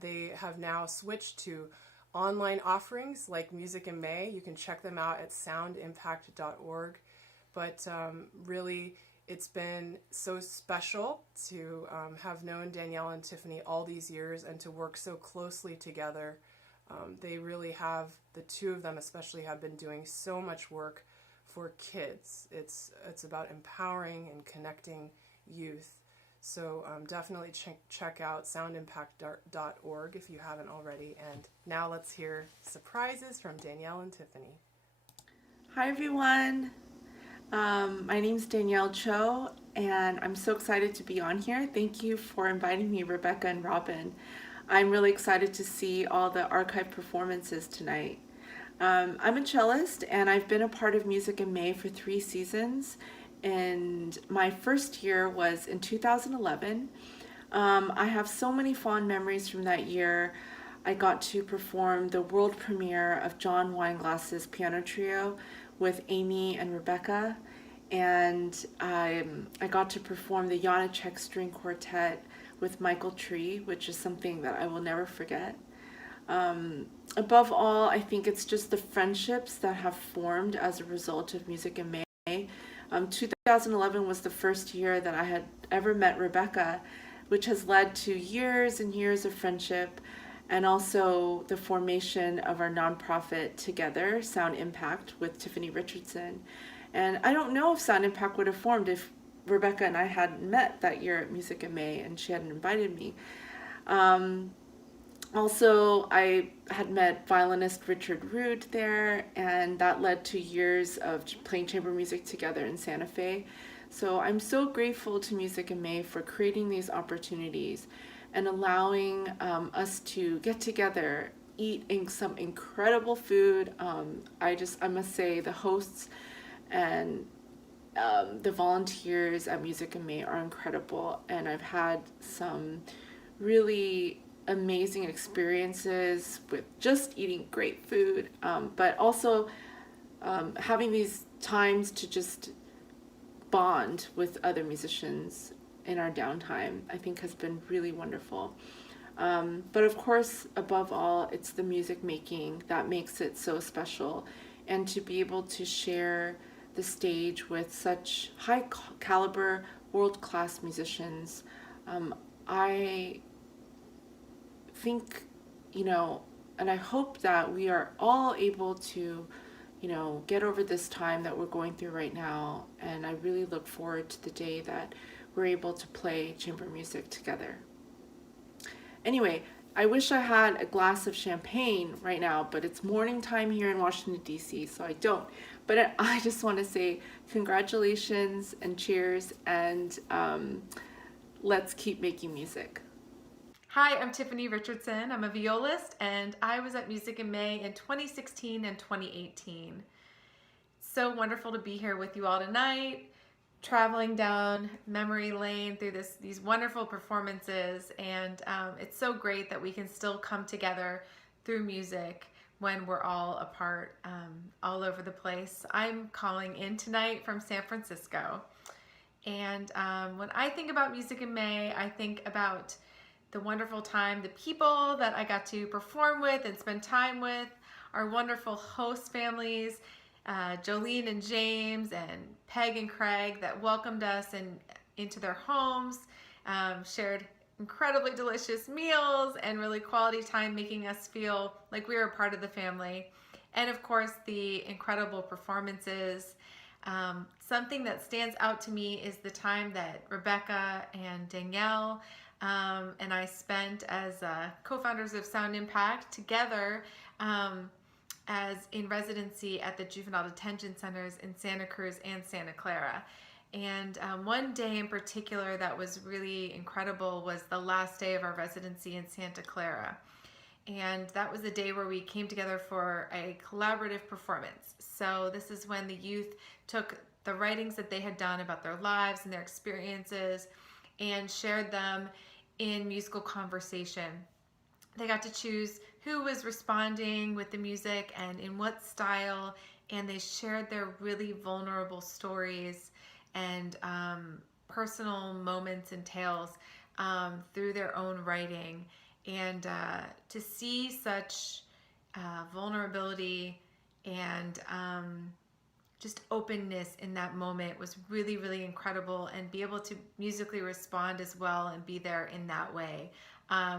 They have now switched to online offerings like Music in May. You can check them out at soundimpact.org. But really, it's been so special to have known Danielle and Tiffany all these years and to work so closely together. They really have, the two of them especially, have been doing so much work for kids. It's about empowering and connecting youth. So definitely check out soundimpact.org if you haven't already. And now let's hear surprises from Danielle and Tiffany. Hi everyone. My name's Danielle Cho, and I'm so excited to be on here. Thank you for inviting me, Rebecca and Robin. I'm really excited to see all the archive performances tonight. I'm a cellist, and I've been a part of Music in May for 3 seasons, and my first year was in 2011. I have so many fond memories from that year. I got to perform the world premiere of John Weinglass's piano trio with Amy and Rebecca, and I got to perform the Janacek string quartet with Michael Tree, which is something that I will never forget. Above all, I think it's just the friendships that have formed as a result of Music in May. 2011 was the first year that I had ever met Rebecca, which has led to years and years of friendship, and also the formation of our nonprofit together, Sound Impact, with Tiffany Richardson. And I don't know if Sound Impact would have formed if Rebecca and I hadn't met that year at Music in May and she hadn't invited me. Also, I had met violinist Richard Root there, and that led to years of playing chamber music together in Santa Fe. So I'm so grateful to Music in May for creating these opportunities and allowing us to get together, eat some incredible food. I must say the hosts and the volunteers at Music in May are incredible, and I've had some really amazing experiences with just eating great food, but also having these times to just bond with other musicians in our downtime, I think has been really wonderful. But of course, above all, it's the music making that makes it so special, and to be able to share the stage with such high caliber, world-class musicians. I think, and I hope that we are all able to, get over this time that we're going through right now. And I really look forward to the day that we're able to play chamber music together. Anyway, I wish I had a glass of champagne right now, but it's morning time here in Washington, D.C., so I don't. But I just want to say congratulations and cheers, and let's keep making music. Hi, I'm Tiffany Richardson. I'm a violist, and I was at Music in May in 2016 and 2018. So wonderful to be here with you all tonight. traveling down memory lane through these wonderful performances, and it's so great that we can still come together through music when we're all apart, all over the place. I'm calling in tonight from San Francisco, and when I think about Music in May, I think about the wonderful time, the people that I got to perform with and spend time with, our wonderful host families, Jolene and James and Peg and Craig, that welcomed us into their homes, shared incredibly delicious meals and really quality time, making us feel like we were a part of the family. And of course, the incredible performances. Something that stands out to me is the time that Rebecca and Danielle and I spent as co-founders of Sound Impact together as in residency at the juvenile detention centers in Santa Cruz and Santa Clara. And one day in particular that was really incredible was the last day of our residency in Santa Clara. And that was the day where we came together for a collaborative performance. So this is when the youth took the writings that they had done about their lives and their experiences and shared them in musical conversation. They got to choose who was responding with the music and in what style, and they shared their really vulnerable stories and personal moments and tales through their own writing. And to see such vulnerability and just openness in that moment was really, really incredible, and be able to musically respond as well and be there in that way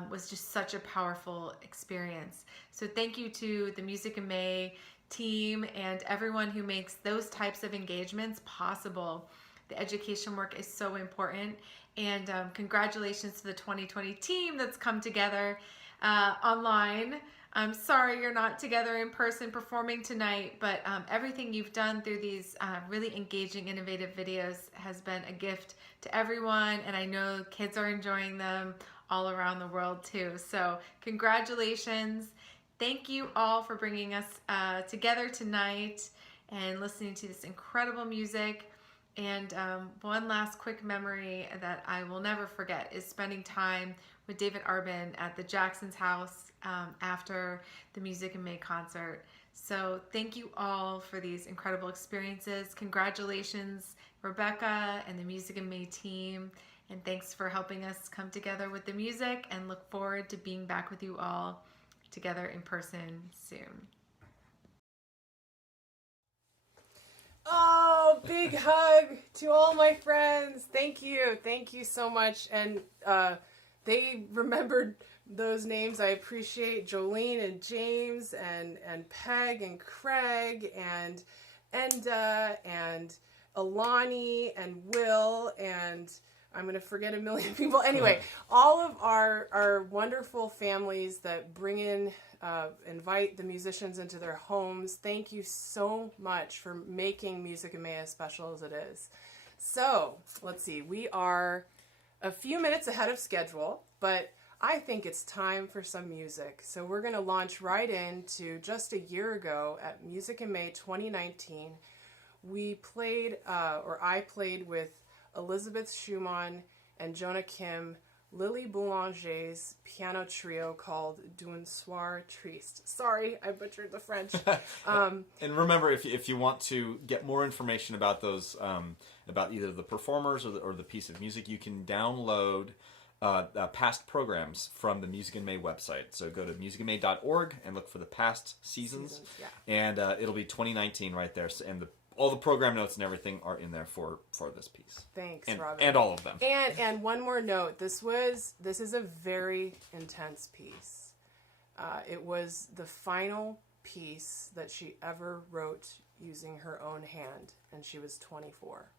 was just such a powerful experience. So thank you to the Music in May team and everyone who makes those types of engagements possible. The education work is so important, and congratulations to the 2020 team that's come together online. I'm sorry you're not together in person performing tonight, but everything you've done through these really engaging, innovative videos has been a gift to everyone, and I know kids are enjoying them all around the world too. So congratulations. Thank you all for bringing us together tonight and listening to this incredible music. And one last quick memory that I will never forget is spending time with David Arvin at the Jackson's house after the Music in May concert. So thank you all for these incredible experiences. Congratulations, Rebecca and the Music in May team. And thanks for helping us come together with the music, and look forward to being back with you all together in person soon. Oh, big hug to all my friends. Thank you. Thank you so much. And they remembered those names. I appreciate Jolene and James and Peg and Craig and Enda and Alani and Will, and I'm going to forget a million people. Anyway, all of our wonderful families that bring in, invite the musicians into their homes. Thank you so much for making Music in May as special as it is. So, let's see. We are a few minutes ahead of schedule, but I think it's time for some music. So we're going to launch right into just a year ago at Music in May 2019. We played, or I played with Elizabeth Schumann and Jonah Kim, Lily Boulanger's piano trio called D'un Soir Triste. Sorry, I butchered the French. And remember, if you want to get more information about those, about either the performers or the piece of music, you can download past programs from the Music in May website. So go to musicinmay.org and look for the past seasons. Yeah. And it'll be 2019 right there. And all the program notes and everything are in there for this piece. Thanks, and, Robin. And all of them. And one more note. This is a very intense piece. It was the final piece that she ever wrote using her own hand, and she was 24.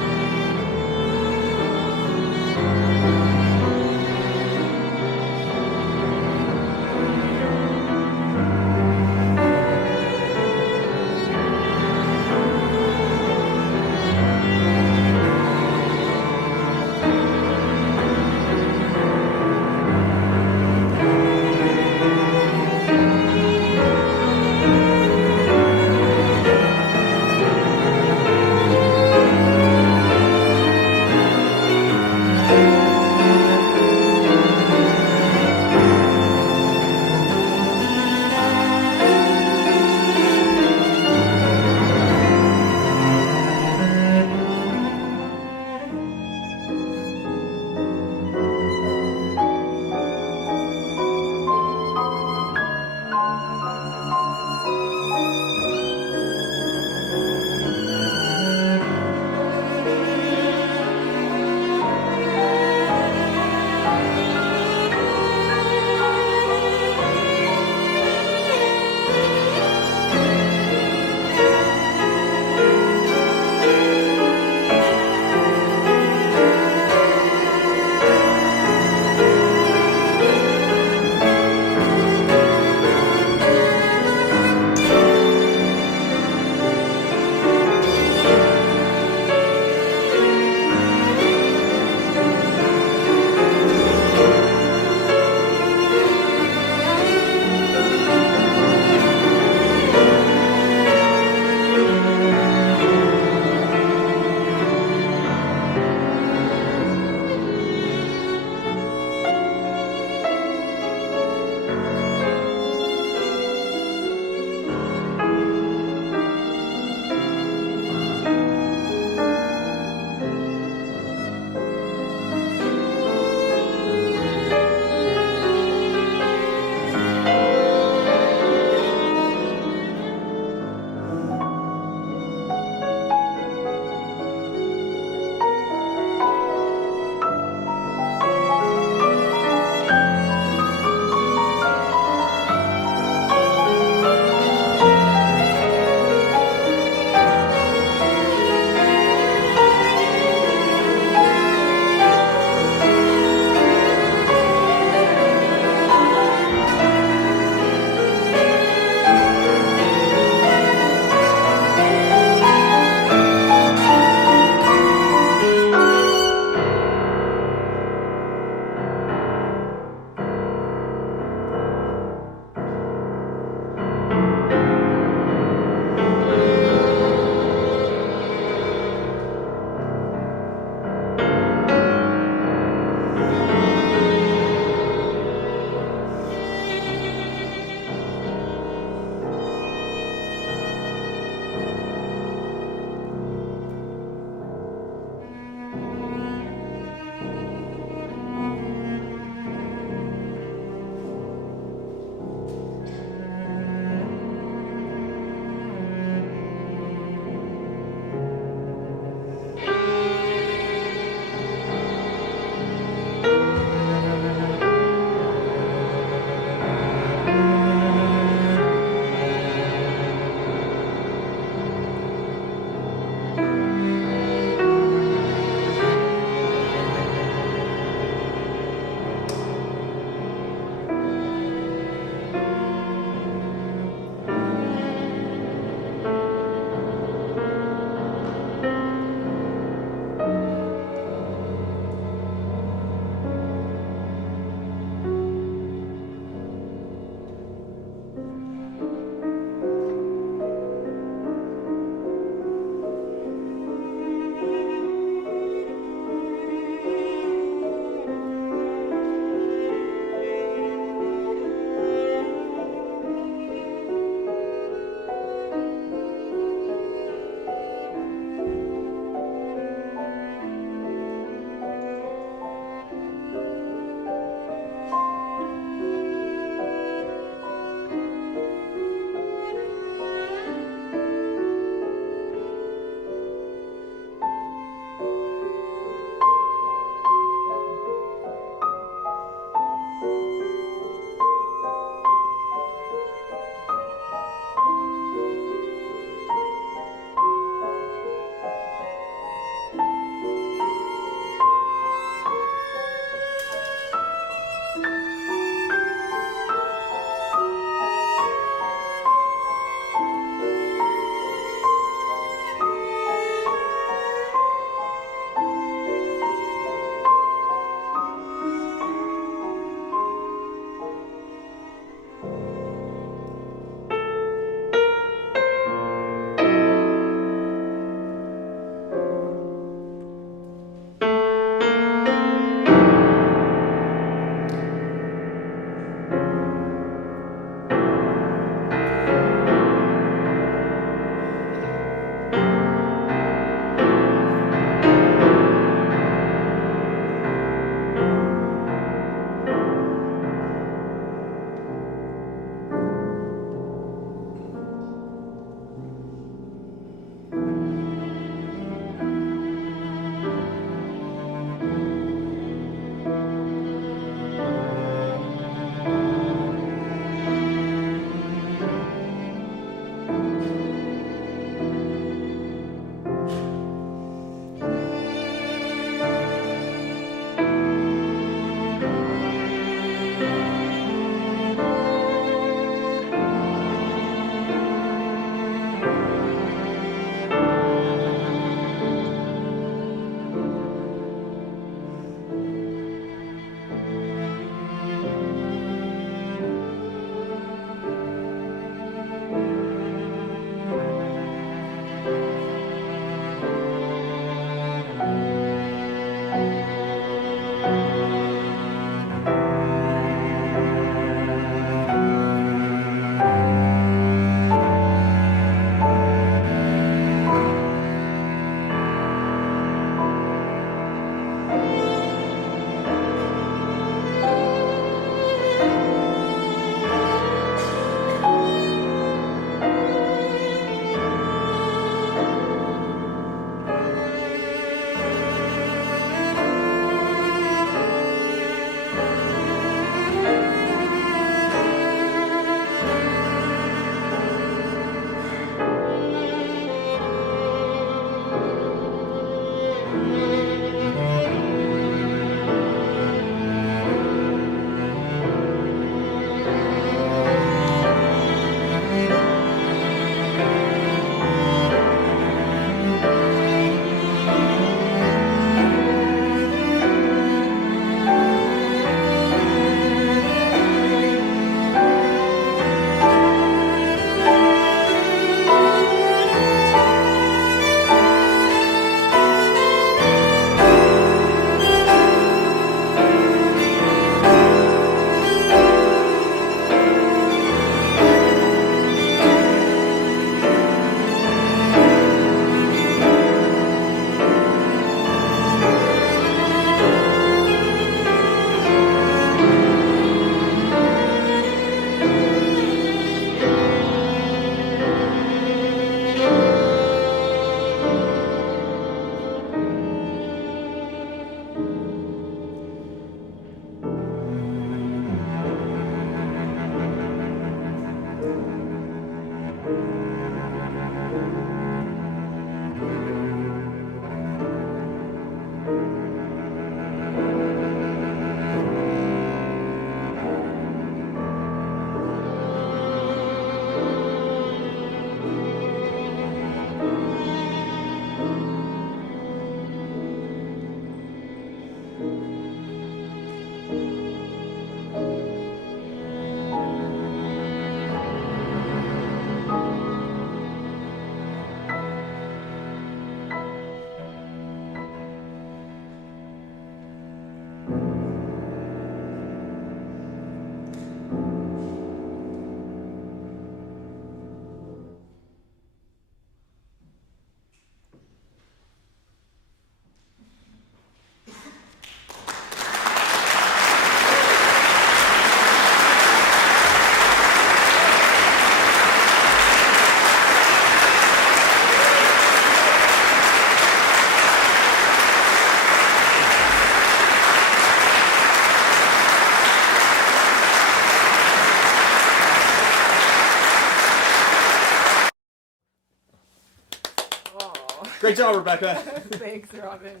Great job, Rebecca. Thanks, Robin.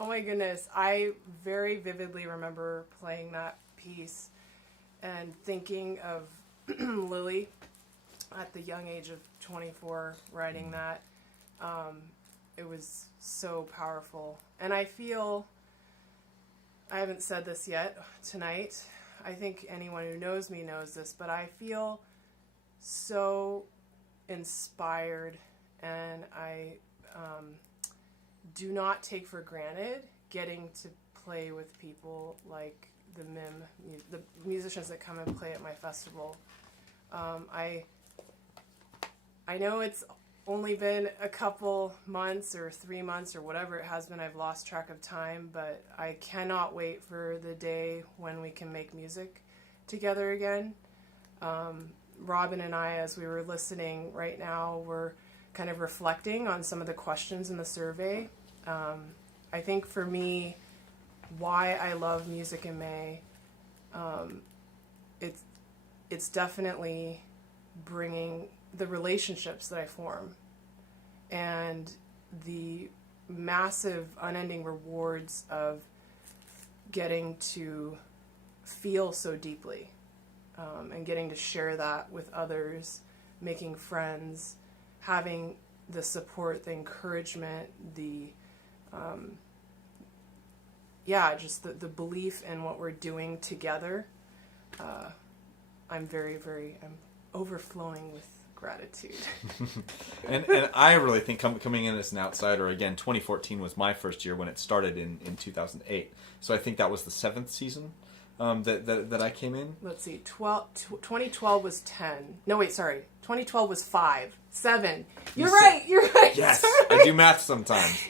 Oh my goodness. I very vividly remember playing that piece and thinking of Lily at the young age of 24 writing that. It was so powerful. And I feel, I haven't said this yet tonight, I think anyone who knows me knows this, but I feel so inspired, and I do not take for granted getting to play with people like the the musicians that come and play at my festival. I know it's only been a couple months or 3 months or whatever it has been. I've lost track of time, but I cannot wait for the day when we can make music together again. Robin and I, as we were listening right now, we're kind of reflecting on some of the questions in the survey. I think for me, why I love music in May, it's definitely bringing the relationships that I form and the massive unending rewards of getting to feel so deeply, and getting to share that with others, making friends, having the support, the encouragement, just the belief in what we're doing together. I'm overflowing with gratitude. and I really think coming in as an outsider, again, 2014 was my first year when it started in 2008. So I think that was the 7th season that I came in. Let's see, 2012 was 10. No, wait, sorry. 2012 was 5. 7. You're right. Yes, Sorry. I do math sometimes.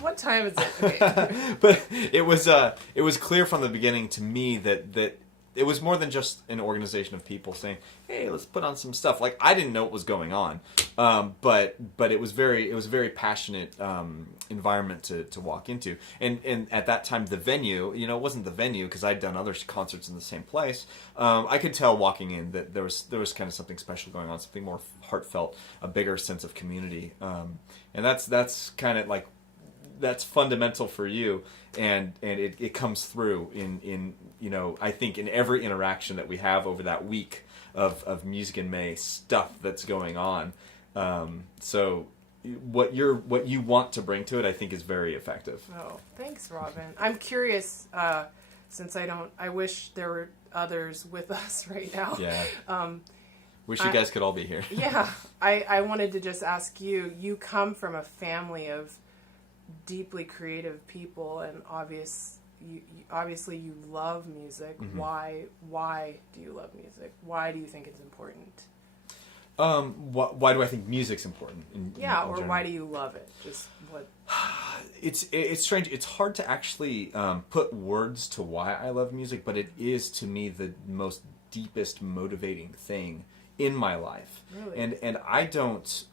What time is it? Okay. But it was clear from the beginning to me that it was more than just an organization of people saying, "Hey, let's put on some stuff." Like, I didn't know what was going on, but it was a very passionate environment to walk into. And at that time, the venue, it wasn't the venue because I'd done other concerts in the same place. I could tell walking in that there was kind of something special going on, something more heartfelt, a bigger sense of community, and that's kind of like. That's fundamental for you, and it comes through in I think in every interaction that we have over that week of Music in May stuff that's going on. So what you want to bring to it, I think, is very effective. Oh, thanks, Robin. I'm curious, since I wish there were others with us right now. Yeah. Wish you guys could all be here. Yeah. I wanted to just ask you. You come from a family of deeply creative people, and obviously you love music. Mm-hmm. Why do you love music? Why do you think it's important? Why do I think music's important? Why do you love it? Just what? It's strange. It's hard to actually put words to why I love music, but it is to me the most deepest motivating thing in my life. Really? And I don't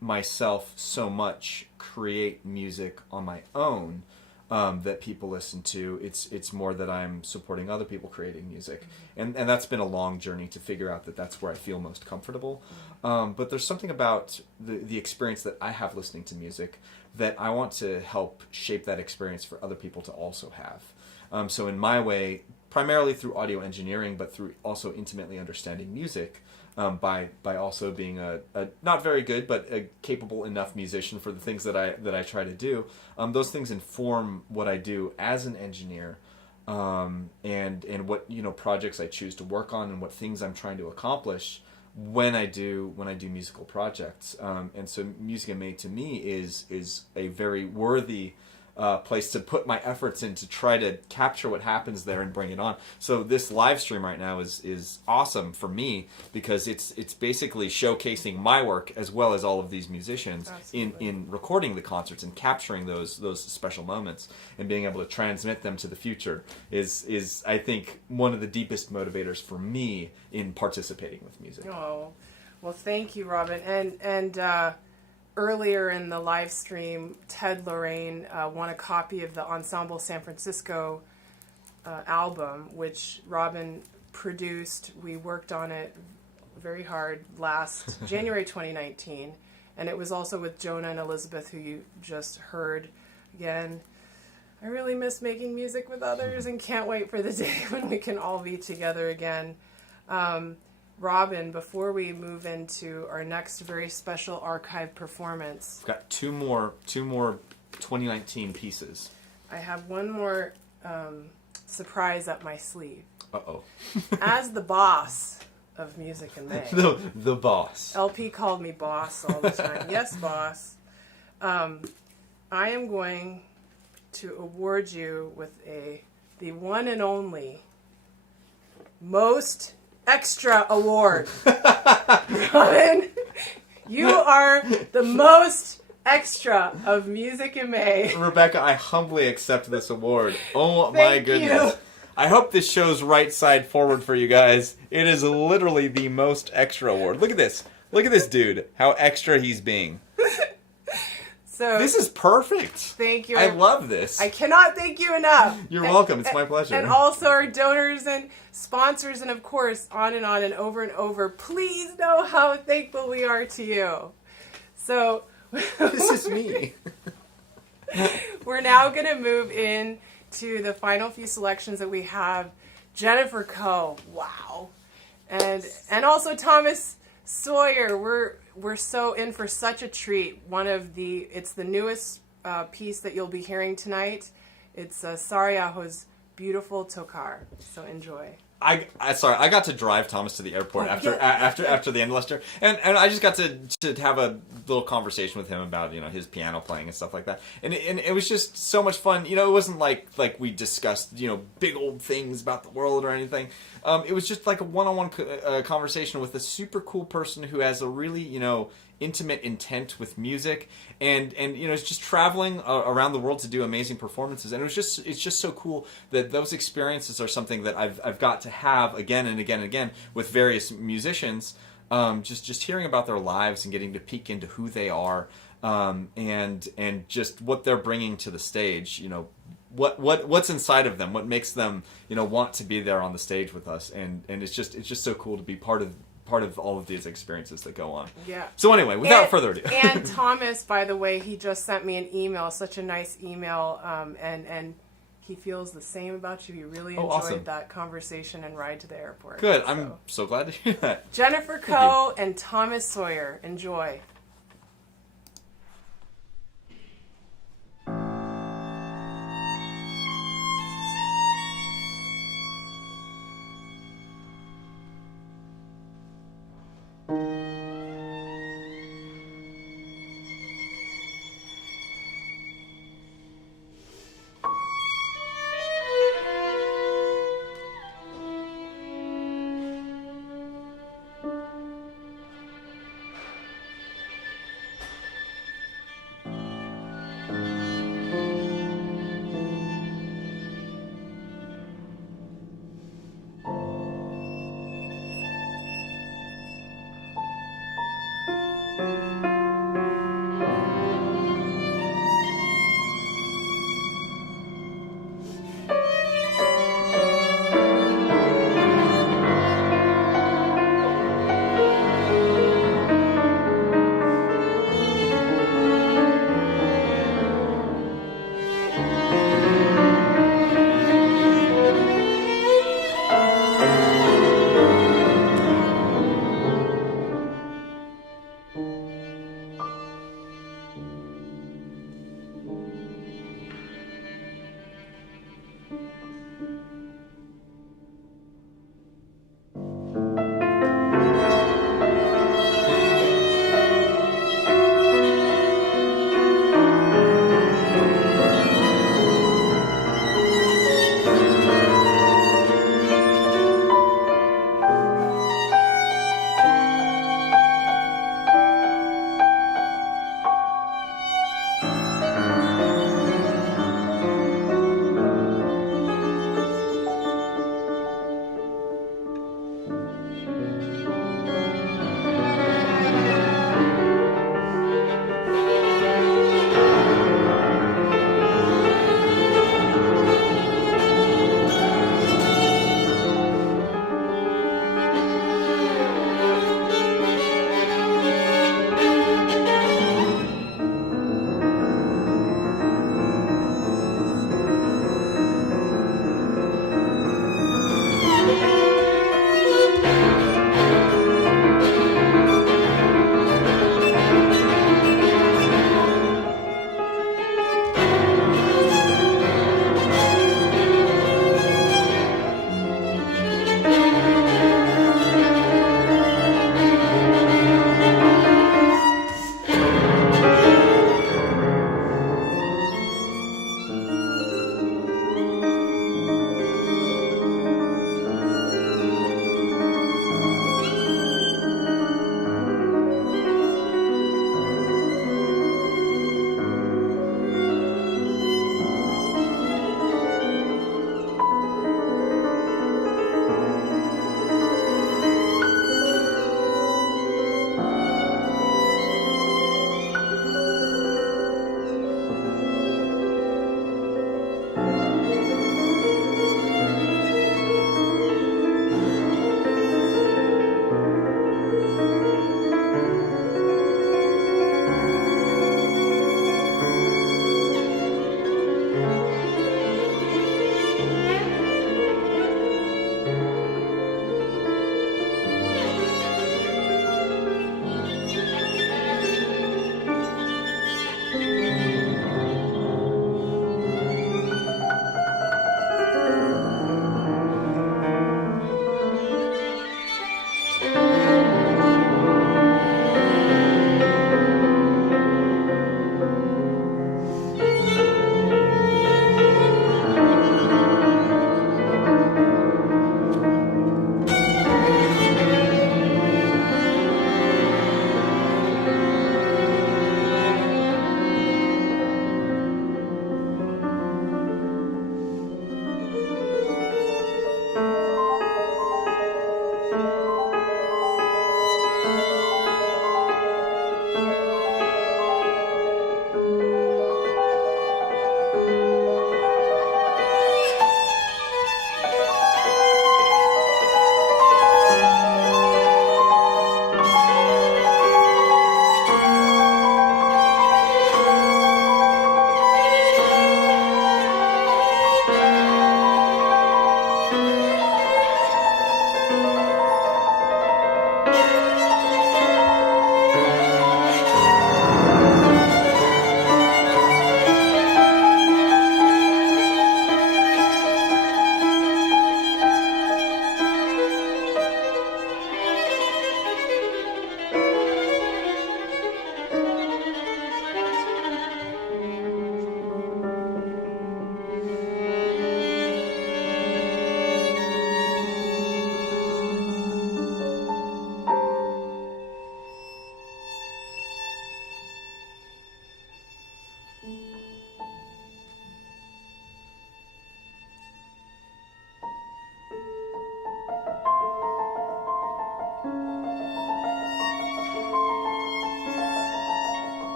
myself so much create music on my own that people listen to. It's more that I'm supporting other people creating music, and that's been a long journey to figure out that that's where I feel most comfortable. But there's something about the experience that I have listening to music that I want to help shape that experience for other people to also have. So in my way, primarily through audio engineering, but through also intimately understanding music, by also being a not very good but a capable enough musician for the things that I try to do. Those things inform what I do as an engineer, and what projects I choose to work on and what things I'm trying to accomplish when I do musical projects. And so Music in May to me is a very worthy place to put my efforts in to try to capture what happens there and bring it on. So this live stream right now is awesome for me because it's basically showcasing my work as well as all of these musicians in recording the concerts and capturing those special moments and being able to transmit them to the future is I think one of the deepest motivators for me in participating with music. Oh, well, thank you, Robin. And earlier in the live stream, Ted Lorraine won a copy of the Ensemble San Francisco album, which Robin produced. We worked on it very hard last January 2019, And it was also with Jonah and Elizabeth, who you just heard. Again, I really miss making music with others and can't wait for the day when we can all be together again. Robin, before we move into our next very special archive performance, We've got two more 2019 pieces. I have one more surprise up my sleeve. Uh-oh. As the boss of Music in May. The boss. LP called me boss all the time. Yes, boss. I am going to award you with the one and only Most Extra Award. Robin, you are the most extra of Music in May. Rebecca, I humbly accept this award. Oh my Thank goodness. you. I hope this show's right side forward for you guys. It is literally the most extra award. Look at this. Look at this dude. How extra he's being. So This is perfect. thank you. I love this. I cannot thank you enough. You're welcome. It's my pleasure. And also our donors and sponsors, and of course, on and over and over. Please know how thankful we are to you. So, This is me. we're now going to move in to the final few selections that we have. Jennifer Coe, wow, and also Thomas Sawyer. We're so in for such a treat. It's the newest piece that you'll be hearing tonight. It's Sarajevo's beautiful Tokar. So enjoy. I got to drive Thomas to the airport after the end of last year, and I just got to have a little conversation with him about his piano playing and stuff like that, and it was just so much fun. It wasn't like we discussed big old things about the world or anything. It was just like a one-on-one conversation with a super cool person who has a really intimate intent with music, and is just traveling around the world to do amazing performances. And it's just so cool that those experiences are something that I've got to have again and again and again with various musicians. Just hearing about their lives and getting to peek into who they are, and just what they're bringing to the stage. What's inside of them, what makes them want to be there on the stage with us, and it's just so cool to be part of all of these experiences that go on. Yeah. So anyway, without further ado. And Thomas, by the way, he just sent me an email, such a nice email, and he feels the same about you. He really enjoyed awesome. that conversation and ride to the airport. Good. I'm so glad to hear that. Jennifer Coe and Thomas Sawyer. Enjoy.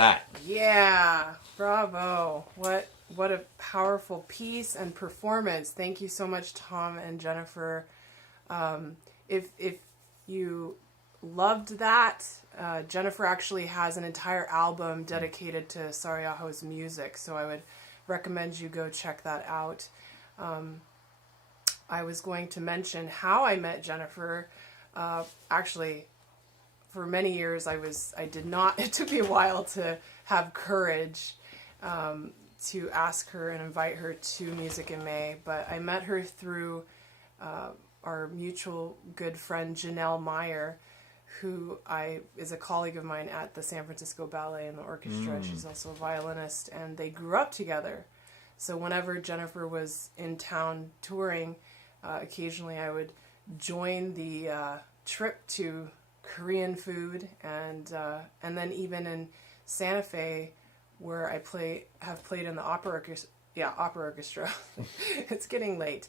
that. Yeah, bravo. What a powerful piece and performance. Thank you so much, Tom and Jennifer. If you loved that, Jennifer actually has an entire album dedicated to Sarajevo's music, so I would recommend you go check that out. I was going to mention how I met Jennifer. Actually, for many years it took me a while to have courage to ask her and invite her to Music in May, but I met her through our mutual good friend Janelle Meyer, who is a colleague of mine at the San Francisco Ballet and the orchestra. She's also a violinist, and they grew up together. So whenever Jennifer was in town touring, occasionally I would join the trip to Korean food, and then even in Santa Fe, where I have played in the opera orchestra. It's getting late.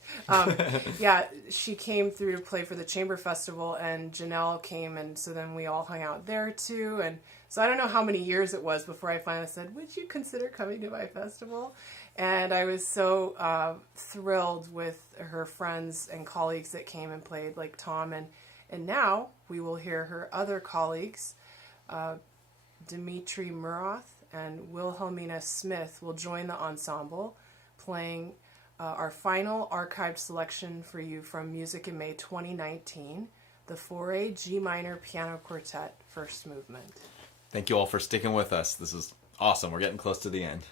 She came through to play for the Chamber Festival, and Janelle came, and so then we all hung out there too. And so I don't know how many years it was before I finally said, would you consider coming to my festival? And I was so thrilled with her friends and colleagues that came and played, like Tom. And now we will hear her other colleagues, Dmitry Muroth and Wilhelmina Smith will join the ensemble, playing our final archived selection for you from Music in May 2019, the Fauré G minor piano quartet, first movement. Thank you all for sticking with us. This is awesome. We're getting close to the end.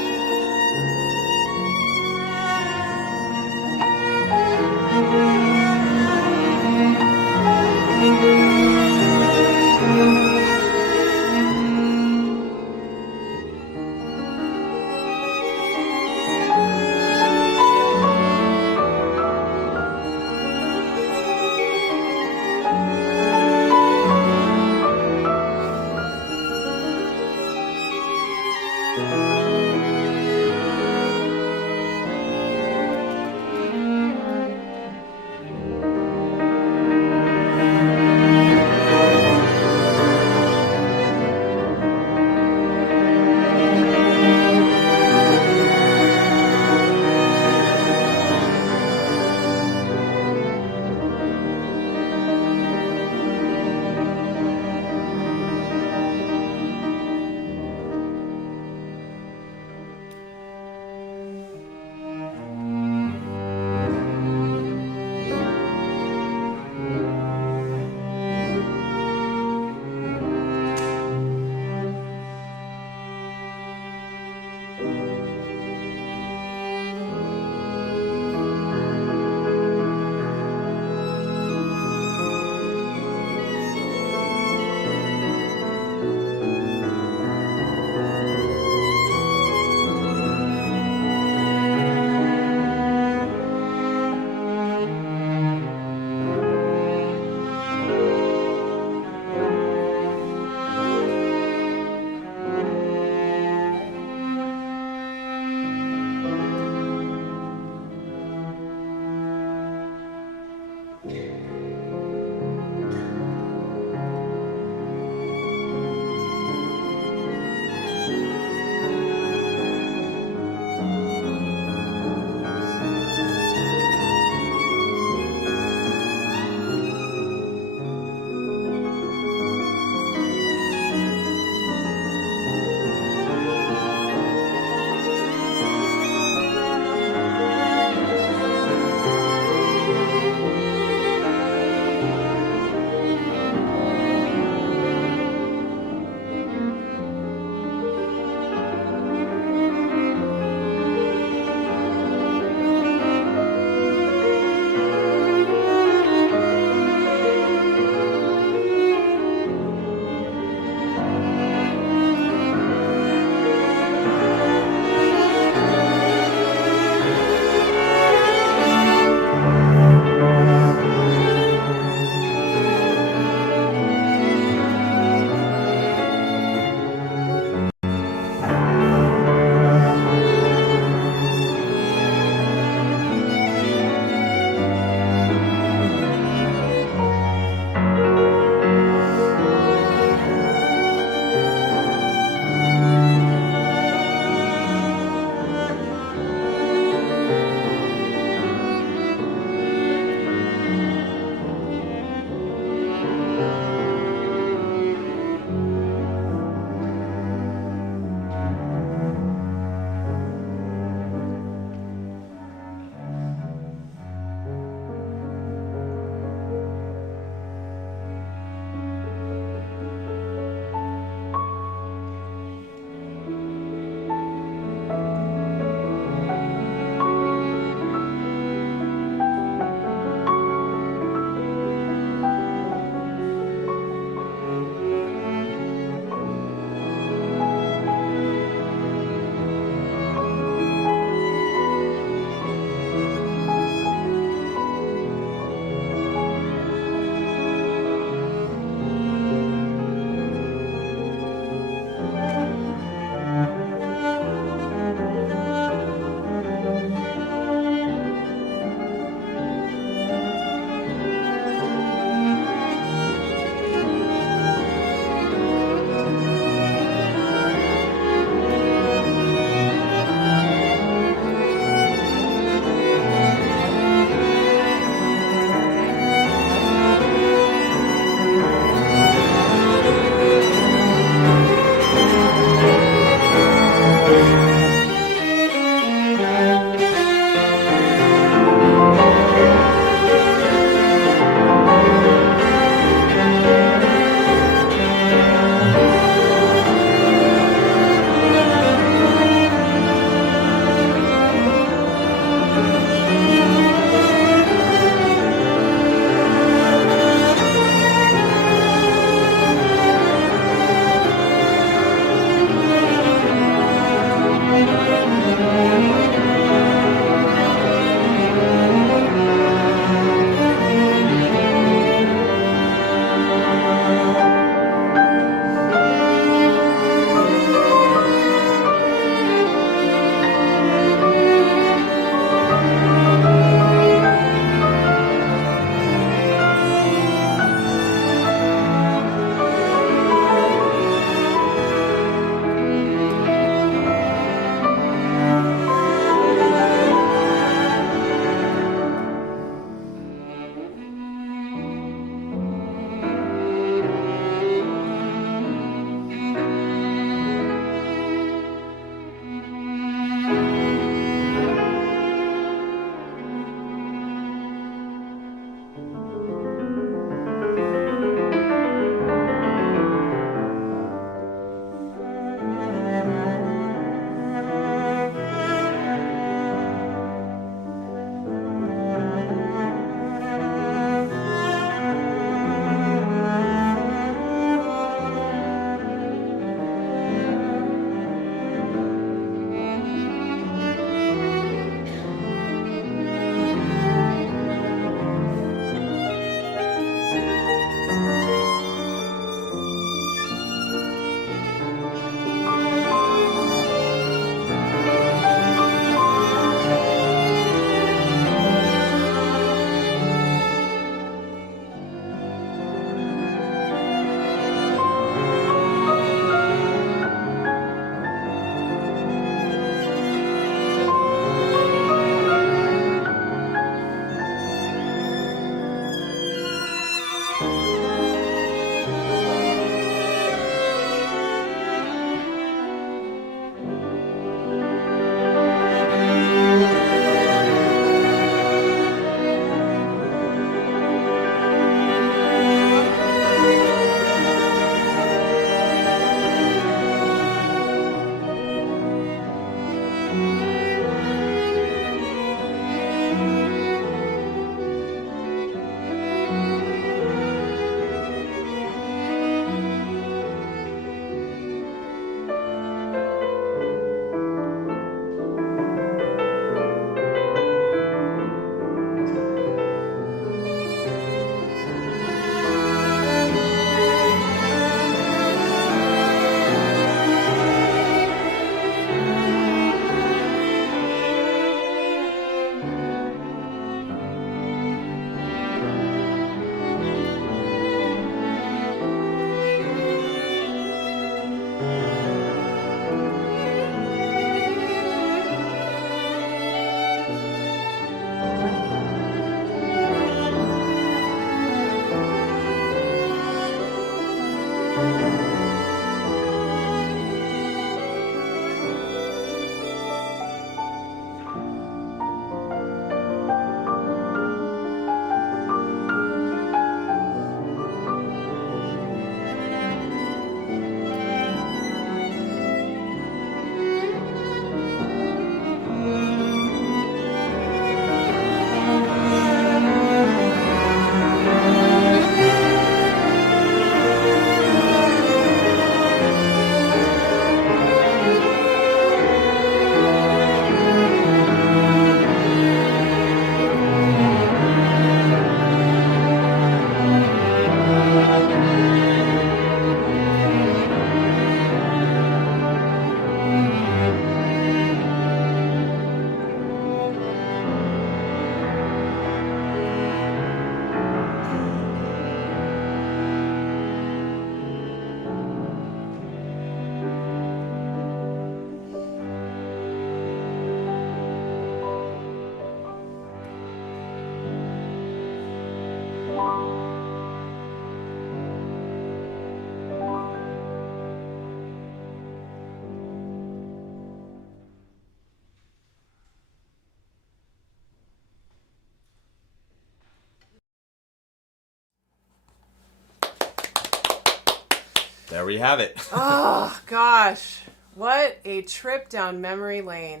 There we have it. Oh, gosh. What a trip down memory lane.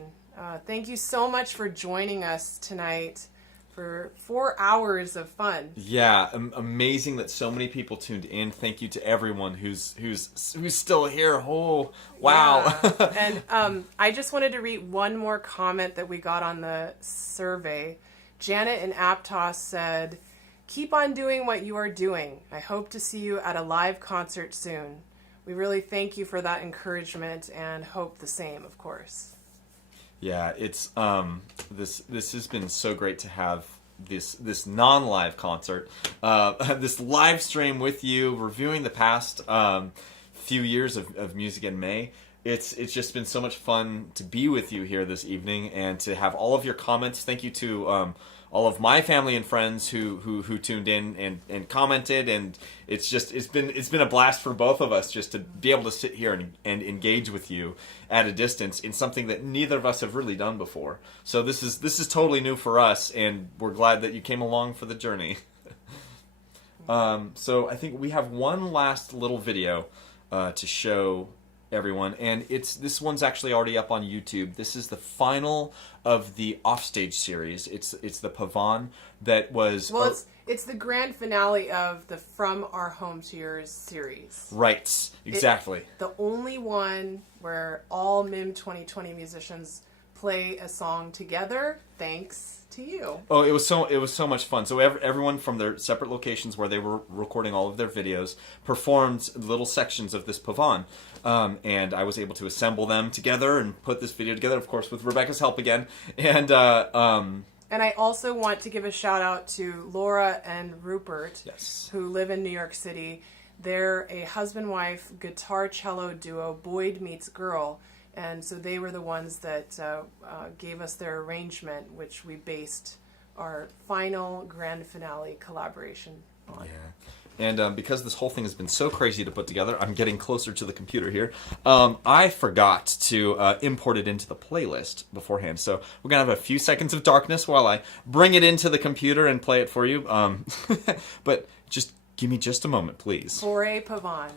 Thank you so much for joining us tonight for 4 hours of fun. Yeah, amazing that so many people tuned in. Thank you to everyone who's still here. Oh, wow. Yeah. And I just wanted to read one more comment that we got on the survey. Janet in Aptos said, "Keep on doing what you are doing. I hope to see you at a live concert soon." We really thank you for that encouragement and hope the same, of course. Yeah, it's this has been so great to have this non-live concert, this live stream with you, reviewing the past few years of Music in May. It's just been so much fun to be with you here this evening and to have all of your comments. Thank you to all of my family and friends who tuned in and commented, and it's been a blast for both of us just to be able to sit here and engage with you at a distance in something that neither of us have really done before. So this is totally new for us, and we're glad that you came along for the journey. So I think we have one last little video to show everyone, and this one's actually already up on YouTube. This is the final of the Offstage series. It's the Pavane that was... Well, it's the grand finale of the From Our Home to Yours series. Right, exactly. The only one where all MIM 2020 musicians play a song together, thanks to you. Oh, it was so much fun. So everyone from their separate locations where they were recording all of their videos performed little sections of this Pavane. And I was able to assemble them together and put this video together, of course, with Rebecca's help again. And I also want to give a shout out to Laura and Rupert, yes, who live in New York City. They're a husband-wife guitar-cello duo, Boyd meets Girl. And so they were the ones that gave us their arrangement, which we based our final grand finale collaboration on. Yeah. And because this whole thing has been so crazy to put together, I'm getting closer to the computer here. I forgot to import it into the playlist beforehand. So we're going to have a few seconds of darkness while I bring it into the computer and play it for you. But just give me just a moment, please. For a Pavane.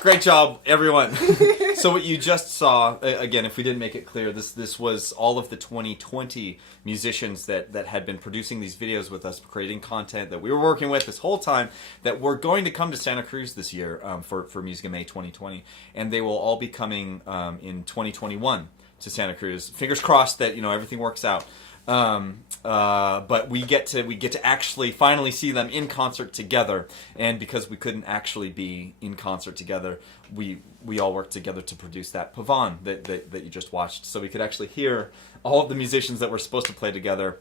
Great job, everyone. So what you just saw, again, if we didn't make it clear, this was all of the 2020 musicians that had been producing these videos with us, creating content that we were working with this whole time, that were going to come to Santa Cruz this year for Music in May 2020. And they will all be coming in 2021 to Santa Cruz. Fingers crossed that everything works out. But we get to actually finally see them in concert together, and because we couldn't actually be in concert together, we all worked together to produce that pavane that you just watched, so we could actually hear all of the musicians that were supposed to play together.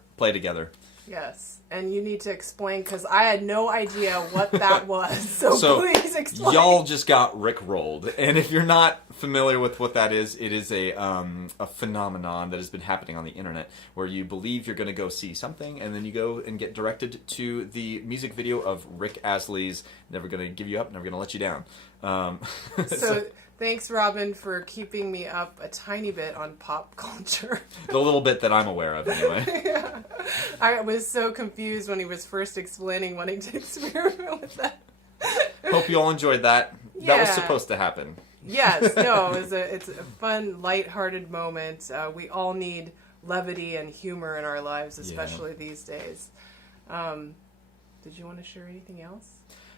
Yes, and you need to explain, because I had no idea what that was, so please explain. Y'all just got rickrolled, and if you're not familiar with what that is, it is a phenomenon that has been happening on the internet, where you believe you're going to go see something, and then you go and get directed to the music video of Rick Astley's Never Gonna Give You Up, Never Gonna Let You Down. So thanks, Robin, for keeping me up a tiny bit on pop culture. The little bit that I'm aware of, anyway. Yeah. I was so confused when he was first explaining wanting to experiment with that. Hope you all enjoyed that. Yeah. That was supposed to happen. Yes, no, it's a fun, lighthearted moment. We all need levity and humor in our lives, especially these days. Did you want to share anything else?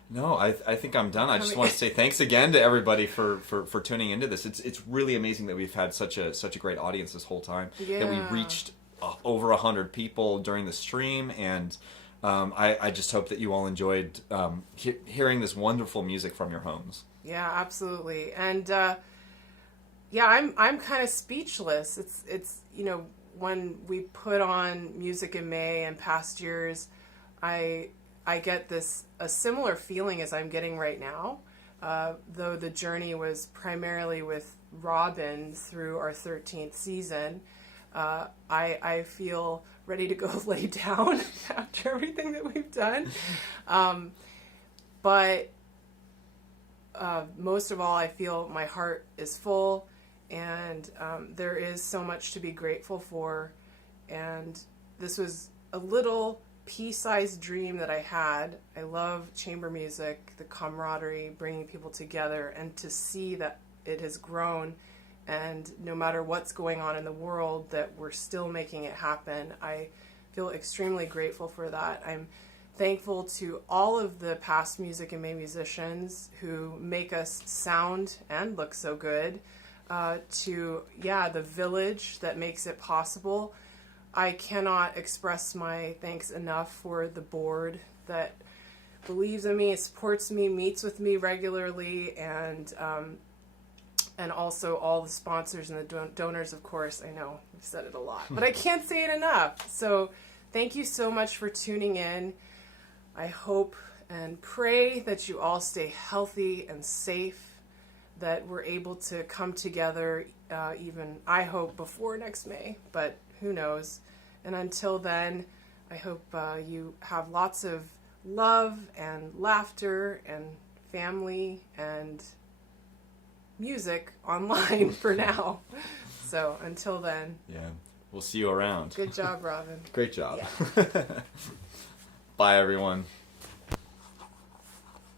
No, I think I'm done. I just want to say thanks again to everybody for tuning into this. It's really amazing that we've had such a great audience this whole time. Yeah. That we reached over 100 people during the stream, and I just hope that you all enjoyed hearing this wonderful music from your homes. Yeah, absolutely. And I'm kind of speechless. It's when we put on Music in May in past years, I get a similar feeling as I'm getting right now, though the journey was primarily with Robin through our 13th season. I feel ready to go lay down after everything that we've done. But most of all, I feel my heart is full, and there is so much to be grateful for. And this was a little pea-sized dream that I had. I love chamber music, the camaraderie, bringing people together, and to see that it has grown, and no matter what's going on in the world, that we're still making it happen. I feel extremely grateful for that. I'm thankful to all of the past Music in May musicians who make us sound and look so good, to the village that makes it possible. I cannot express my thanks enough for the board that believes in me, supports me, meets with me regularly, and also all the sponsors and the donors, of course. I know I've said it a lot, but I can't say it enough. So thank you so much for tuning in. I hope and pray that you all stay healthy and safe, that we're able to come together even, I hope, before next May, but who knows. And until then, I hope you have lots of love and laughter and family and music online for now. So until then. Yeah, we'll see you around. Good job, Robin. Great job. Yeah. Bye, everyone.